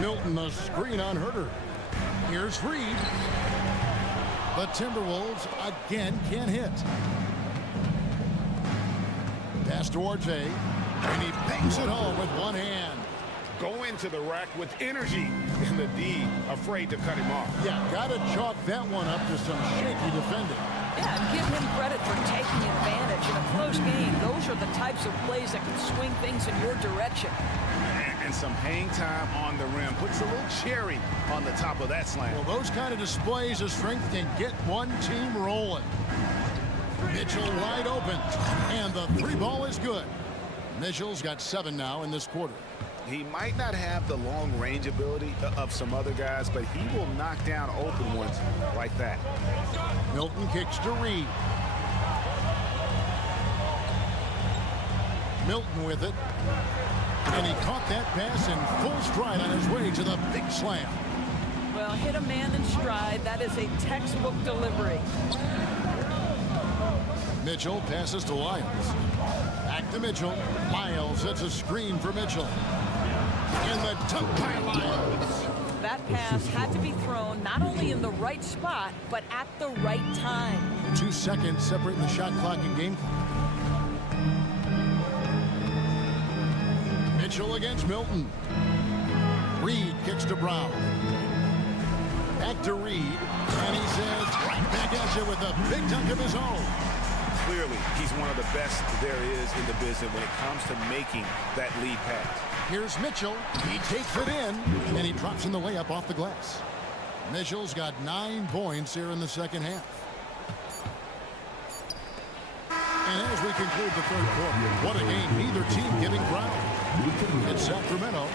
Milton, a screen on Herter. Here's Reed. The Timberwolves again can't hit. Pass towards A, and he bangs it home with one hand. Go into the rack with energy, and the D afraid to cut him off. Yeah, gotta chalk that one up to some shaky defending. Yeah, and give him credit for taking advantage in a close game. Those are the types of plays that can swing things in your direction. And some hang time on the rim. Puts a little cherry on the top of that slam. Well, those kind of displays of strength can get one team rolling. Mitchell wide open, and the three ball is good. Mitchell's got 7 now in this quarter. He might not have the long range ability of some other guys, but he will knock down open ones like that. Milton kicks to Reed. Milton with it. And he caught that pass in full stride on his way to the big slam. Well, hit a man in stride. That is a textbook delivery. Mitchell passes to Lyles. Back to Mitchell. Lyles, that's a screen for Mitchell. And the dunk by Lyles. That pass had to be thrown not only in the right spot, but at the right time. 2 seconds separating the shot clock and game clock. Mitchell against Milton. Reed kicks to Brown. Back to Reed. And he says, right back at you with a big dunk of his own. Clearly, he's one of the best there is in the business when it comes to making that lead pass. Here's Mitchell. He takes it in, and he drops in the layup off the glass. Mitchell's got 9 points here in the second half. And as we conclude the third quarter, what a game, neither team giving ground. It's Sacramento.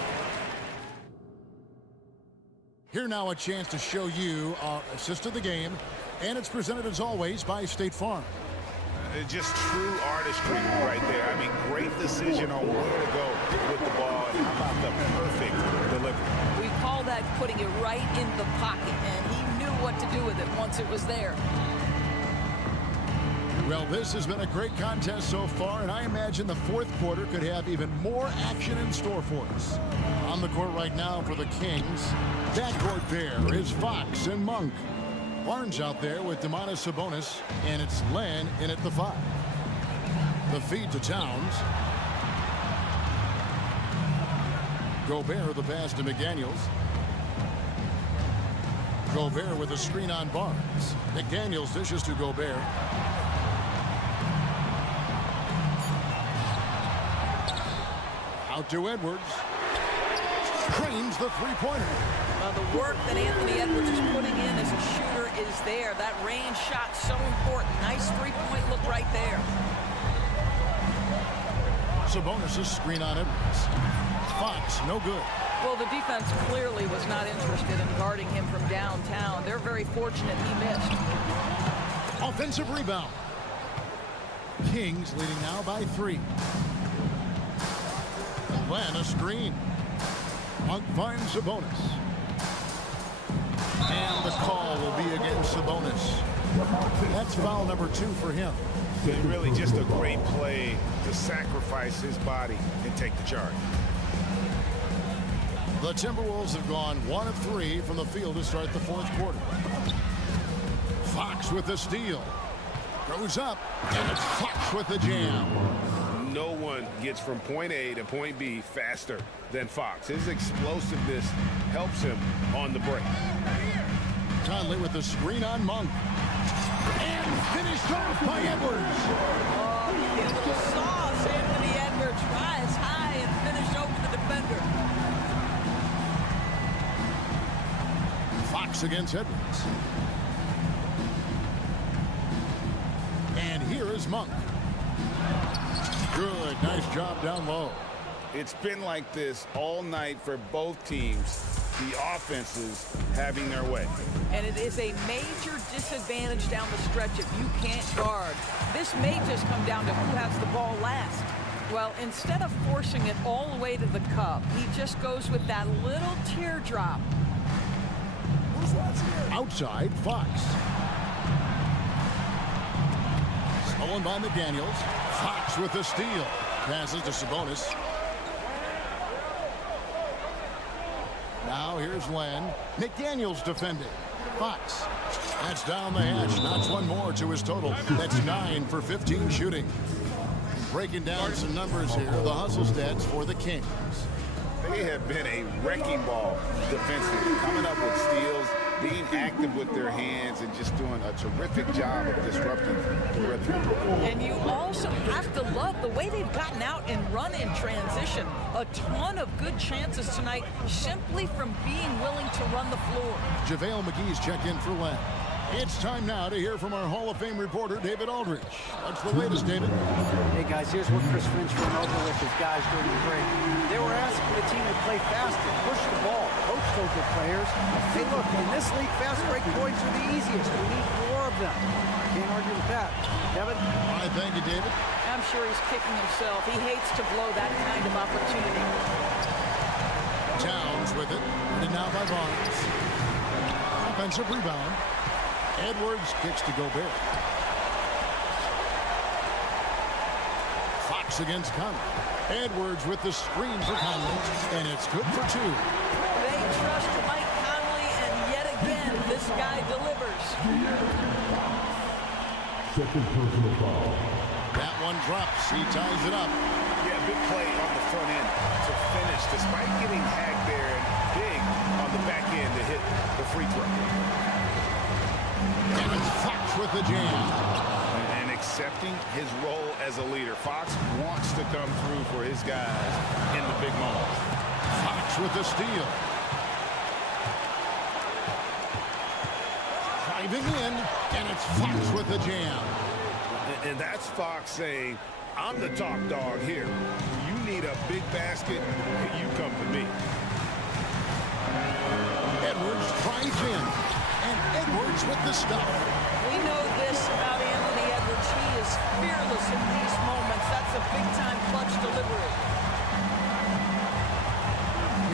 Here now a chance to show you our assist of the game, and it's presented as always by State Farm. Just true artistry right there. I mean, great decision on where to go with the ball, and how about the perfect delivery. We call that putting it right in the pocket, and he knew what to do with it once it was there. Well, this has been a great contest so far, and I imagine the fourth quarter could have even more action in store for us. On the court right now for the Kings, backcourt there is Fox and Monk. Barnes out there with Domantas Sabonis, and it's Len in at the 5. The feed to Towns. Gobert the pass to McDaniels. Gobert with a screen on Barnes. McDaniels dishes to Gobert. Out to Edwards. Trains the three-pointer. The work that Anthony Edwards is putting in as a shooter is there. That range shot so important. Nice three-point look right there. Sabonis' screen on Edwards. Fox, no good. Well, the defense clearly was not interested in guarding him from downtown. They're very fortunate he missed. Offensive rebound. Kings leading now by 3. Len, a screen. Monk finds Sabonis. And the call will be against Sabonis. That's foul number 2 for him. And really just a great play to sacrifice his body and take the charge. The Timberwolves have gone 1 of 3 from the field to start the fourth quarter. Fox with the steal. Goes up, and it's Fox with the jam. No one gets from point A to point B faster than Fox. His explosiveness helps him on the break. Conley with the screen on Monk. And finished off by Edwards. Oh, beautiful sauce. Anthony Edwards rise high and finish over the defender. Fox against Edwards. And here is Monk. Good, nice job down low. It's been like this all night for both teams. The offenses having their way. And it is a major disadvantage down the stretch if you can't guard. This may just come down to who has the ball last. Well, instead of forcing it all the way to the cup, he just goes with that little teardrop. Outside, Fox. Stolen by McDaniels. Fox with the steal. Passes to Sabonis. Now here's Len. McDaniels defending. Fox. That's down the hatch. Knocks one more to his total. That's 9 for 15 shooting. Breaking down some numbers here. The hustle stats for the Kings. They have been a wrecking ball defensively, coming up with steals, being active with their hands, and just doing a terrific job of disrupting the rhythm. And you also have to love the way they've gotten out and run in transition. A ton of good chances tonight simply from being willing to run the floor. JaVale McGee's checked in for Len. It's time now to hear from our Hall of Fame reporter, David Aldridge. What's the latest, David? Hey, guys, here's what Chris Finch went over with his guys during the break. They were asking the team to play faster, push the ball, coach told their players, hey, look, in this league, fast break points are the easiest. We need more of them. Can't argue with that. Kevin? All right, thank you, David. I'm sure he's kicking himself. He hates to blow that kind of opportunity. Towns with it. And now by Barnes. Offensive rebound. Edwards kicks to Gobert. Fox against Conley. Edwards with the screen for Conley, and it's good for 2. They trust Mike Conley, and yet again, this guy delivers. Second personal foul. That one drops. He ties it up. Yeah, big play on the front end to finish, despite getting hacked there, and big on the back end to hit the free throw. And it's Fox with the jam. And accepting his role as a leader. Fox wants to come through for his guys in the big moments. Fox with the steal. Driving in, and it's Fox with the jam. And that's Fox saying, I'm the top dog here. You need a big basket, you come to me. Edwards drives in, and Edwards with the stuff. We know this about Anthony Edwards. He is fearless in these moments. That's a big-time clutch delivery.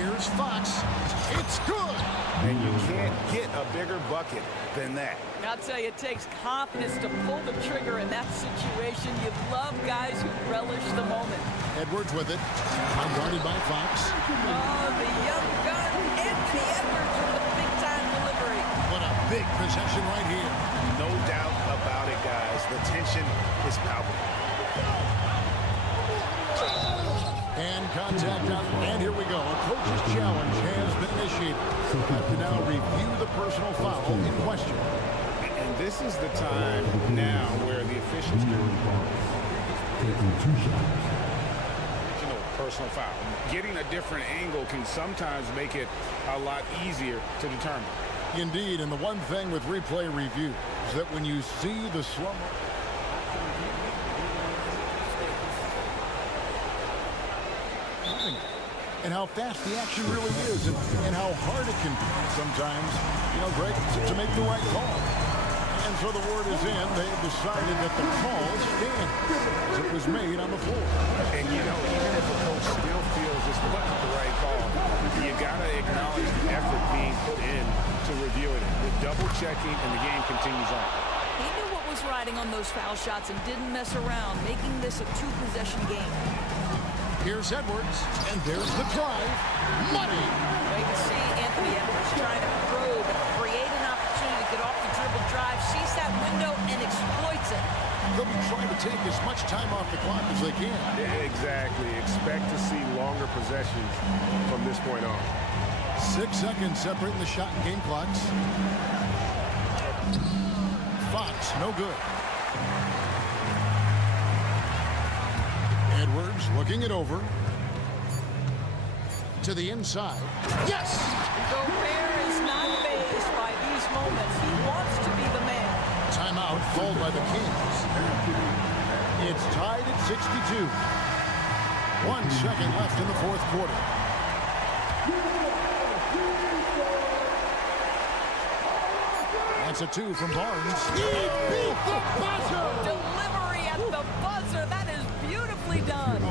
Here's Fox. It's good. And you can't get a bigger bucket than that. I'll tell you, it takes confidence to pull the trigger in that situation. You love guys who relish the moment. Edwards with it. Unguarded by Fox. Oh, the young gun, Anthony Edwards with a big-time delivery. What a big possession right here. No doubt about it, guys. The tension is palpable. And contact out. And here we go. A coach's challenge has been initiated. Have to now review the personal foul in question. And this is the time now where the officials can Taking 2 shots. personal foul. Getting a different angle can sometimes make it a lot easier to determine. Indeed, and the one thing with replay review is that when you see the slow and how fast the action really is, and how hard it can be sometimes, Greg, to make the right call. And so the word is in. They've decided that the call stands as it was made on the floor. And, even if a coach still feels this wasn't the right call, you got to acknowledge the effort being put in to reviewing it. With double-checking, and the game continues on. He knew what was riding on those foul shots and didn't mess around, making this a 2-possession game. Here's Edwards, and there's the drive. Money! You can see Anthony Edwards trying to probe, create an opportunity to get off the dribble drive, sees that window, and exploits it. They'll be trying to take as much time off the clock as they can. Yeah, exactly. Expect to see longer possessions from this point on. 6 seconds separating the shot and game clocks. Fox, no good. Edwards looking it over. To the inside. Yes! Gobert is not fazed by these moments. He wants to be the man. Timeout called by the Kings. It's tied at 62. 1 second left in the fourth quarter. That's a 2 from Barnes. He beat the buzzer! Delivery at the buzzer. That is beautifully done.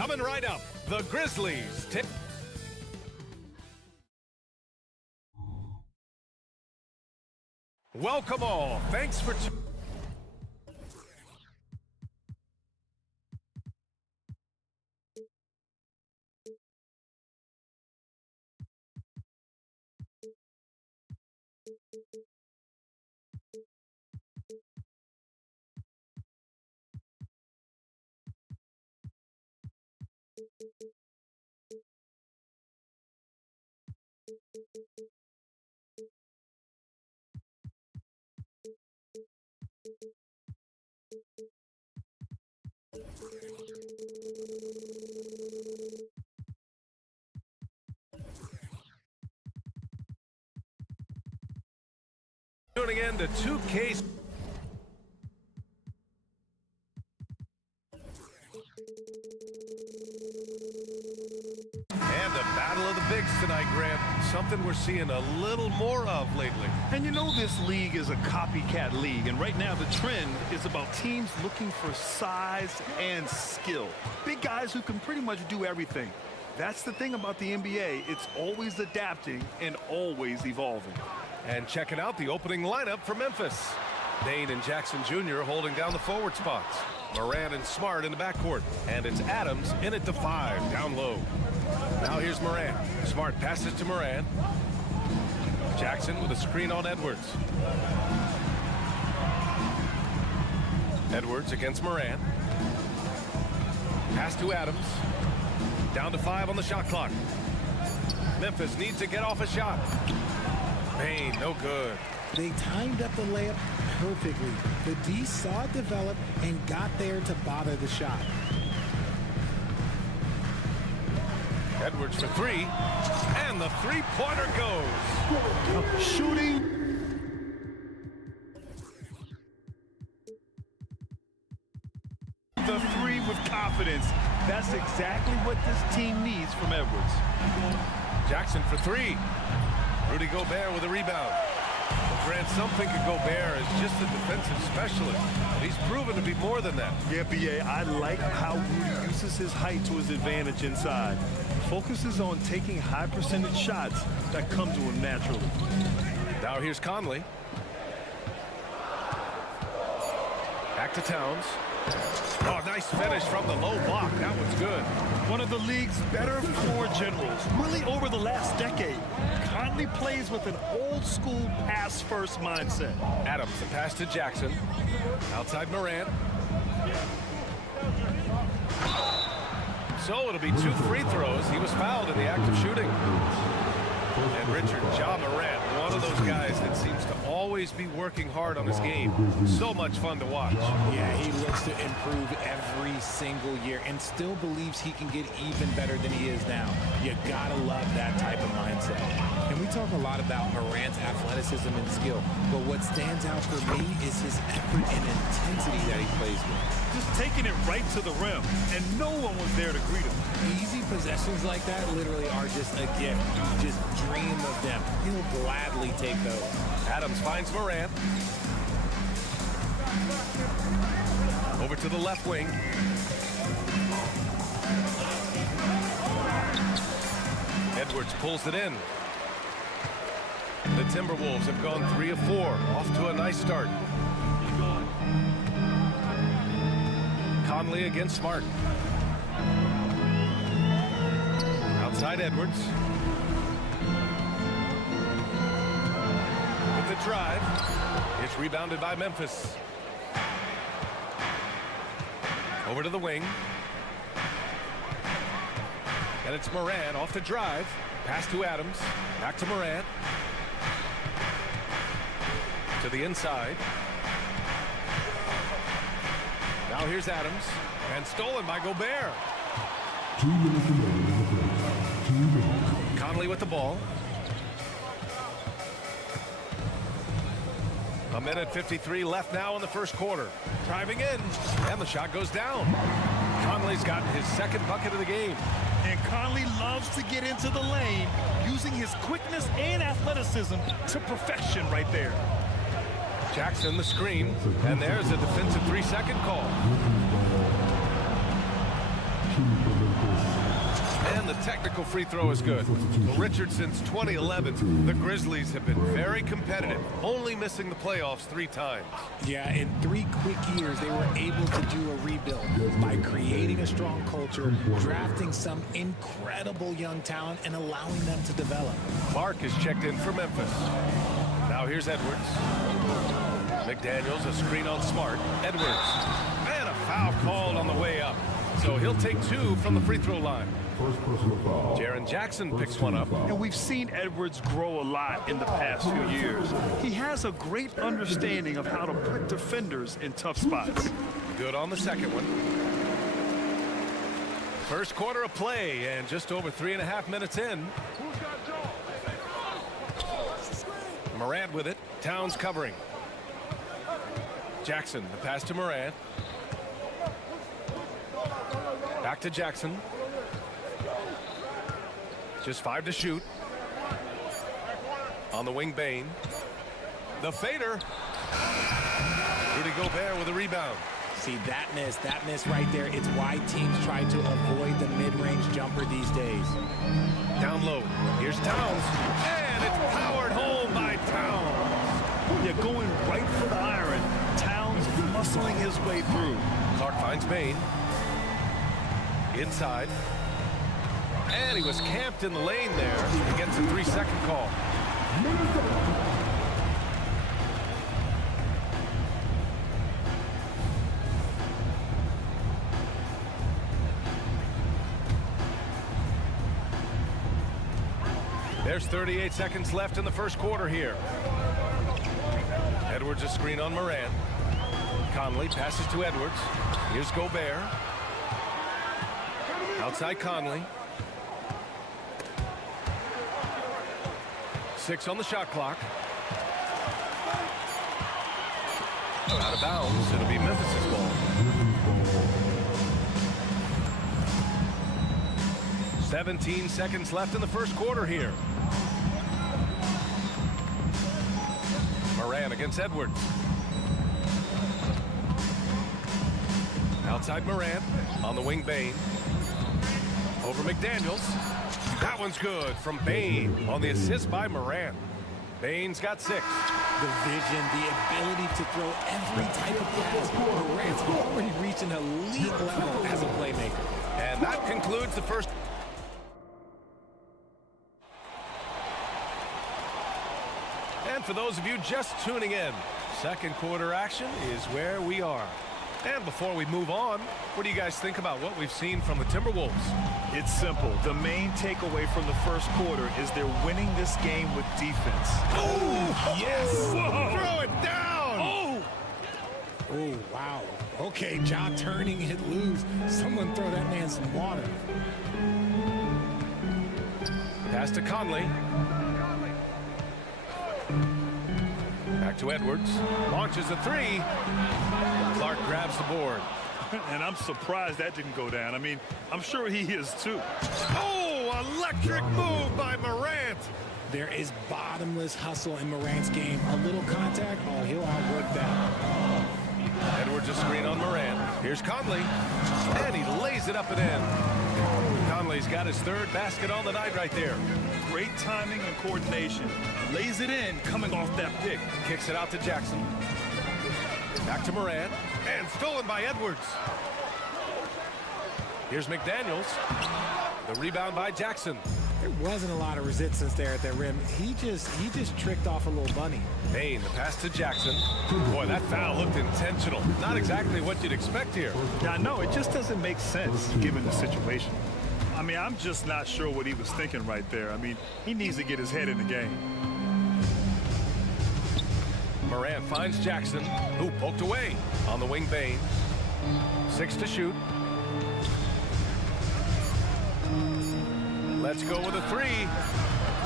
Coming right up, the Grizzlies. Welcome all. Thanks for tuning in to 2K. And the battle of the bigs tonight, Grant. Something we're seeing a little more of lately. And you know this league is a copycat league, and right now the trend is about teams looking for size and skill. Big guys who can pretty much do everything. That's the thing about the NBA. It's always adapting and always evolving. And checking out the opening lineup for Memphis. Dane and Jackson Jr. holding down the forward spots. Morant and Smart in the backcourt. And it's Adams in at the 5, down low. Now here's Morant. Smart passes to Morant. Jackson with a screen on Edwards. Edwards against Morant. Pass to Adams. Down to 5 on the shot clock. Memphis needs to get off a shot. Payne, no good. They timed up the layup perfectly. The D saw it develop and got there to bother the shot. Edwards for 3, and the three-pointer goes. Shooting. The 3 with confidence. That's exactly what this team needs from Edwards. Jackson for 3. Rudy Gobert with a rebound. Well, Grant, some think of Gobert as just a defensive specialist, but he's proven to be more than that. Yeah, B.A., I like how Rudy uses his height to his advantage inside. Focuses on taking high percentage shots that come to him naturally. Now here's Conley. Back to Towns. Oh, nice finish from the low block. That was good. One of the league's better floor generals, really over the last decade. Conley plays with an old-school pass-first mindset. Adams, the pass to Jackson. Outside Morant. So it'll be 2 free throws. He was fouled in the act of shooting. And Richard, Ja Morant, one of those guys that seems to always be working hard on his game. So much fun to watch. Yeah, he looks to improve every single year and still believes he can get even better than he is now. You gotta love that type of mindset. And we talk a lot about Morant's athleticism and skill, but what stands out for me is his effort and intensity that he plays with. Just taking it right to the rim, and no one was there to greet him. Easy possessions like that literally are just a gift. You just dream of them. He'll gladly take those. Adams finds Morant. Over to the left wing. Edwards pulls it in. The Timberwolves have gone 3 of 4, off to a nice start. Conley against Smart. Outside Edwards. With the drive. It's rebounded by Memphis. Over to the wing. And it's Morant off the drive. Pass to Adams. Back to Morant. To the inside. Now here's Adams. And stolen by Gobert. 2 minutes remaining in the break. 2 minutes. Conley with the ball. 1:53 left now in the first quarter. Driving in. And the shot goes down. Conley's gotten his second bucket of the game. And Conley loves to get into the lane, using his quickness and athleticism to perfection right there. Jackson the screen, and there's a defensive 3-second call. technical free throw is good. Well, Richard, since 2011, the Grizzlies have been very competitive, only missing the playoffs 3 times. Yeah, in 3 quick years, they were able to do a rebuild by creating a strong culture, drafting some incredible young talent, and allowing them to develop. Clark is checked in for Memphis. Now here's Edwards. McDaniels, a screen on Smart. Edwards. And a foul called on the way up. So he'll take 2 from the free throw line. Jaren Jackson picks one up. And we've seen Edwards grow a lot in the past few years. He has a great understanding of how to put defenders in tough spots. Good on the second one. First quarter of play, and just over 3.5 minutes in. Morant with it. Towns covering. Jackson, the pass to Morant. Back to Jackson. Just 5 to shoot. On the wing, Bain. The fader. Rudy Gobert with a rebound. See, that miss right there, it's why teams try to avoid the mid-range jumper these days. Down low. Here's Towns. And it's powered home by Towns. Yeah, going right for the iron. Towns muscling his way through. Clark finds Bain. Inside. And he was camped in the lane there. He gets a 3-second call. There's 38 seconds left in the first quarter here. Edwards a screen on Morant. Conley passes to Edwards. Here's Gobert. Outside Conley. 6 on the shot clock. Out of bounds. It'll be Memphis' ball. 17 seconds left in the first quarter here. Morant against Edwards. Outside Morant. On the wing, Bain. Over McDaniels. That one's good from Bain on the assist by Morant. Bain's got 6. The vision, the ability to throw every type of pass. Morant's already reached an elite level as a playmaker. And that concludes the first. And for those of you just tuning in, second quarter action is where we are. And before we move on, what do you guys think about what we've seen from the Timberwolves? It's simple. The main takeaway from the first quarter is they're winning this game with defense. Oh, yes! Whoa. Throw it down! Oh, wow. Okay, Ja turning it loose. Someone throw that man some water. Pass to Conley. Back to Edwards. Launches a 3. Clark grabs the board. And I'm surprised that didn't go down. I mean, I'm sure he is too. Oh, electric move by Morant. There is bottomless hustle in Morant's game. A little contact, oh, he'll outwork that. Edwards a screen on Morant. Here's Conley. And he lays it up and in. Conley's got his 3rd basket on the night right there. Great timing and coordination. Lays it in coming off that pick. Kicks it out to Jackson. Back to Morant. And stolen by Edwards. Here's McDaniels. The rebound by Jackson. There wasn't a lot of resistance there at the rim. He just tricked off a little bunny. Bain, the pass to Jackson. Boy, that foul looked intentional. Not exactly what you'd expect here. Yeah, no, it just doesn't make sense given the situation. I mean, I'm just not sure what he was thinking right there. I mean, he needs to get his head in the game. Morant finds Jackson, who poked away. On the wing, Bain. 6 to shoot. Let's go with a 3.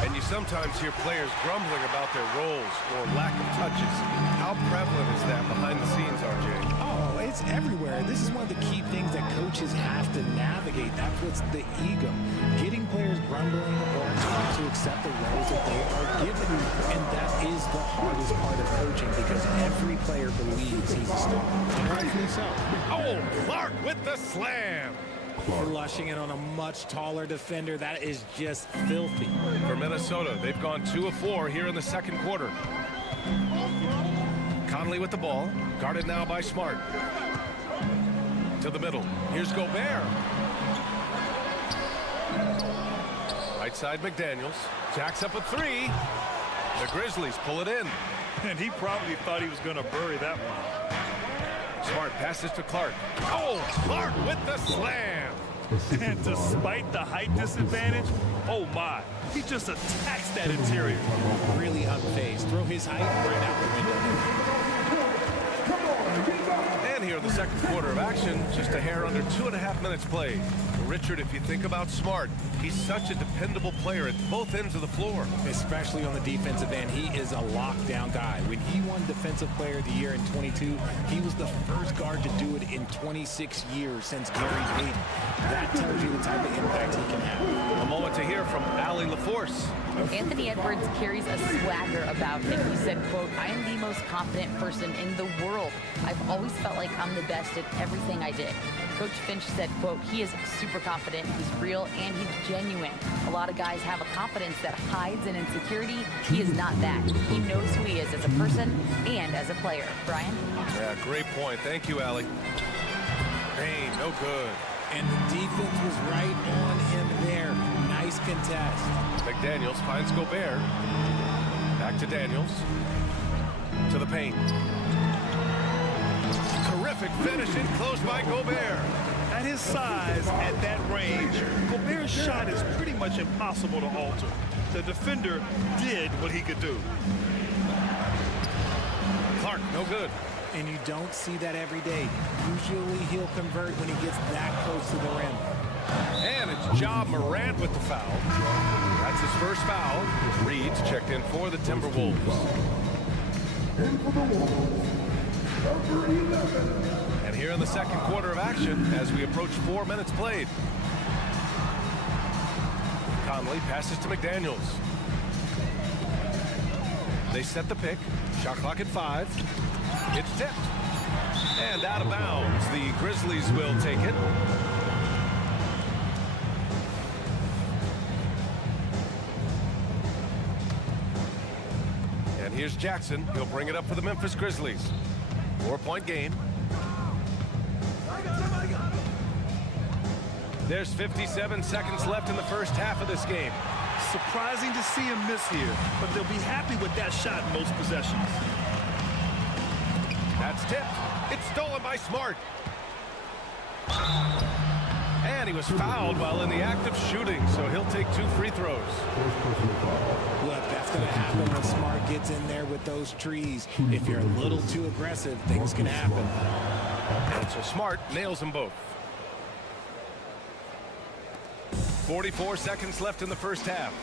And you sometimes hear players grumbling about their roles or lack of touches. How prevalent is that behind the scenes, RJ? Oh, it's everywhere. This is one of the key things that coaches have to navigate. That's what's the ego. Getting players grumbling or not to accept the roles that they are given. And that is the hardest part of coaching because every player believes he's a star. And rightfully so. Oh, Clark with the slam. Flushing it on a much taller defender. That is just filthy. For Minnesota, they've gone 2 of 4 here in the second quarter. Conley with the ball, guarded now by Smart. To the middle. Here's Gobert. Right side McDaniels. Jacks up a 3. The Grizzlies pull it in. And he probably thought he was going to bury that one. Smart passes to Clark. Oh, Clark with the slam. And despite the height disadvantage, oh my, he just attacks that interior. Really unfazed. Throw his height right out the window. And here in the second quarter of action, just a hair under 2.5 minutes played. Richard, if you think about Smart, he's such a dependable player at both ends of the floor. Especially on the defensive end, he is a lockdown guy. When he won Defensive Player of the Year in 22, he was the first guard to do it in 26 years since Gary Payton. That tells you the type of impact he can have. A moment to hear from Allie LaForce. Anthony Edwards carries a swagger about him. He said, quote, "I am the most confident person in the world. I've always felt like I'm the best at everything I did." Coach Finch said, quote, "He is super confident, he's real, and he's genuine. A lot of guys have a confidence that hides an insecurity. He is not that. He knows who he is as a person and as a player." Brian? Yeah, great point. Thank you, Allie. Payne, no good. And the defense was right on him there. Nice contest. McDaniels finds Gobert. Back to Daniels. To the paint. Terrific finish in close by Gobert. At his size, at that range, Gobert's shot is pretty much impossible to alter. The defender did what he could do. Clark, no good. And you don't see that every day. Usually he'll convert when he gets that close to the rim. And it's Ja Morant with the foul. That's his first foul. Reed's checked in for the Timberwolves. And here in the second quarter of action, as we approach 4 minutes played. Conley passes to McDaniels. They set the pick. Shot clock at 5. It's tipped. And out of bounds. The Grizzlies will take it. And here's Jackson. He'll bring it up for the Memphis Grizzlies. 4-point game. There's 57 seconds left in the first half of this game. Surprising to see him miss here, but they'll be happy with that shot most possessions. That's tipped. It's stolen by Smart. And he was fouled while in the act of shooting, so he'll take 2 free throws. Look, that's going to happen when Smart gets in there with those trees. If you're a little too aggressive, things can happen. And so Smart nails them both. 44 seconds left in the first half.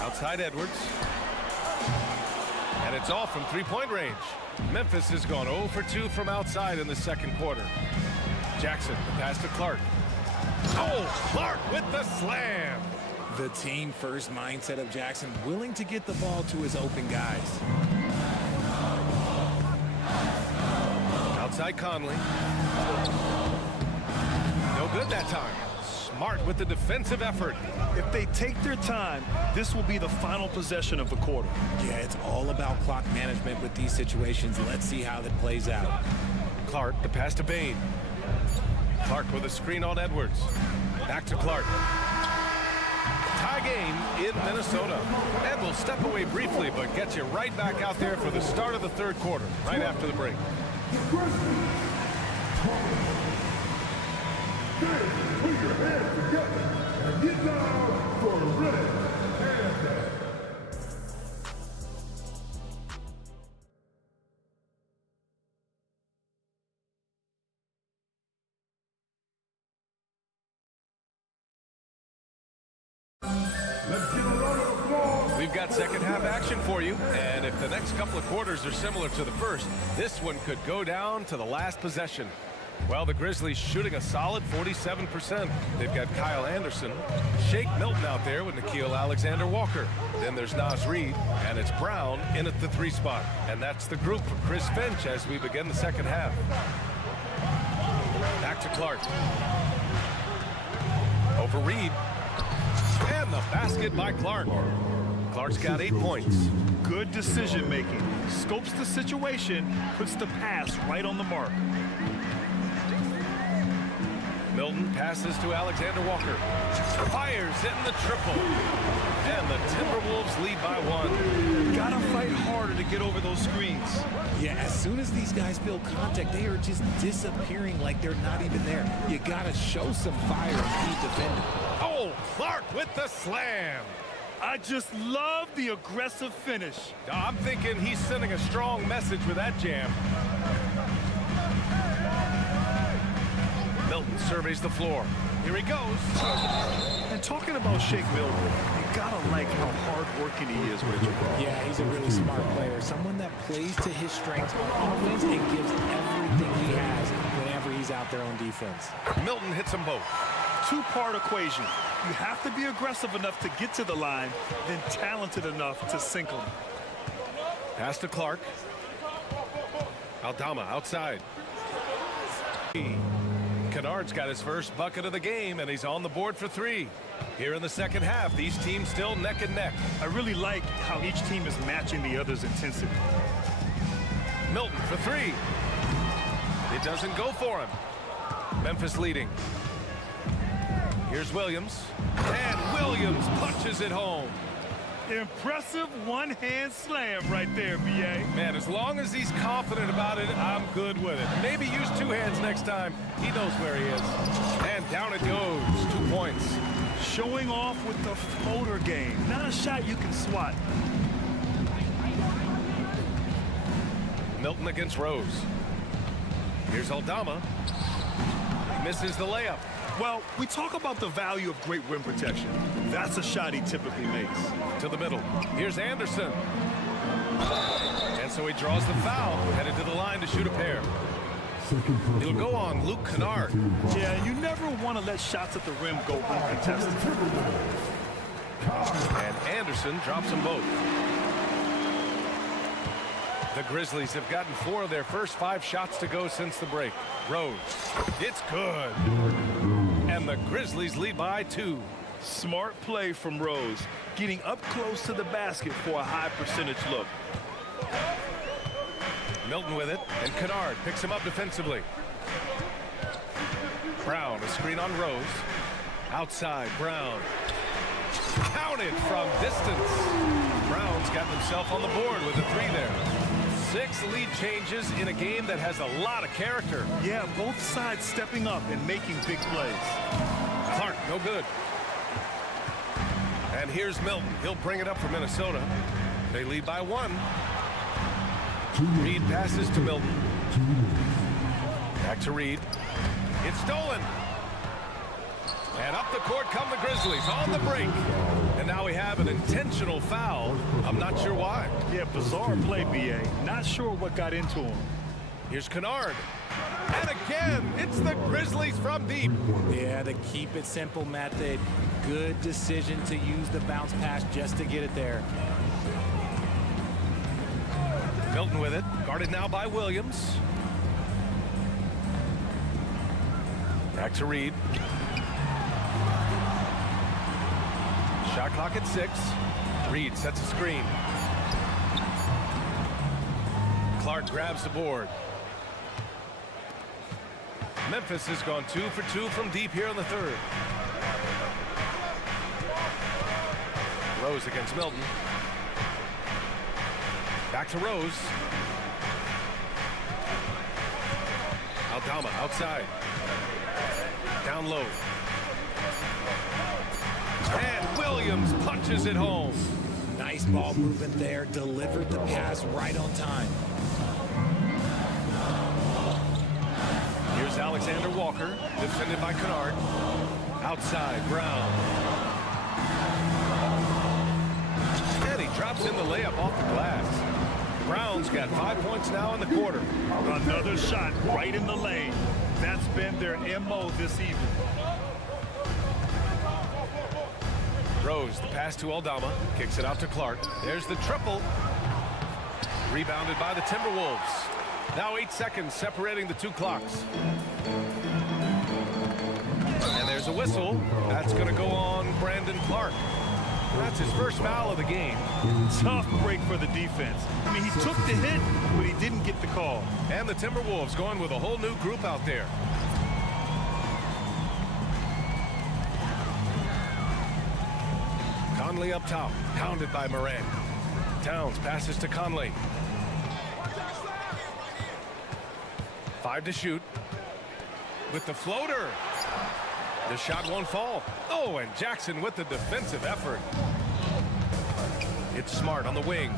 Outside Edwards. And it's off from 3-point range. Memphis has gone 0 for 2 from outside in the second quarter. Jackson, the pass to Clark. Oh, Clark with the slam. The team first mindset of Jackson, willing to get the ball to his open guys. Outside Conley. No good that time. Smart with the defensive effort. If they take their time, this will be the final possession of the quarter. Yeah, it's all about clock management with these situations. Let's see how that plays out. Clark, the pass to Bain. Clark with a screen on Edwards. Back to Clark. Tie game in Minnesota. And we'll step away briefly, but get you right back out there for the start of the third quarter, right after the break. Put your hands together and get down for a red and We've got second half action for you, and if the next couple of quarters are similar to the first, this one could go down to the last possession. Well, the Grizzlies shooting a solid 47%. They've got Kyle Anderson, Shake Milton out there with Nickeil Alexander-Walker. Then there's Naz Reid, and it's Brown in at the 3 spot. And that's the group for Chris Finch as we begin the second half. Back to Clark. Over Reid. And the basket by Clark. Clark's got 8 points. Good decision making. Scopes the situation, puts the pass right on the mark. Milton passes to Alexander Walker. Fires in the triple. And the Timberwolves lead by 1. Gotta fight harder to get over those screens. Yeah, as soon as these guys feel contact, they are just disappearing like they're not even there. You gotta show some fire and keep defending. Oh, Clark with the slam. I just love the aggressive finish. I'm thinking he's sending a strong message with that jam. Milton surveys the floor. Here he goes. And talking about Shake Milton, you gotta like how hard-working he is, Richard. Yeah, he's a really smart player. Someone that plays to his strengths on offense and gives everything he has whenever he's out there on defense. Milton hits them both. Two-part equation. You have to be aggressive enough to get to the line, then talented enough to sink them. Pass to Clark. Aldama outside. Kennard's got his first bucket of the game, and he's on the board for 3. Here in the second half, these teams still neck and neck. I really like how each team is matching the other's intensity. Milton for 3. It doesn't go for him. Memphis leading. Here's Williams. And Williams punches it home. Impressive one-hand slam right there, B.A. Man, as long as he's confident about it, I'm good with it. Maybe use 2 hands next time. He knows where he is. And down it goes. 2 points. Showing off with the floater game. Not a shot you can swat. Milton against Rose. Here's Aldama. Misses the layup. Well, we talk about the value of great rim protection. That's a shot he typically makes. To the middle. Here's Anderson. And so he draws the foul, headed to the line to shoot a pair. It'll go on Luke Kennard. Yeah, you never want to let shots at the rim go uncontested. And Anderson drops them both. The Grizzlies have gotten 4 of their first 5 shots to go since the break. Rose. It's good. And the Grizzlies lead by 2. Smart play from Rose, getting up close to the basket for a high percentage look. Milton with it, and Kennard picks him up defensively. Brown, a screen on Rose. Outside, Brown. Counted from distance. Brown's got himself on the board with a 3 there. 6 lead changes in a game that has a lot of character. Yeah, both sides stepping up and making big plays. Clark, no good. And here's Milton. He'll bring it up for Minnesota. They lead by 1. Reid passes to Milton. Back to Reid. It's stolen. And up the court come the Grizzlies on the break. And now we have an intentional foul. I'm not sure why. Yeah, bizarre play, B.A. Not sure what got into him. Here's Kennard. And again, it's the Grizzlies from deep. Yeah, the keep it simple method. Good decision to use the bounce pass just to get it there. Milton with it. Guarded now by Williams. Back to Reid. Shot clock at 6. Reid sets a screen. Clark grabs the board. Memphis has gone 2 for 2 from deep here in the 3rd. Rose against Milton. Back to Rose. Aldama outside. Down low. And Williams punches it home. Nice ball movement there. Delivered the pass right on time. Here's Alexander Walker, defended by Kennard. Outside, Brown. And he drops in the layup off the glass. Brown's got 5 points now in the quarter. Another shot right in the lane. That's That's been their MO this evening. Rose, the pass to Aldama, kicks it out to Clark. There's the triple. Rebounded by the Timberwolves. Now 8 seconds separating the two clocks. And there's a whistle. That's going to go on Brandon Clark. That's his first foul of the game. Tough break for the defense. I mean, he took the hit, but he didn't get the call. And the Timberwolves going with a whole new group out there. Conley up top, pounded by Morant. Towns passes to Conley. 5 to shoot. With the floater. The shot won't fall. Oh, and Jackson with the defensive effort. It's Smart on the wing.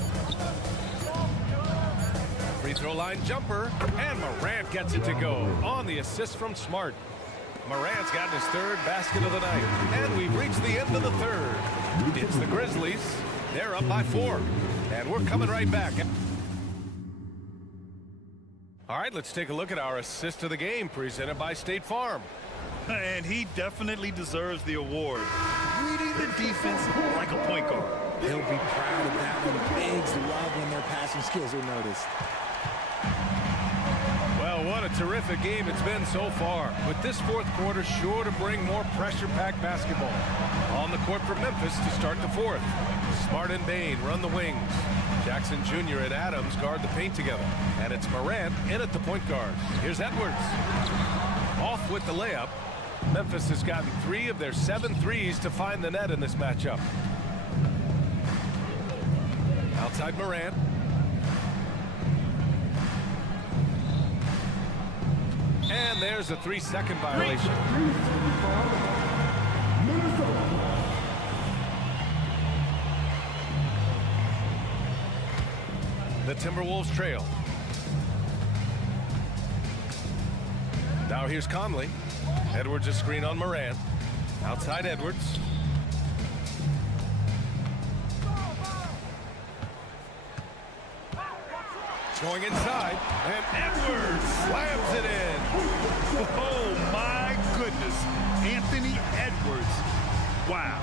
Free throw line jumper. And Morant gets it to go on the assist from Smart. Morant's gotten his third basket of the night. And we've reached the end of the third. It's the Grizzlies. They're up by 4. And we're coming right back. All right, let's take a look at our assist of the game presented by State Farm. And he definitely deserves the award. Reading the defense like a point guard. He'll be proud of that one. Bigs love when their passing skills are noticed. Well, what a terrific game it's been so far. With this fourth quarter sure to bring more pressure-packed basketball. On the court for Memphis to start the fourth. Smart and Bain run the wings. Jackson Jr. and Adams guard the paint together. And it's Morant in at the point guard. Here's Edwards. Off with the layup. Memphis has gotten 3 of their 7 threes to find the net in this matchup. Outside Morant. And there's a 3-second violation. The Timberwolves trail. Now here's Conley. Edwards a screen on Morant. Outside Edwards. Going inside, and Edwards slams it in. Oh, my goodness. Anthony Edwards. Wow.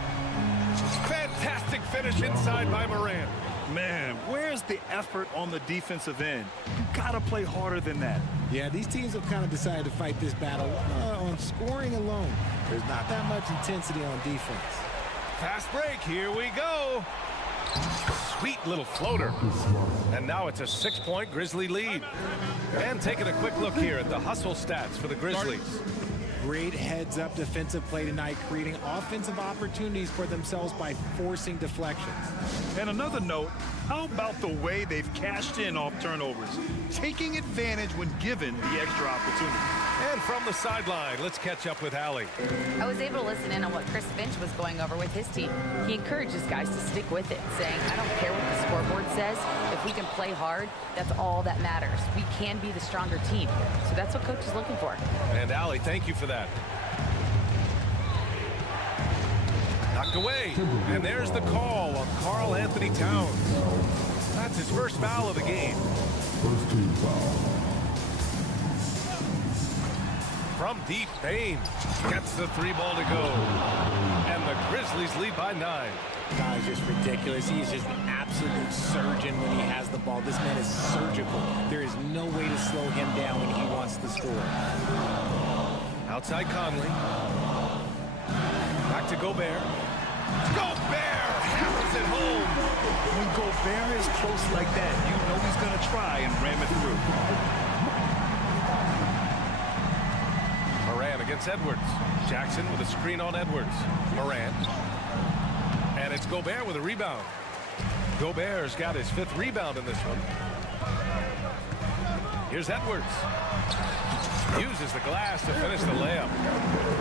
Fantastic finish inside by Morant. Man, where's the effort on the defensive end? You gotta play harder than that. Yeah, these teams have kind of decided to fight this battle on scoring alone. There's not that much intensity on defense. Fast break, here we go. Sweet little floater. And now it's a 6-point Grizzly lead. And taking a quick look here at the hustle stats for the Grizzlies. Great heads-up defensive play tonight, creating offensive opportunities for themselves by forcing deflections. And another note, how about the way they've cashed in off turnovers, taking advantage when given the extra opportunity. And from the sideline, let's catch up with Allie. I was able to listen in on what Chris Finch was going over with his team. He encourages guys to stick with it, saying, I don't care what the scoreboard says. If we can play hard, that's all that matters. We can be the stronger team. So that's what coach is looking for. And Allie, thank you for that. Knocked away. And there's the call on Karl Anthony Towns. That's his first foul of the game. First team foul. From deep, Bain gets the 3 ball to go. And the Grizzlies lead by 9. Guy's just ridiculous. He is just an absolute surgeon when he has the ball. This man is surgical. There is no way to slow him down when he wants to score. Outside Conley. Back to Gobert. Gobert hammers it home. When Gobert is close like that, you know he's going to try and ram it through. Morant against Edwards. Jackson with a screen on Edwards. Morant. And it's Gobert with a rebound. Gobert's got his 5th rebound in this one. Here's Edwards. Uses the glass to finish the layup.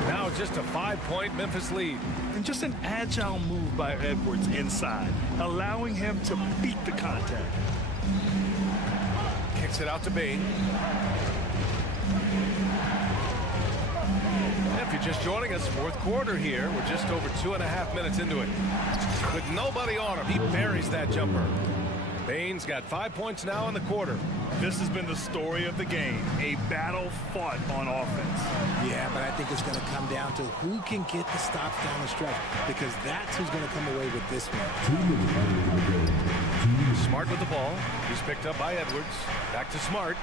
Now just a 5-point Memphis lead. And just an agile move by Edwards inside, allowing him to beat the contact. Kicks it out to Bain. If you're just joining us, fourth quarter here. We're just over 2.5 minutes into it. With nobody on him, he buries that jumper. Bain's got 5 points now in the quarter. This has been the story of the game, a battle fought on offense. Yeah, but I think it's going to come down to who can get the stops down the stretch, because that's who's going to come away with this one. Smart with the ball. He's picked up by Edwards. Back to Smart.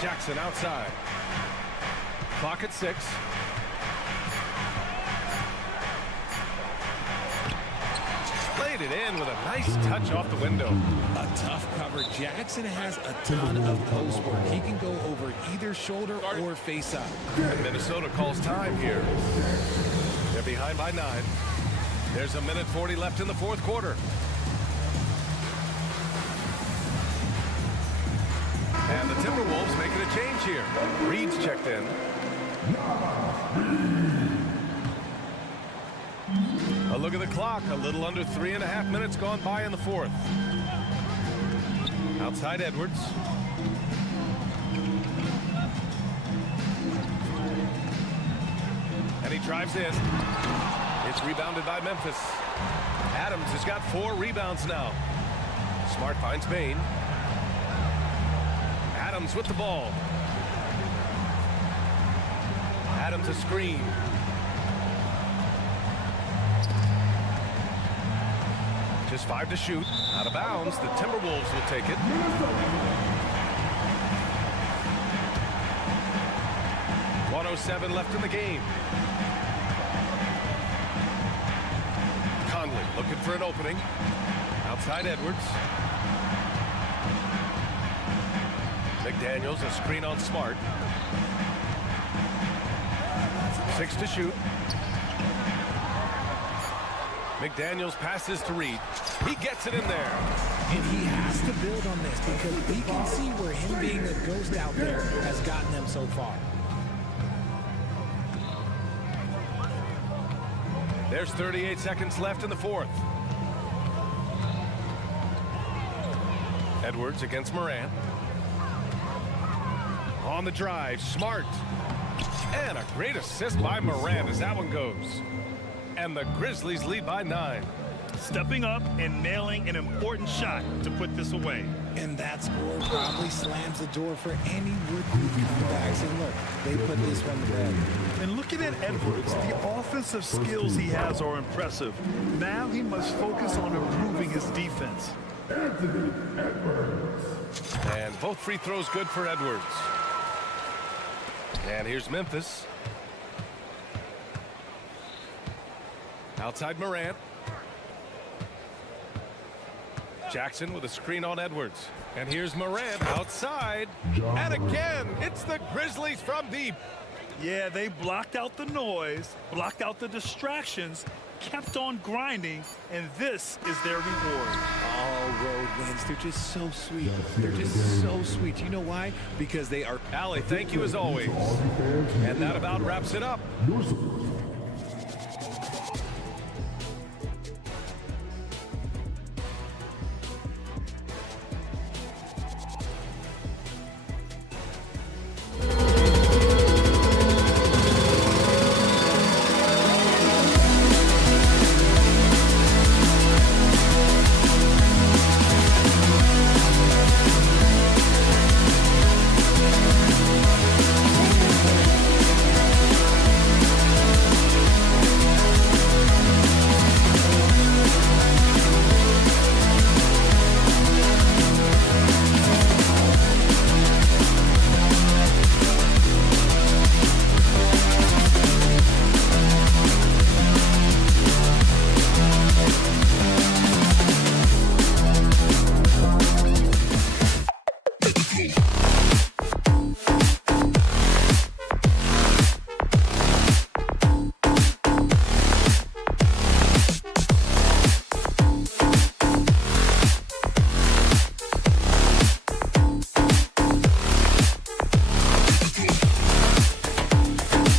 Jackson outside. Clock at 6. Played it in with a nice touch off the window. A tough cover. Jackson has a ton of post work. He can go over either shoulder or face up. And Minnesota calls time here. They're behind by 9. There's a minute 40 left in the fourth quarter. And the Timberwolves making a change here. Reed's checked in. A look at the clock. A little under 3.5 minutes gone by in the fourth. Outside Edwards. And he drives in. It's rebounded by Memphis. Adams has got 4 rebounds now. Smart finds Bain. Adams with the ball. Adams a screen. Just 5 to shoot. Out of bounds. The Timberwolves will take it. .107 left in the game. Conley looking for an opening. Outside Edwards. McDaniels a screen on Smart. 6 to shoot. McDaniels passes to Reed. He gets it in there. And he has to build on this, because we can see where him being a ghost out there has gotten them so far. There's 38 seconds left in the fourth. Edwards against Morant. On the drive, Smart. And a great assist by Morant as that one goes. And the Grizzlies lead by 9. Stepping up and nailing an important shot to put this away. And that score probably slams the door for any would-be comebacks. And look, they put this one to bed. And looking at Edwards, the offensive skills he has are impressive. Now he must focus on improving his defense. And both free throws good for Edwards. And here's Memphis. Outside Morant. Jackson with a screen on Edwards. And here's Morant outside. And again, it's the Grizzlies from deep. Yeah, they blocked out the noise, blocked out the distractions, kept on grinding, and this is their reward. All road wins. They're just so sweet. They're just so sweet. You know why? Because they are... Allie, thank you as always. And that about wraps it up.